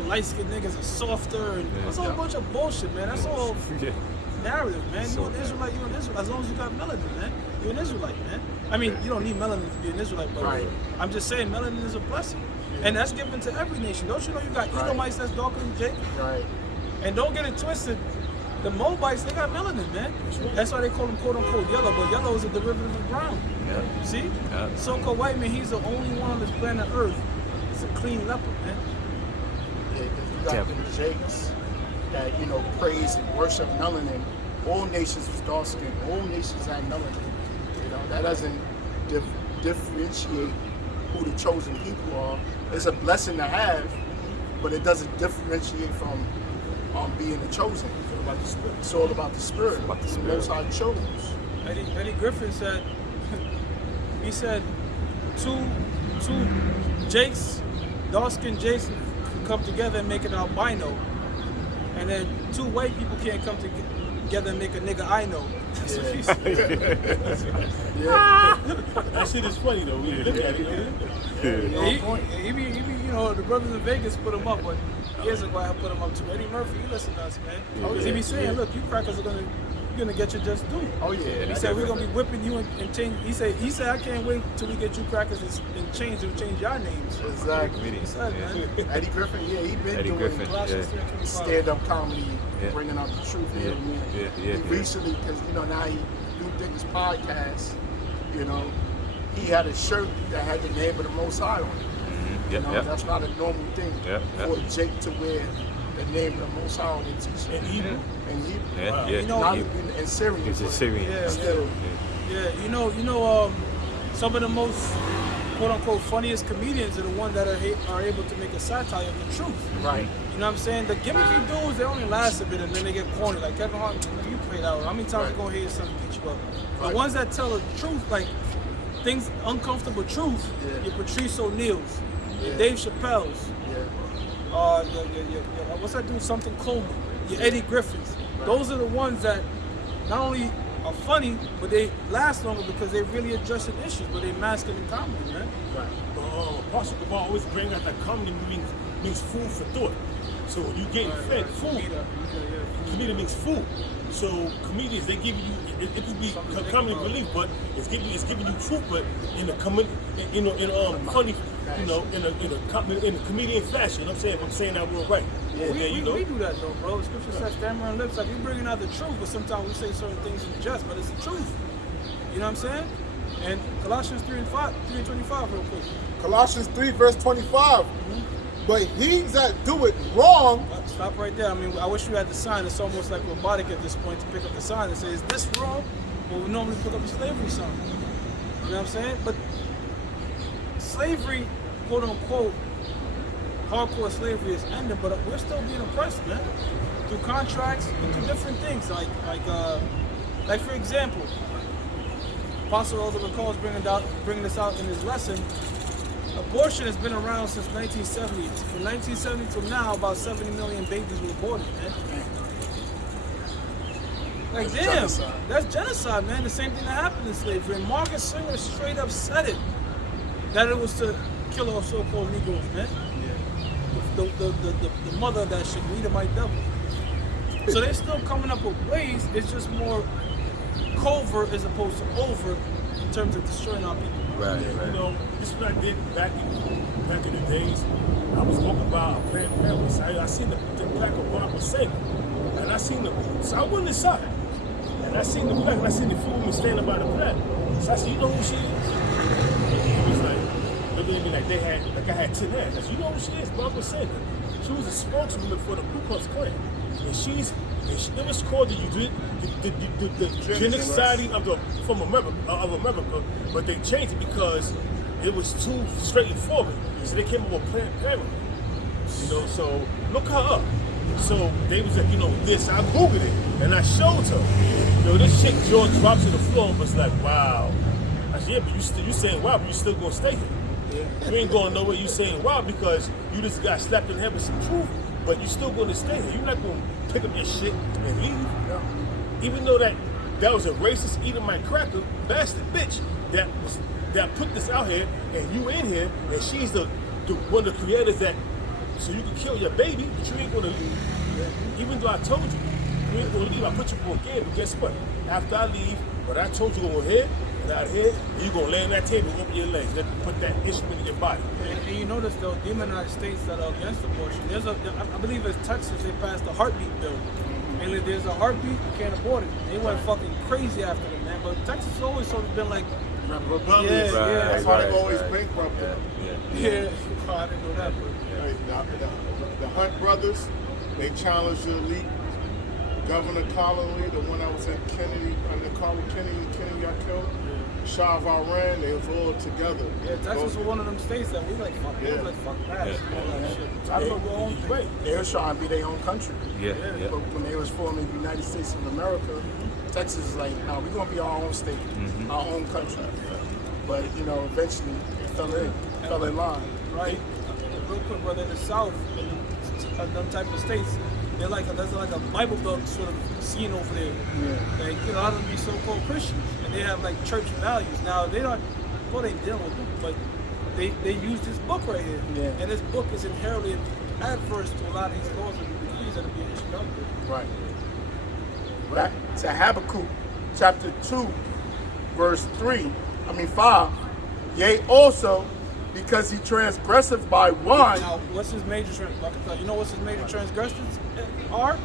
light skinned niggas are softer and it's a whole bunch of bullshit, man. That's all narrative, man. You're an Israelite, as long as you got melanin, man. You're an Israelite, man. I mean, you don't need melanin to be an Israelite, but I'm just saying melanin is a blessing. And that's given to every nation. Don't you know you got Edomites that's darker than Jake? Right. And don't get it twisted. The Moabites, they got melanin, man. That's why they call them quote unquote yellow, but yellow is a derivative of brown. Yeah. See? Yeah. So-called white man, he's the only one on this planet Earth. It's a clean leopard, man. Yeah, because you got them Jakes that, praise and worship melanin. All nations is dark skinned. All nations have melanin. That doesn't differentiate who the chosen people are. It's a blessing to have, but it doesn't differentiate from being the chosen. It's all about the spirit. The Most High chose. Eddie Griffin said, he said, two Jakes, dark-skinned Jakes can come together and make an albino, and then two white people can't come together and make a nigga I know. That's what he said. That shit is funny though. When you look at it. He be, the brothers in Vegas put him up, but years ago I put him up too. Eddie Murphy, you listen to us, man. Because he be saying, look, you crackers are gonna get your just due. Oh yeah. He said we're gonna be whipping you and change. He said I can't wait till we get you crackers and change your names. Exactly. He said, man. Eddie Griffin, he been doing stand-up comedy, bringing out the truth here and there. He recently, because now he do his podcast. He had a shirt that had the name of the Most High on it. That's not a normal thing for Jake to wear the name of the Most High on his t-shirt. In Hebrew? In Hebrew. Yeah. Not in Syrian. It's a Syrian. Yeah. Still. Yeah, some of the most quote unquote funniest comedians are the ones that are able to make a satire of the truth. Right. You know what I'm saying? The gimmicky dudes, they only last a bit and then they get corny. Like Kevin Hart, you played out. How many times you gonna hear something beat you up? The ones that tell the truth, like things, uncomfortable truth, your Patrice O'Neill's, your Dave Chappelle's, what's that dude? Something Coleman, your Eddie Griffins. Those are the ones that not only are funny, but they last longer because they really addressing issues, but they masking in comedy, man. Right. But Pastor Gabar always bring out that comedy means food for thought. So when you getting fed food, comedy means food. So comedians, they give you it could be comedy relief, but it's giving you truth, but in a funny, in a comedian fashion. If I'm saying that word right. Yeah, we do that though, bro. Scripture says stammering lips, like we bringing out the truth, but sometimes we say certain things in jest, but it's the truth. You know what I'm saying? And Colossians 3:25, real quick. Colossians 3 verse 25. But he that do it wrong. Stop right there. I mean, I wish you had the sign. It's almost like robotic at this point to pick up the sign and say, is this wrong? Well, we normally pick up the slavery sign. You know what I'm saying? But slavery, quote unquote, hardcore slavery is ending, but we're still being oppressed, man. Through contracts and through different things. Like for example, Apostle Elder recalls bringing this out in his lesson. Abortion has been around since 1970. From 1970 till now, about 70 million babies were aborted, man. Like, damn, genocide. That's genocide, man. The same thing that happened in slavery. And Margaret Singer straight up said it, that it was to kill off so-called Negroes, man. Yeah. The mother of that shit, the Edomite devil. So they're still coming up with ways. It's just more covert as opposed to overt in terms of destroying our people. Right. You know, this is what I did back in the days. I was walking by a Planned Parenthood. I seen the plaque of Barbara Sager, and I seen so I went inside, and I seen the plaque, and I seen the fool woman standing by the plaque. So I said, you know who she is? He was like, looking at me like I had 10 hands. I said, you know who she is? Barbara Sager. She was a spokeswoman for the Ku Klux Klan, and it was called the genocide of America, but they changed it because it was too straightforward. So they came up with Planned Parenthood. You know, so look her up. So they was like, you know, this. I Googled it and I showed her. You know, this chick George dropped to the floor and was like, wow. I said, yeah, but you saying wow, but you still gonna stay here. Yeah. You ain't going nowhere. You saying wow because you just got slapped in the head with some truth, but you still gonna stay here. You're not gonna pick up your shit and leave. No. Even though that was a racist Edomite cracker bastard bitch that put this out here, and you in here, and she's the one of the creators that so you can kill your baby, but you ain't gonna leave. Yeah. Even though I told you ain't gonna leave, I put you on game. But guess what? After I leave, what I told you go ahead and out here, and you gonna lay on that table, open your legs, let put that instrument in your body. And you notice though, demonized states that are against abortion. I believe it's Texas. They passed the heartbeat bill. And if there's a heartbeat, you can't abort it. They went fucking crazy after them, man. But Texas has always sort of been like rebellious. Yeah, yeah. That's why they've always bankrupted. Yeah. Well, I didn't know that, but the Hunt brothers, they challenged the elite. Governor Connolly, the one that was in Kennedy, under Carl Kennedy got killed. Shah of Iran, they was all together. Yeah, Texas was one of them states that we like fuck. Yeah. We like fuck that. All that shit. So I know we're own thing. They were trying to be their own country. Yeah. But when they was forming the United States of America, Texas is like, no, we're gonna be our own state, our own country. But you know, eventually it fell in line. Right. Real quick, brother, in the South, them type of states, there's like a Bible Belt sort of scene over there. Yeah. Like, you know, a lot of them be so-called Christians, and they have like church values. Now they don't, well, they deal with them, but they use this book right here, and this book is inherently adverse to a lot of these laws and decrees that are being issued out there. Right. Back to Habakkuk, chapter 2, verse 5. Yea, also, because he transgresseth by one. Now, what's his major transgressions? You know what's his major transgressions are?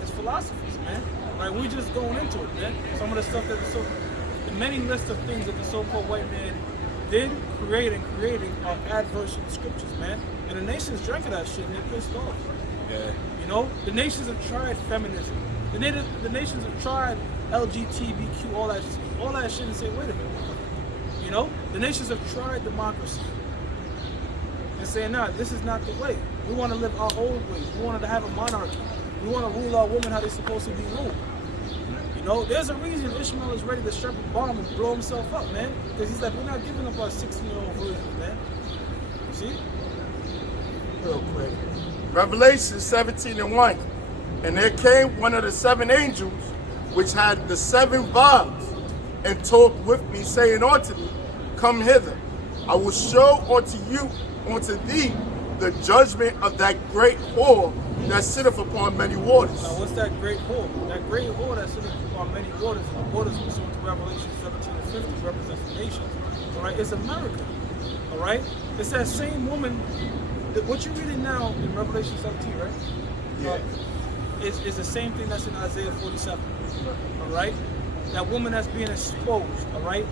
It's philosophies, man. Like, we just going into it, man. Some of the stuff that the many list of things that the so-called white man did, creating are adverse to the scriptures, man. And the nations drank of that shit and they're pissed off. Yeah. You know, the nations have tried feminism. The nations have tried LGBTQ, all that shit, and say, wait a minute. You know, the nations have tried democracy and saying, nah, this is not the way. We want to live our old ways. We wanted to have a monarchy. We want to rule our women how they're supposed to be ruled. You know, there's a reason Ishmael is ready to strap a bomb and blow himself up, man. Because he's like, we're not giving up our 16-year-old virgins, man. You see? Real quick. Revelation 17:1. And there came one of the seven angels which had the 7 vials, and talked with me, saying unto me, Come hither. I will show unto thee, the judgment of that great whore that sitteth upon many waters. Now, what's that great whore? That great whore that sitteth upon many waters, and the waters pursuant to Revelation 17 and 50 represents the nations. All right, it's America. All right, it's that same woman. What you're reading now in Revelation 17, right? Yeah. Is the same thing that's in Isaiah 47. All right, that woman that's being exposed. All right,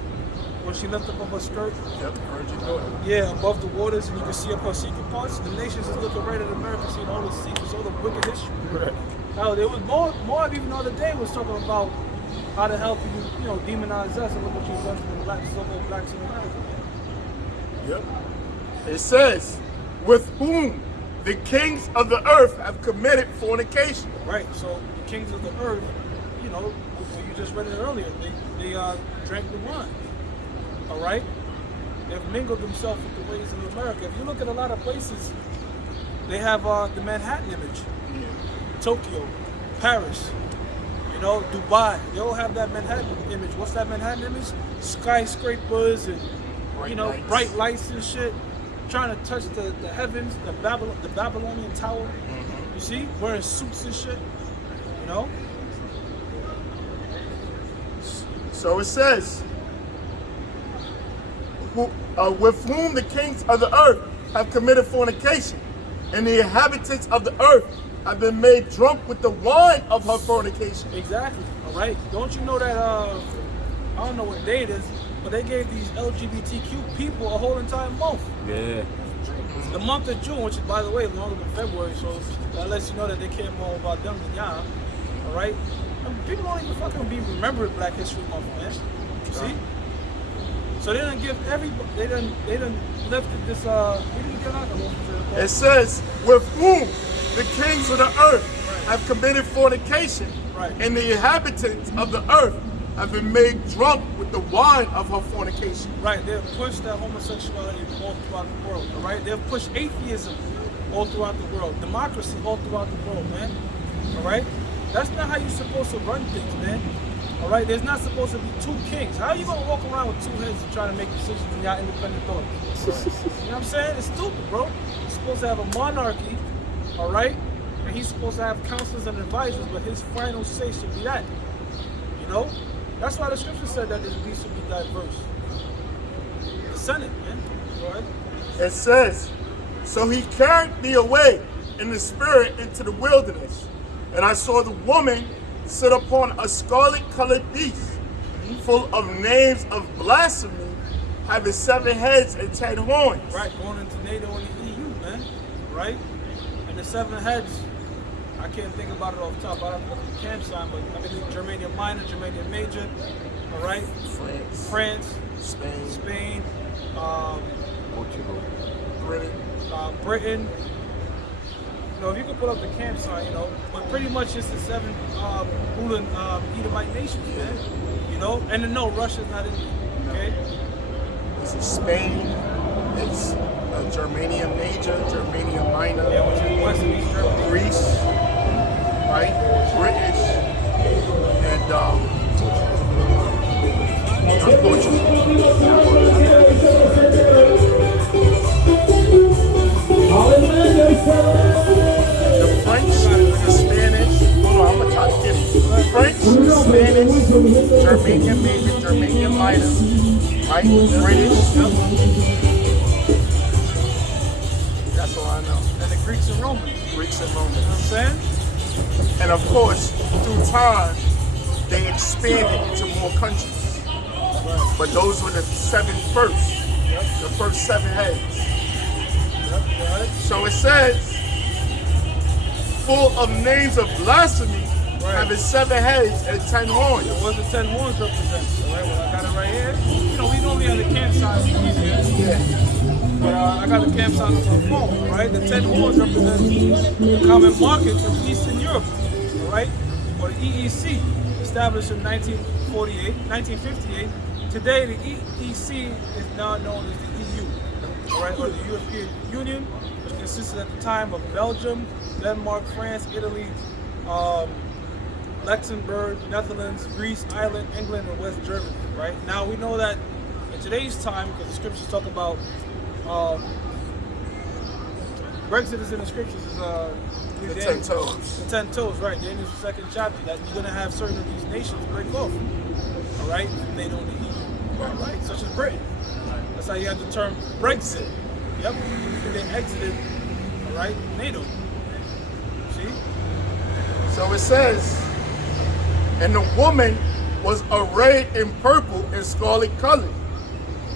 when she lifted up her skirt. Yep, virgin daughter. Yeah, above the waters, and you can see up her secret parts. The nations is looking right at America, seeing all the secrets, all the wicked history. Right. Hell, there was more even the other day was talking about how to help you, demonize us and look what you've done to the blacks, so-called blacks in America. Yep. It says, with whom the kings of the earth have committed fornication. Right. So the kings of the earth, you just read it earlier. They drank the wine. All right. They've mingled themselves with the ways of America. If you look at a lot of places, they have the Manhattan image. Tokyo, Paris, Dubai. They all have that Manhattan image. What's that Manhattan image? Skyscrapers and bright lights and shit. Trying to touch the heavens, the Babylonian tower. Mm-hmm. You see, wearing suits and shit. So it says, with whom the kings of the earth have committed fornication, and the inhabitants of the earth have been made drunk with the wine of her fornication. Exactly. All right. Don't you know that? I don't know what day it is, but they gave these LGBTQ people a whole entire month. Yeah. The month of June, which is, by the way, longer than February, so that lets you know that they care more about them than y'all. All right. People don't even fucking be remembering Black History Month, man. You see? So they done give everybody. They done lifted this. It says, with whom the kings of the earth have committed fornication, and the inhabitants of the earth have been made drunk with the wine of her fornication. Right, they've pushed that homosexuality all throughout the world. All right, they've pushed atheism all throughout the world, democracy all throughout the world, man. All right, that's not how you're supposed to run things, man. All right, there's not supposed to be 2 kings. How are you gonna walk around with 2 heads and trying to make decisions in your independent thought? You know what I'm saying? It's stupid, bro. You're supposed to have a monarchy, all right, and he's supposed to have counselors and advisors, but his final say should be that. That's why the scripture said that this beast should be diverse. The Senate, man. Go ahead. It says, so he carried me away in the spirit into the wilderness, and I saw the woman sit upon a scarlet-colored beast, full of names of blasphemy, having 7 heads and 10 horns. Right, going into NATO and the EU, man. Right? And the 7 heads, I can't think about it off the top. I have to look at the camp sign, but I believe Germanium Minor, Germanium Major, all right? France, Spain, Portugal, Britain. If you can pull up the camp sign, but pretty much it's the 7 ruling Edomite nations, man. And no, Russia's not in there, okay? This is Spain, it's Germanium Major, Germanium Minor, which is West and East Germany. Greece, right? British, and the French, the Spanish, hold on, I'm gonna try to get it. French, Spanish, Germanium Major, Germanium Minor, right? British. That's all I know. And the Greeks and Romans. Greeks and Romans. You know what I'm saying? And of course, through time, they expanded into more countries. But those were the 7 first. The first 7 heads. So it says, full of names of blasphemy, having 7 heads and 10 horns. What the 10 horns represent? All right, well, I got it right here. We normally have the camp sign easier. Yeah. But I got the camp sign on my phone, right? The 10 horns represent the common market of Eastern Europe, all right? Or the EEC, established in 1958. Today, the EEC is now known as the EU, all right? Or the European Union, which consisted at the time of Belgium, Denmark, France, Italy, Luxembourg, Netherlands, Greece, Ireland, England, and West Germany. Right now, we know that in today's time, because the scriptures talk about Brexit is in the scriptures. Is The 10 toes. The 10 toes, right? The end of the second chapter. That you're gonna have certain of these nations break off. All right, they don't need you. Right, such as Britain. That's how you have the term Brexit. Yep, they exited. All right, NATO. See? So it says, and the woman was arrayed in purple and scarlet color,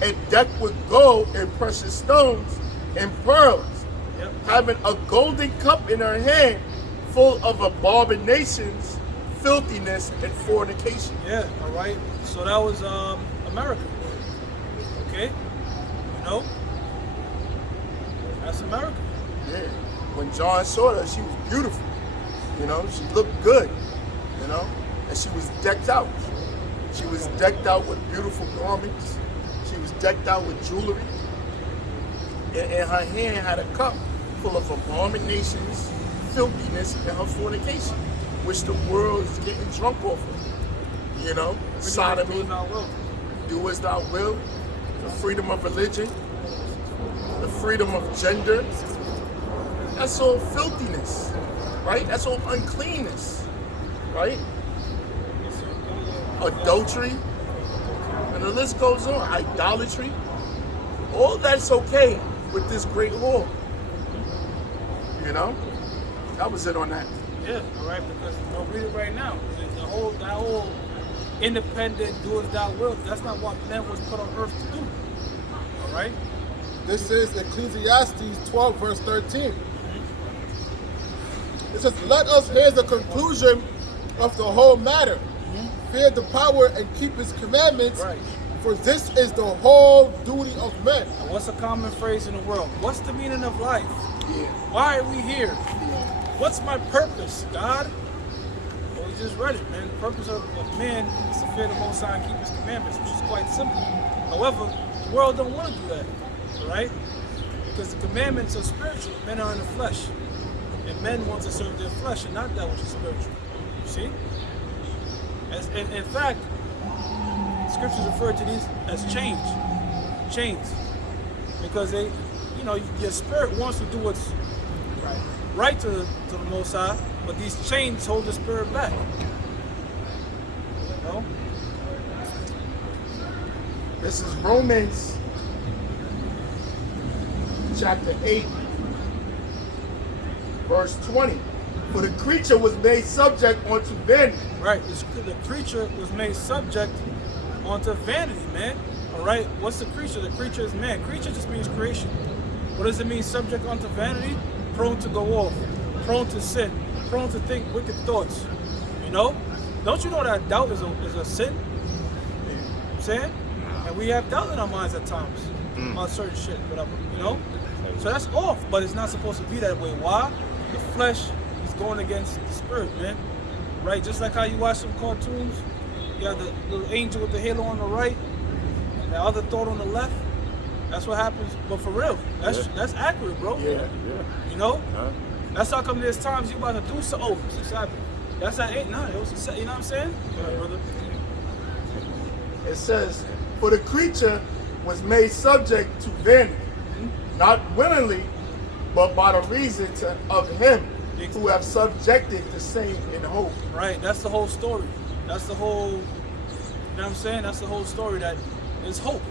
and decked with gold and precious stones and pearls, Yep. having a golden cup in her hand full of abominations, filthiness, and fornication. Yeah. All right. So that was America. Okay. You know, that's America. Yeah. When John saw her, she was beautiful. You know, she looked good. You know, and she was decked out. She was decked out with beautiful garments. She was decked out with jewelry. And her hand had a cup full of abominations, filthiness, and her fornication, which the world is getting drunk off of. You know, sodomy, do as thou will, the freedom of religion, the freedom of gender. That's all filthiness, right? That's all uncleanness, right? Adultery, and the list goes on. Idolatry, all that's okay with this great whore. You know, that was it on that. Yeah, all right, because we'll read it right now. That whole independent, do as thou wilt, that's not what man was put on earth to do. All right? This is Ecclesiastes 12, verse 13. It says, let us hear the conclusion of the whole matter. Fear the power and keep his commandments, Right. for this is the whole duty of men. And what's a common phrase in the world? What's the meaning of life? Yeah. Why are we here? What's my purpose, God? Well, we just read it, man. The purpose of man is to fear the Most High and keep his commandments, which is quite simple. However, the world don't want to do that, all right? Because the commandments are spiritual. Men are in the flesh. And men want to serve their flesh and not that which is spiritual. You see? In fact, scriptures refer to these as chains. Because they, you know, your spirit wants to do what's right to the Most High, but these chains hold the spirit back. You know? This is Romans chapter 8, verse 20. For the creature was made subject unto vanity. Right, the creature was made subject onto vanity, man. All right, what's the creature? The creature is man. Creature just means creation. What does it mean, subject onto vanity? Prone to go off, prone to sin, prone to think wicked thoughts. You know? Don't you know that doubt is a sin? You know what I'm saying? And we have doubt in our minds at times on certain shit, whatever, you know? So that's off, but it's not supposed to be that way. Why? The flesh is going against the spirit, man. Right? Just like how you watch some cartoons, you have the little angel with the halo on the right, and the other thought on the left. That's what happens, but for real, that's accurate, bro. Yeah. You know? That's how come there's times you about to do so. Oh, it's happening. That's not it. No, it was a, you know what I'm saying? Yeah, brother. It says, for the creature was made subject to vanity, not willingly, but by the reason of him who have subjected the same in hope. Right, that's the whole story. That's the whole, you know what I'm saying? That's the whole story, that there's hope.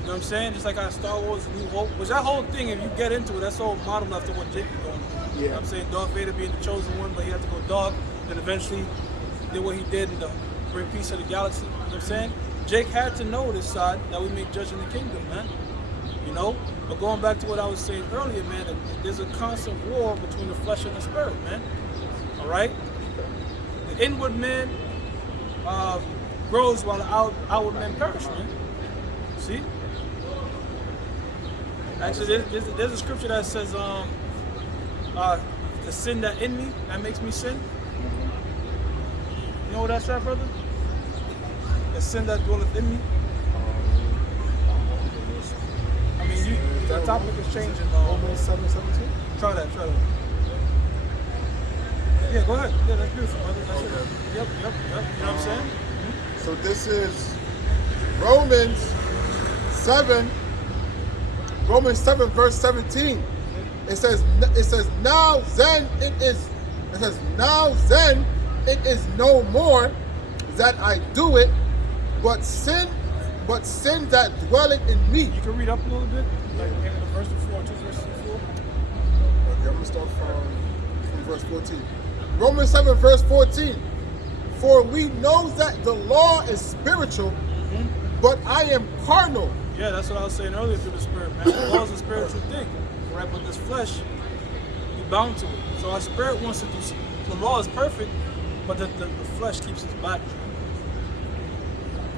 You know what I'm saying? Just like how Star Wars New Hope, which that whole thing, if you get into it, that's all modeled after what Jake is going through. You know what I'm saying? Darth Vader being the chosen one, but he had to go dark, then eventually did what he did and bring peace to the galaxy. You know what I'm saying? Jake had to know this side that we make judge in the kingdom, man. You know? But going back to what I was saying earlier, man, that there's a constant war between the flesh and the spirit, man. All right? The inward man grows while the outward man perish, man. See? Actually, there's a scripture that says, the sin that in me, that makes me sin. You know what that's at, brother? The sin that dwelleth in me. I mean, the topic is changing. Romans 7:17. Try that. Yeah, go ahead. Yeah, that's beautiful, brother. That's it. Yep. You know what I'm saying? So this is Romans 7, verse 17. It says now then it is no more that I do it, but sin that dwelleth in me. You can read up a little bit, like maybe the verse before, 2 verses before. Okay, I'm gonna start from verse 14. Romans 7, verse 14. For we know that the law is spiritual, but I am carnal. Yeah, that's what I was saying earlier through the spirit, man. The law is a spiritual thing, right? But this flesh, you bound to it. So our spirit wants to do. The law is perfect, but the flesh keeps us back.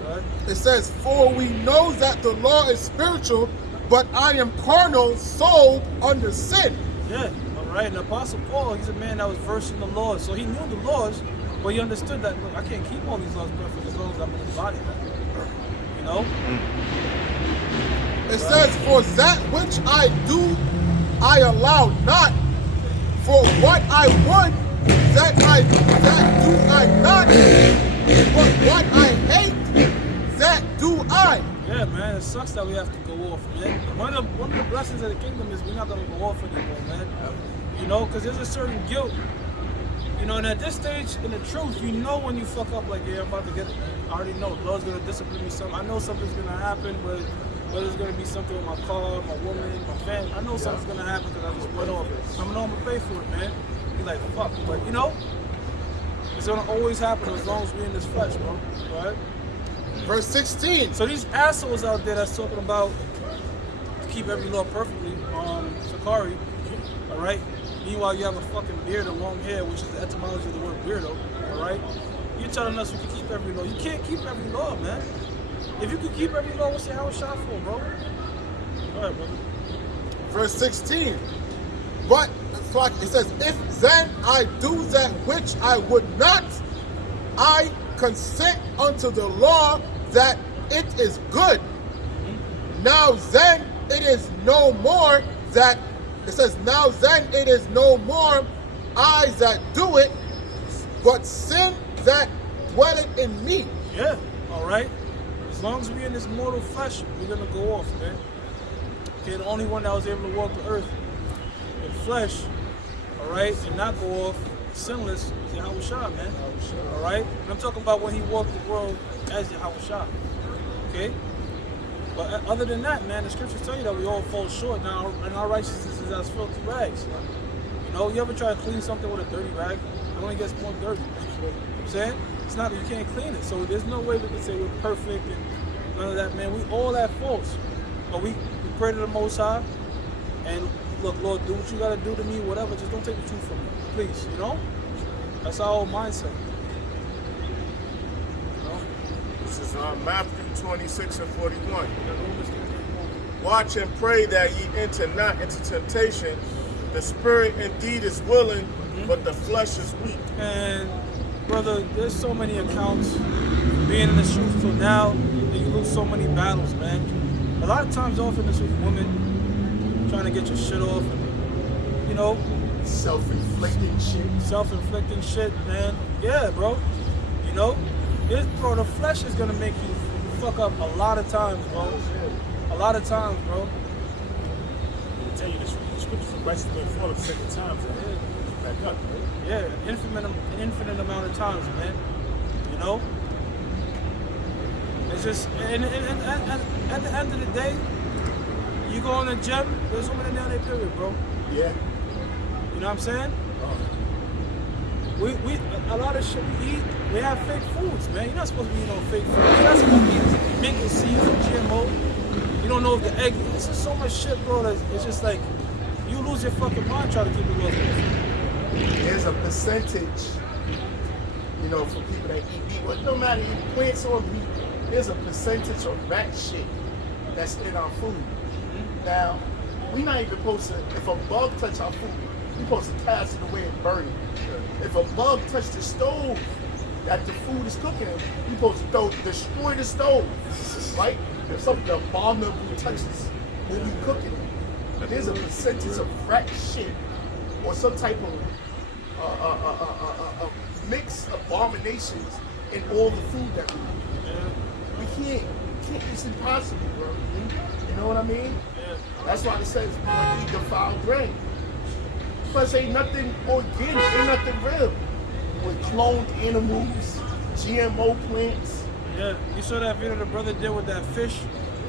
Right? It says, for we know that the law is spiritual, but I am carnal, sold under sin. Yeah, all right. And the Apostle Paul, he's a man that was versed in the laws. So he knew the laws, but he understood that, look, I can't keep all these laws perfect as long as I'm in the body, man. You know? It says, for that which I do, I allow not. For what I would, that do I not. But what I hate, that do I. Yeah, man, it sucks that we have to go off, man. One of the blessings of the kingdom is we're not gonna go off anymore, man. You know, because there's a certain guilt. You know, and at this stage, in the truth, you know when you fuck up, like, yeah, I'm about to get it. I already know. The Lord's gonna discipline me some. I know something's gonna happen, but whether it's gonna be something with my car, my woman, my family, I know something's gonna happen because I just went off. I'm gonna pay for it, man. Be like, fuck, but you know, it's gonna always happen as long as we're in this flesh, bro. Right? Verse 16. So these assholes out there that's talking about to keep every law perfectly, Sakari, all right? Meanwhile, you have a fucking beard and long hair, which is the etymology of the word weirdo, all right? You're telling us we can keep every law. You can't keep every law, man. If you could keep every law, what's your house shot for, bro? All right, brother. Verse 16. But it says, if then I do that which I would not, I consent unto the law that it is good. Now then it is no more that, it says, now then it is no more I that do it, but sin that dwelleth in me. Yeah, all right. As long as we're in this mortal flesh, we're gonna go off, man. Okay, the only one that was able to walk the earth in flesh, all right, and not go off sinless is Yahushua, man. All right? And I'm talking about when he walked the world as Yahushua. Okay? But other than that, man, the scriptures tell you that we all fall short now, and our righteousness is as filthy rags. You know, you ever try to clean something with a dirty rag? It only gets more dirty. You know what I'm saying? It's not, you can't clean it. So there's no way we can say we're perfect and none of that, man. We all have faults. But we pray to the Most High, and look, Lord, do what you gotta do to me, whatever, just don't take the truth from me. Please, you know? That's our whole mindset. You know? This is Matthew 26 and 41. Watch and pray that ye enter not into temptation. The spirit indeed is willing, but the flesh is weak. And brother, there's so many accounts being in the truth till now, and you lose so many battles, man. A lot of times often it's with women trying to get your shit off, and, you know, Self-inflicting shit. self-inflicting shit, man. Yeah, bro. You know, bro, the flesh is gonna make you fuck up a lot of times, bro. A lot of times, bro. I tell you, the scriptures of righteous men fall 7 times and then back up. Yeah, an infinite amount of times, man. You know? It's just, and at the end of the day, you go in the gym, there's women down there, period, bro. Yeah. You know what I'm saying? We a lot of shit we eat, we have fake foods, man. You're not supposed to be eating no fake foods. You're not supposed to be eating mingled seeds and GMO. You don't know if the egg, it's just so much shit, bro, that it's just like, you lose your fucking mind trying to keep it real. There's a percentage, you know, for people that eat meat. Well, no matter if plants or meat, there's a percentage of rat shit that's in our food. Now, we're not even supposed to, if a bug touch our food, we're supposed to cast it away and burn it. If a bug touch the stove that the food is cooking in, we're supposed to destroy the stove, right? If something abominable touches when we cooking, there's a percentage of rat shit or some type of mix abominations in all the food that we eat. We can't. It's impossible, bro. You know what I mean? That's why it says eat defiled grain. Plus, ain't nothing organic, ain't nothing real. With cloned animals, GMO plants. Yeah, you saw that video the brother did with that fish?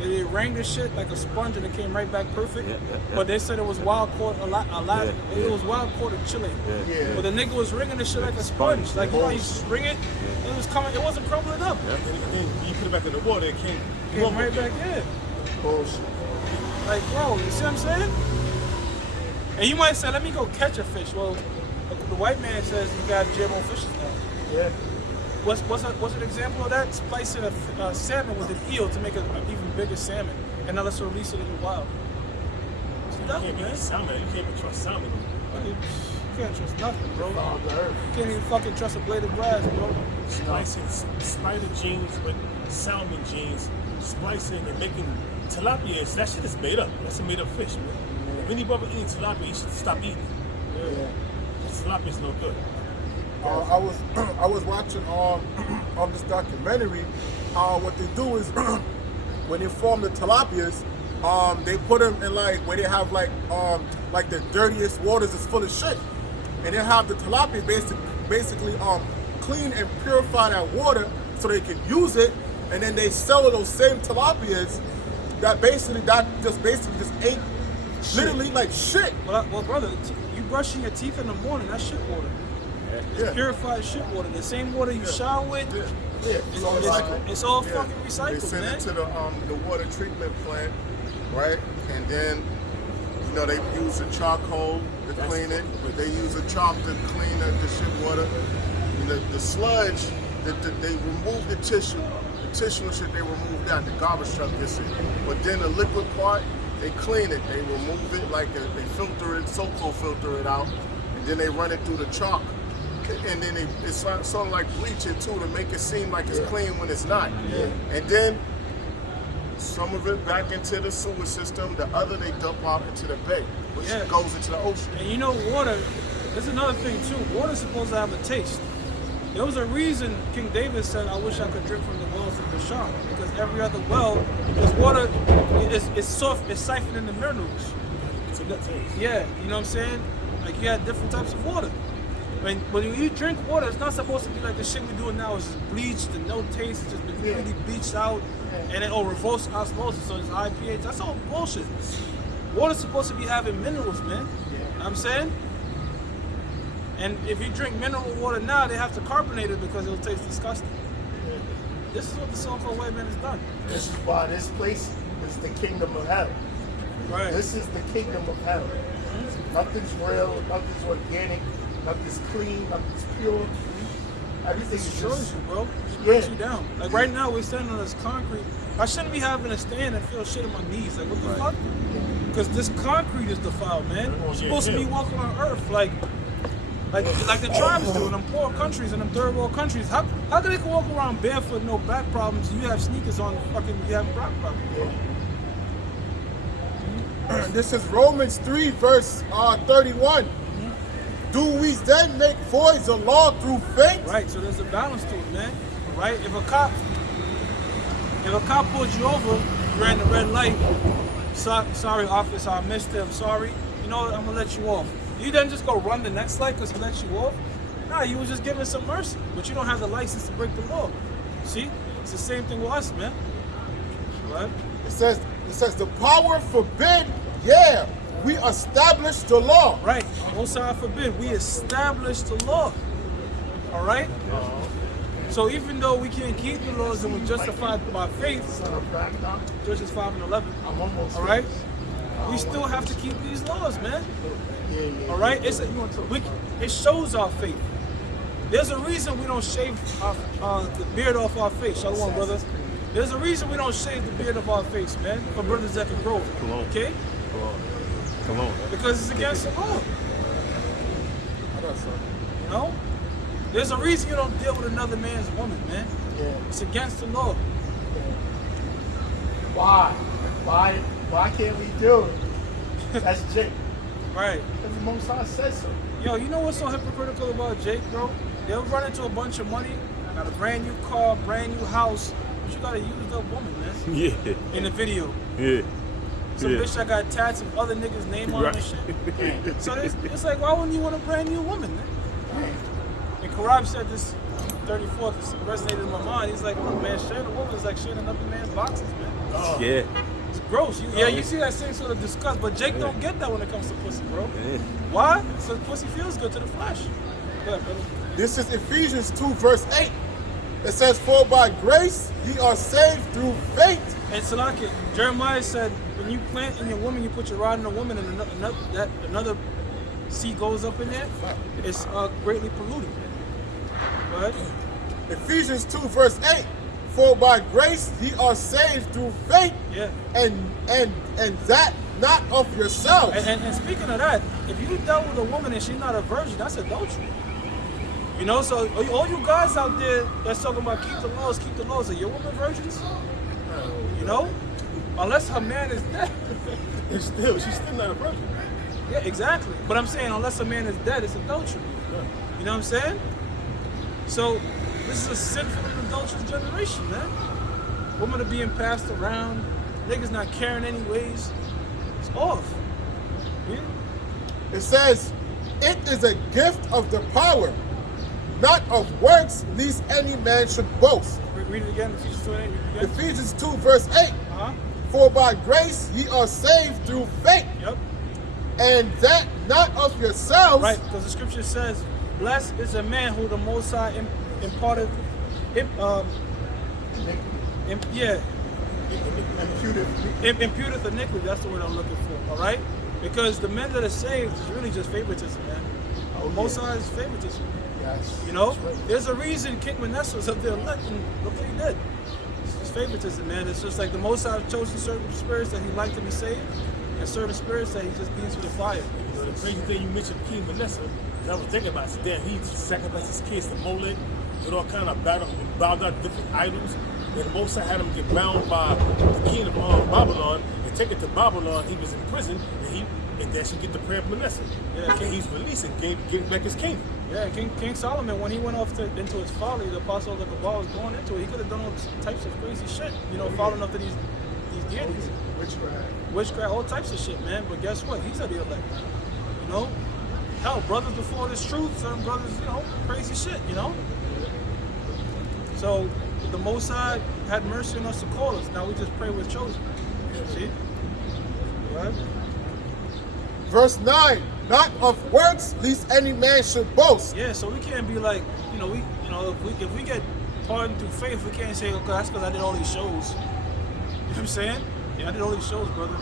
It rang the shit like a sponge and it came right back perfect. But they said it was wild caught a lot. It was wild caught in Chile. Yeah. But the nigga was ringing the shit like a sponge. Like, you know, you just ring it, it was coming, it wasn't crumbling up. And then you put it back in the water, it came Right back in. Bullshit. Like, bro, you see what I'm saying? And you might say, let me go catch a fish. Well, the white man says you got GMO fishes now. Yeah. What's an example of that? Splicing a salmon with an eel to make an even bigger salmon, and now let's release it in the wild. It's You nothing, can't man. be salmon. You can't even trust salmon. You can't trust nothing, bro. On the earth. You can't even fucking trust a blade of grass, bro. Splicing spider genes with salmon genes, splicing and making tilapia. That shit is made up. That's a made up fish, man. If any brother eating tilapia, you should stop eating. Yeah. Tilapia is no good. I was watching on this documentary. What they do is when they farm the tilapias, they put them in like where they have like the dirtiest waters is full of shit, and they have the tilapia basically clean and purify that water so they can use it, and then they sell those same tilapias that just ain't literally like shit. Well, brother, you brushing your teeth in the morning, that's shit water. It's purified shit water. The same water you shower with, it's all fucking They recycled, send man. it to the water treatment plant, right? And then, you know, they use the charcoal to clean it. They use a chalk to clean the shit water. And the sludge, they remove the tissue. The tissue and shit they remove that. The garbage truck gets it. But then the liquid part, they clean it. They remove it, like they filter it, so-called filter it out. And then they run it through the chalk. And then it's sort of like bleach it too to make it seem like it's clean when it's not. And then some of it back into the sewer system, the other they dump out into the bay, which goes into the ocean. And you know, water, there's another thing too. Water's supposed to have a taste. There was a reason King David said, I wish I could drink from the wells of Bashan, because every other well, because water is soft, it's siphoning the minerals. It's a good taste. Yeah, you know what I'm saying? Like you had different types of water. When you drink water, it's not supposed to be like the shit we do now. It's just bleached and no taste. It's just been completely bleached out, and then reverse osmosis, so it's high pH. That's all bullshit. Water's supposed to be having minerals, man. You know what I'm saying? And if you drink mineral water now, they have to carbonate it because it'll taste disgusting. This is what the so-called white man has done. This is why this place is the kingdom of hell. Right. This is the kingdom of hell. Nothing's real, nothing's organic, nothing's clean, nothing's pure. Everything is destroys just, you, bro. It breaks you down. Like right now, we're standing on this concrete. I shouldn't be having to stand and feel shit in my knees. Like, what the fuck? Because this concrete is defiled, man. We're supposed to be walking on earth like the tribes do in them poor countries, in them third world countries. How can they walk around barefoot, no back problems, and you have sneakers on, you have back problems? This is Romans 3, verse 31. Do we then make void the law through faith? Right, so there's a balance to it, man. Right? If a cop pulls you over, you ran the red light, sorry officer, I missed it, I'm sorry. You know what, I'm gonna let you off. You then just go run the next light because he let you off? Nah, you was just giving some mercy, but you don't have the license to break the law. See? It's the same thing with us, man. Right? It says the power forbid, we establish the law. Right. Most High forbid, we establish the law. All right? So even though we can't keep the laws and we're justified by faith, Judges 5 and 11, all right? We still have to keep these laws, man. All right? It shows our faith. There's a reason we don't shave the beard off our face. Shalom, brother. There's a reason we don't shave the beard off our face, man. For brothers that can grow. Okay? Come on. Because it's against the law. You know? There's a reason you don't deal with another man's woman, man. It's against the law. Why can't we do it? That's Jake. Right. Because the Most High says so. Yo, you know what's so hypocritical about Jake, bro? They'll run into a bunch of money, got a brand new car, brand new house, but you gotta use the woman, man. Yeah. In the video. Yeah. Some Yeah. bitch that got tats of other niggas' name on Right. and shit. So it's like, why wouldn't you want a brand new woman, man? And Karab said this 34th, this resonated in my mind. He's like, look, man, sharing a woman is like sharing another man's boxes, man. Yeah. It's gross. You see that same sort of disgust, but Jake don't get that when it comes to pussy, bro. Yeah. Why? So pussy feels good to the flesh. Go ahead, brother. This is Ephesians 2, verse 8. It says, for by grace ye are saved through faith. And Salaki, Jeremiah said, when you plant in your woman, you put your rod in a woman, and another seed goes up in there, it's greatly polluted. Go ahead. Ephesians 2, verse 8. For by grace ye are saved through faith, Yeah. and that not of yourselves. And speaking of that, if you dealt with a woman and she's not a virgin, that's adultery. You know, so all you guys out there that's talking about keep the laws, are your women virgins? You know? Unless her man is dead. She's still not a virgin. Yeah, exactly. But I'm saying unless a man is dead, it's adultery. You know what I'm saying? So this is a sinful and adulterous generation, man. Women are being passed around, niggas not caring anyways. It's off. Yeah? It says, it is a gift of the power, not of works, lest any man should boast. Read it again, Ephesians 2:8. Read it again. Ephesians 2, verse 8. Uh-huh. For by grace ye are saved through faith, Yep. and that not of yourselves. Right, because the scripture says, blessed is a man who the Most High imparted, imputeth iniquity. That's the word I'm looking for, all right? Because the men that are saved is really just favoritism, man. The Most High is favoritism. Yes. You know, there's a reason King Manasseh was up there elected. Look what he did. It's favoritism, man. It's just like the Most High chosen certain spirits that he liked to be saved, and certain spirits that he just deems with the fire. You know, the crazy thing you mentioned King Manasseh, I was thinking about it. Damn, he sacrificed his kids to Molech, did all kind of bowed out different idols. And Moses had him get bound by the king of Babylon and take it to Babylon. He was in prison, and then she get the prayer of Manasseh. Yeah. And he's released and getting back his kingdom. Yeah, King Solomon, when he went off into his folly, the apostle of the Kabbalah was going into it. He could have done all types of crazy shit, you know, following up to these deities. Witchcraft, all types of shit, man. But guess what? He's at the elect. You know? Hell, brothers before this truth, some brothers, you know, crazy shit, you know? So, the Most High had mercy on us to call us. Now we just pray we're chosen. See? Right? Verse 9, not of works, lest any man should boast. Yeah, so we can't be like, if we get pardoned through faith, we can't say, okay, that's because I did all these shows. You know what I'm saying? Yeah, I did all these shows, brother.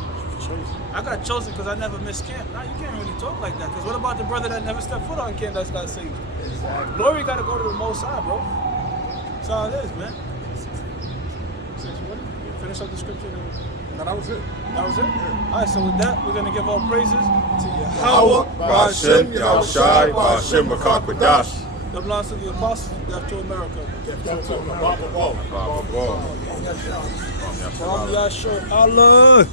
I got chosen because I never missed camp. Now you can't really talk like that. Because what about the brother that never stepped foot on camp that's not saved? Exactly. Glory got to go to the Most High, bro. That's all it is, man. Finish up the scripture. No, that was it. That was it? All right, so with that, we're going to give all praises to Yahweh, Yahweh, Ba'ashem, Yahushai, Ba'ashem, Makakwadash. that belongs to the apostles, death to America. Baba Bo. From Yahshua Allah.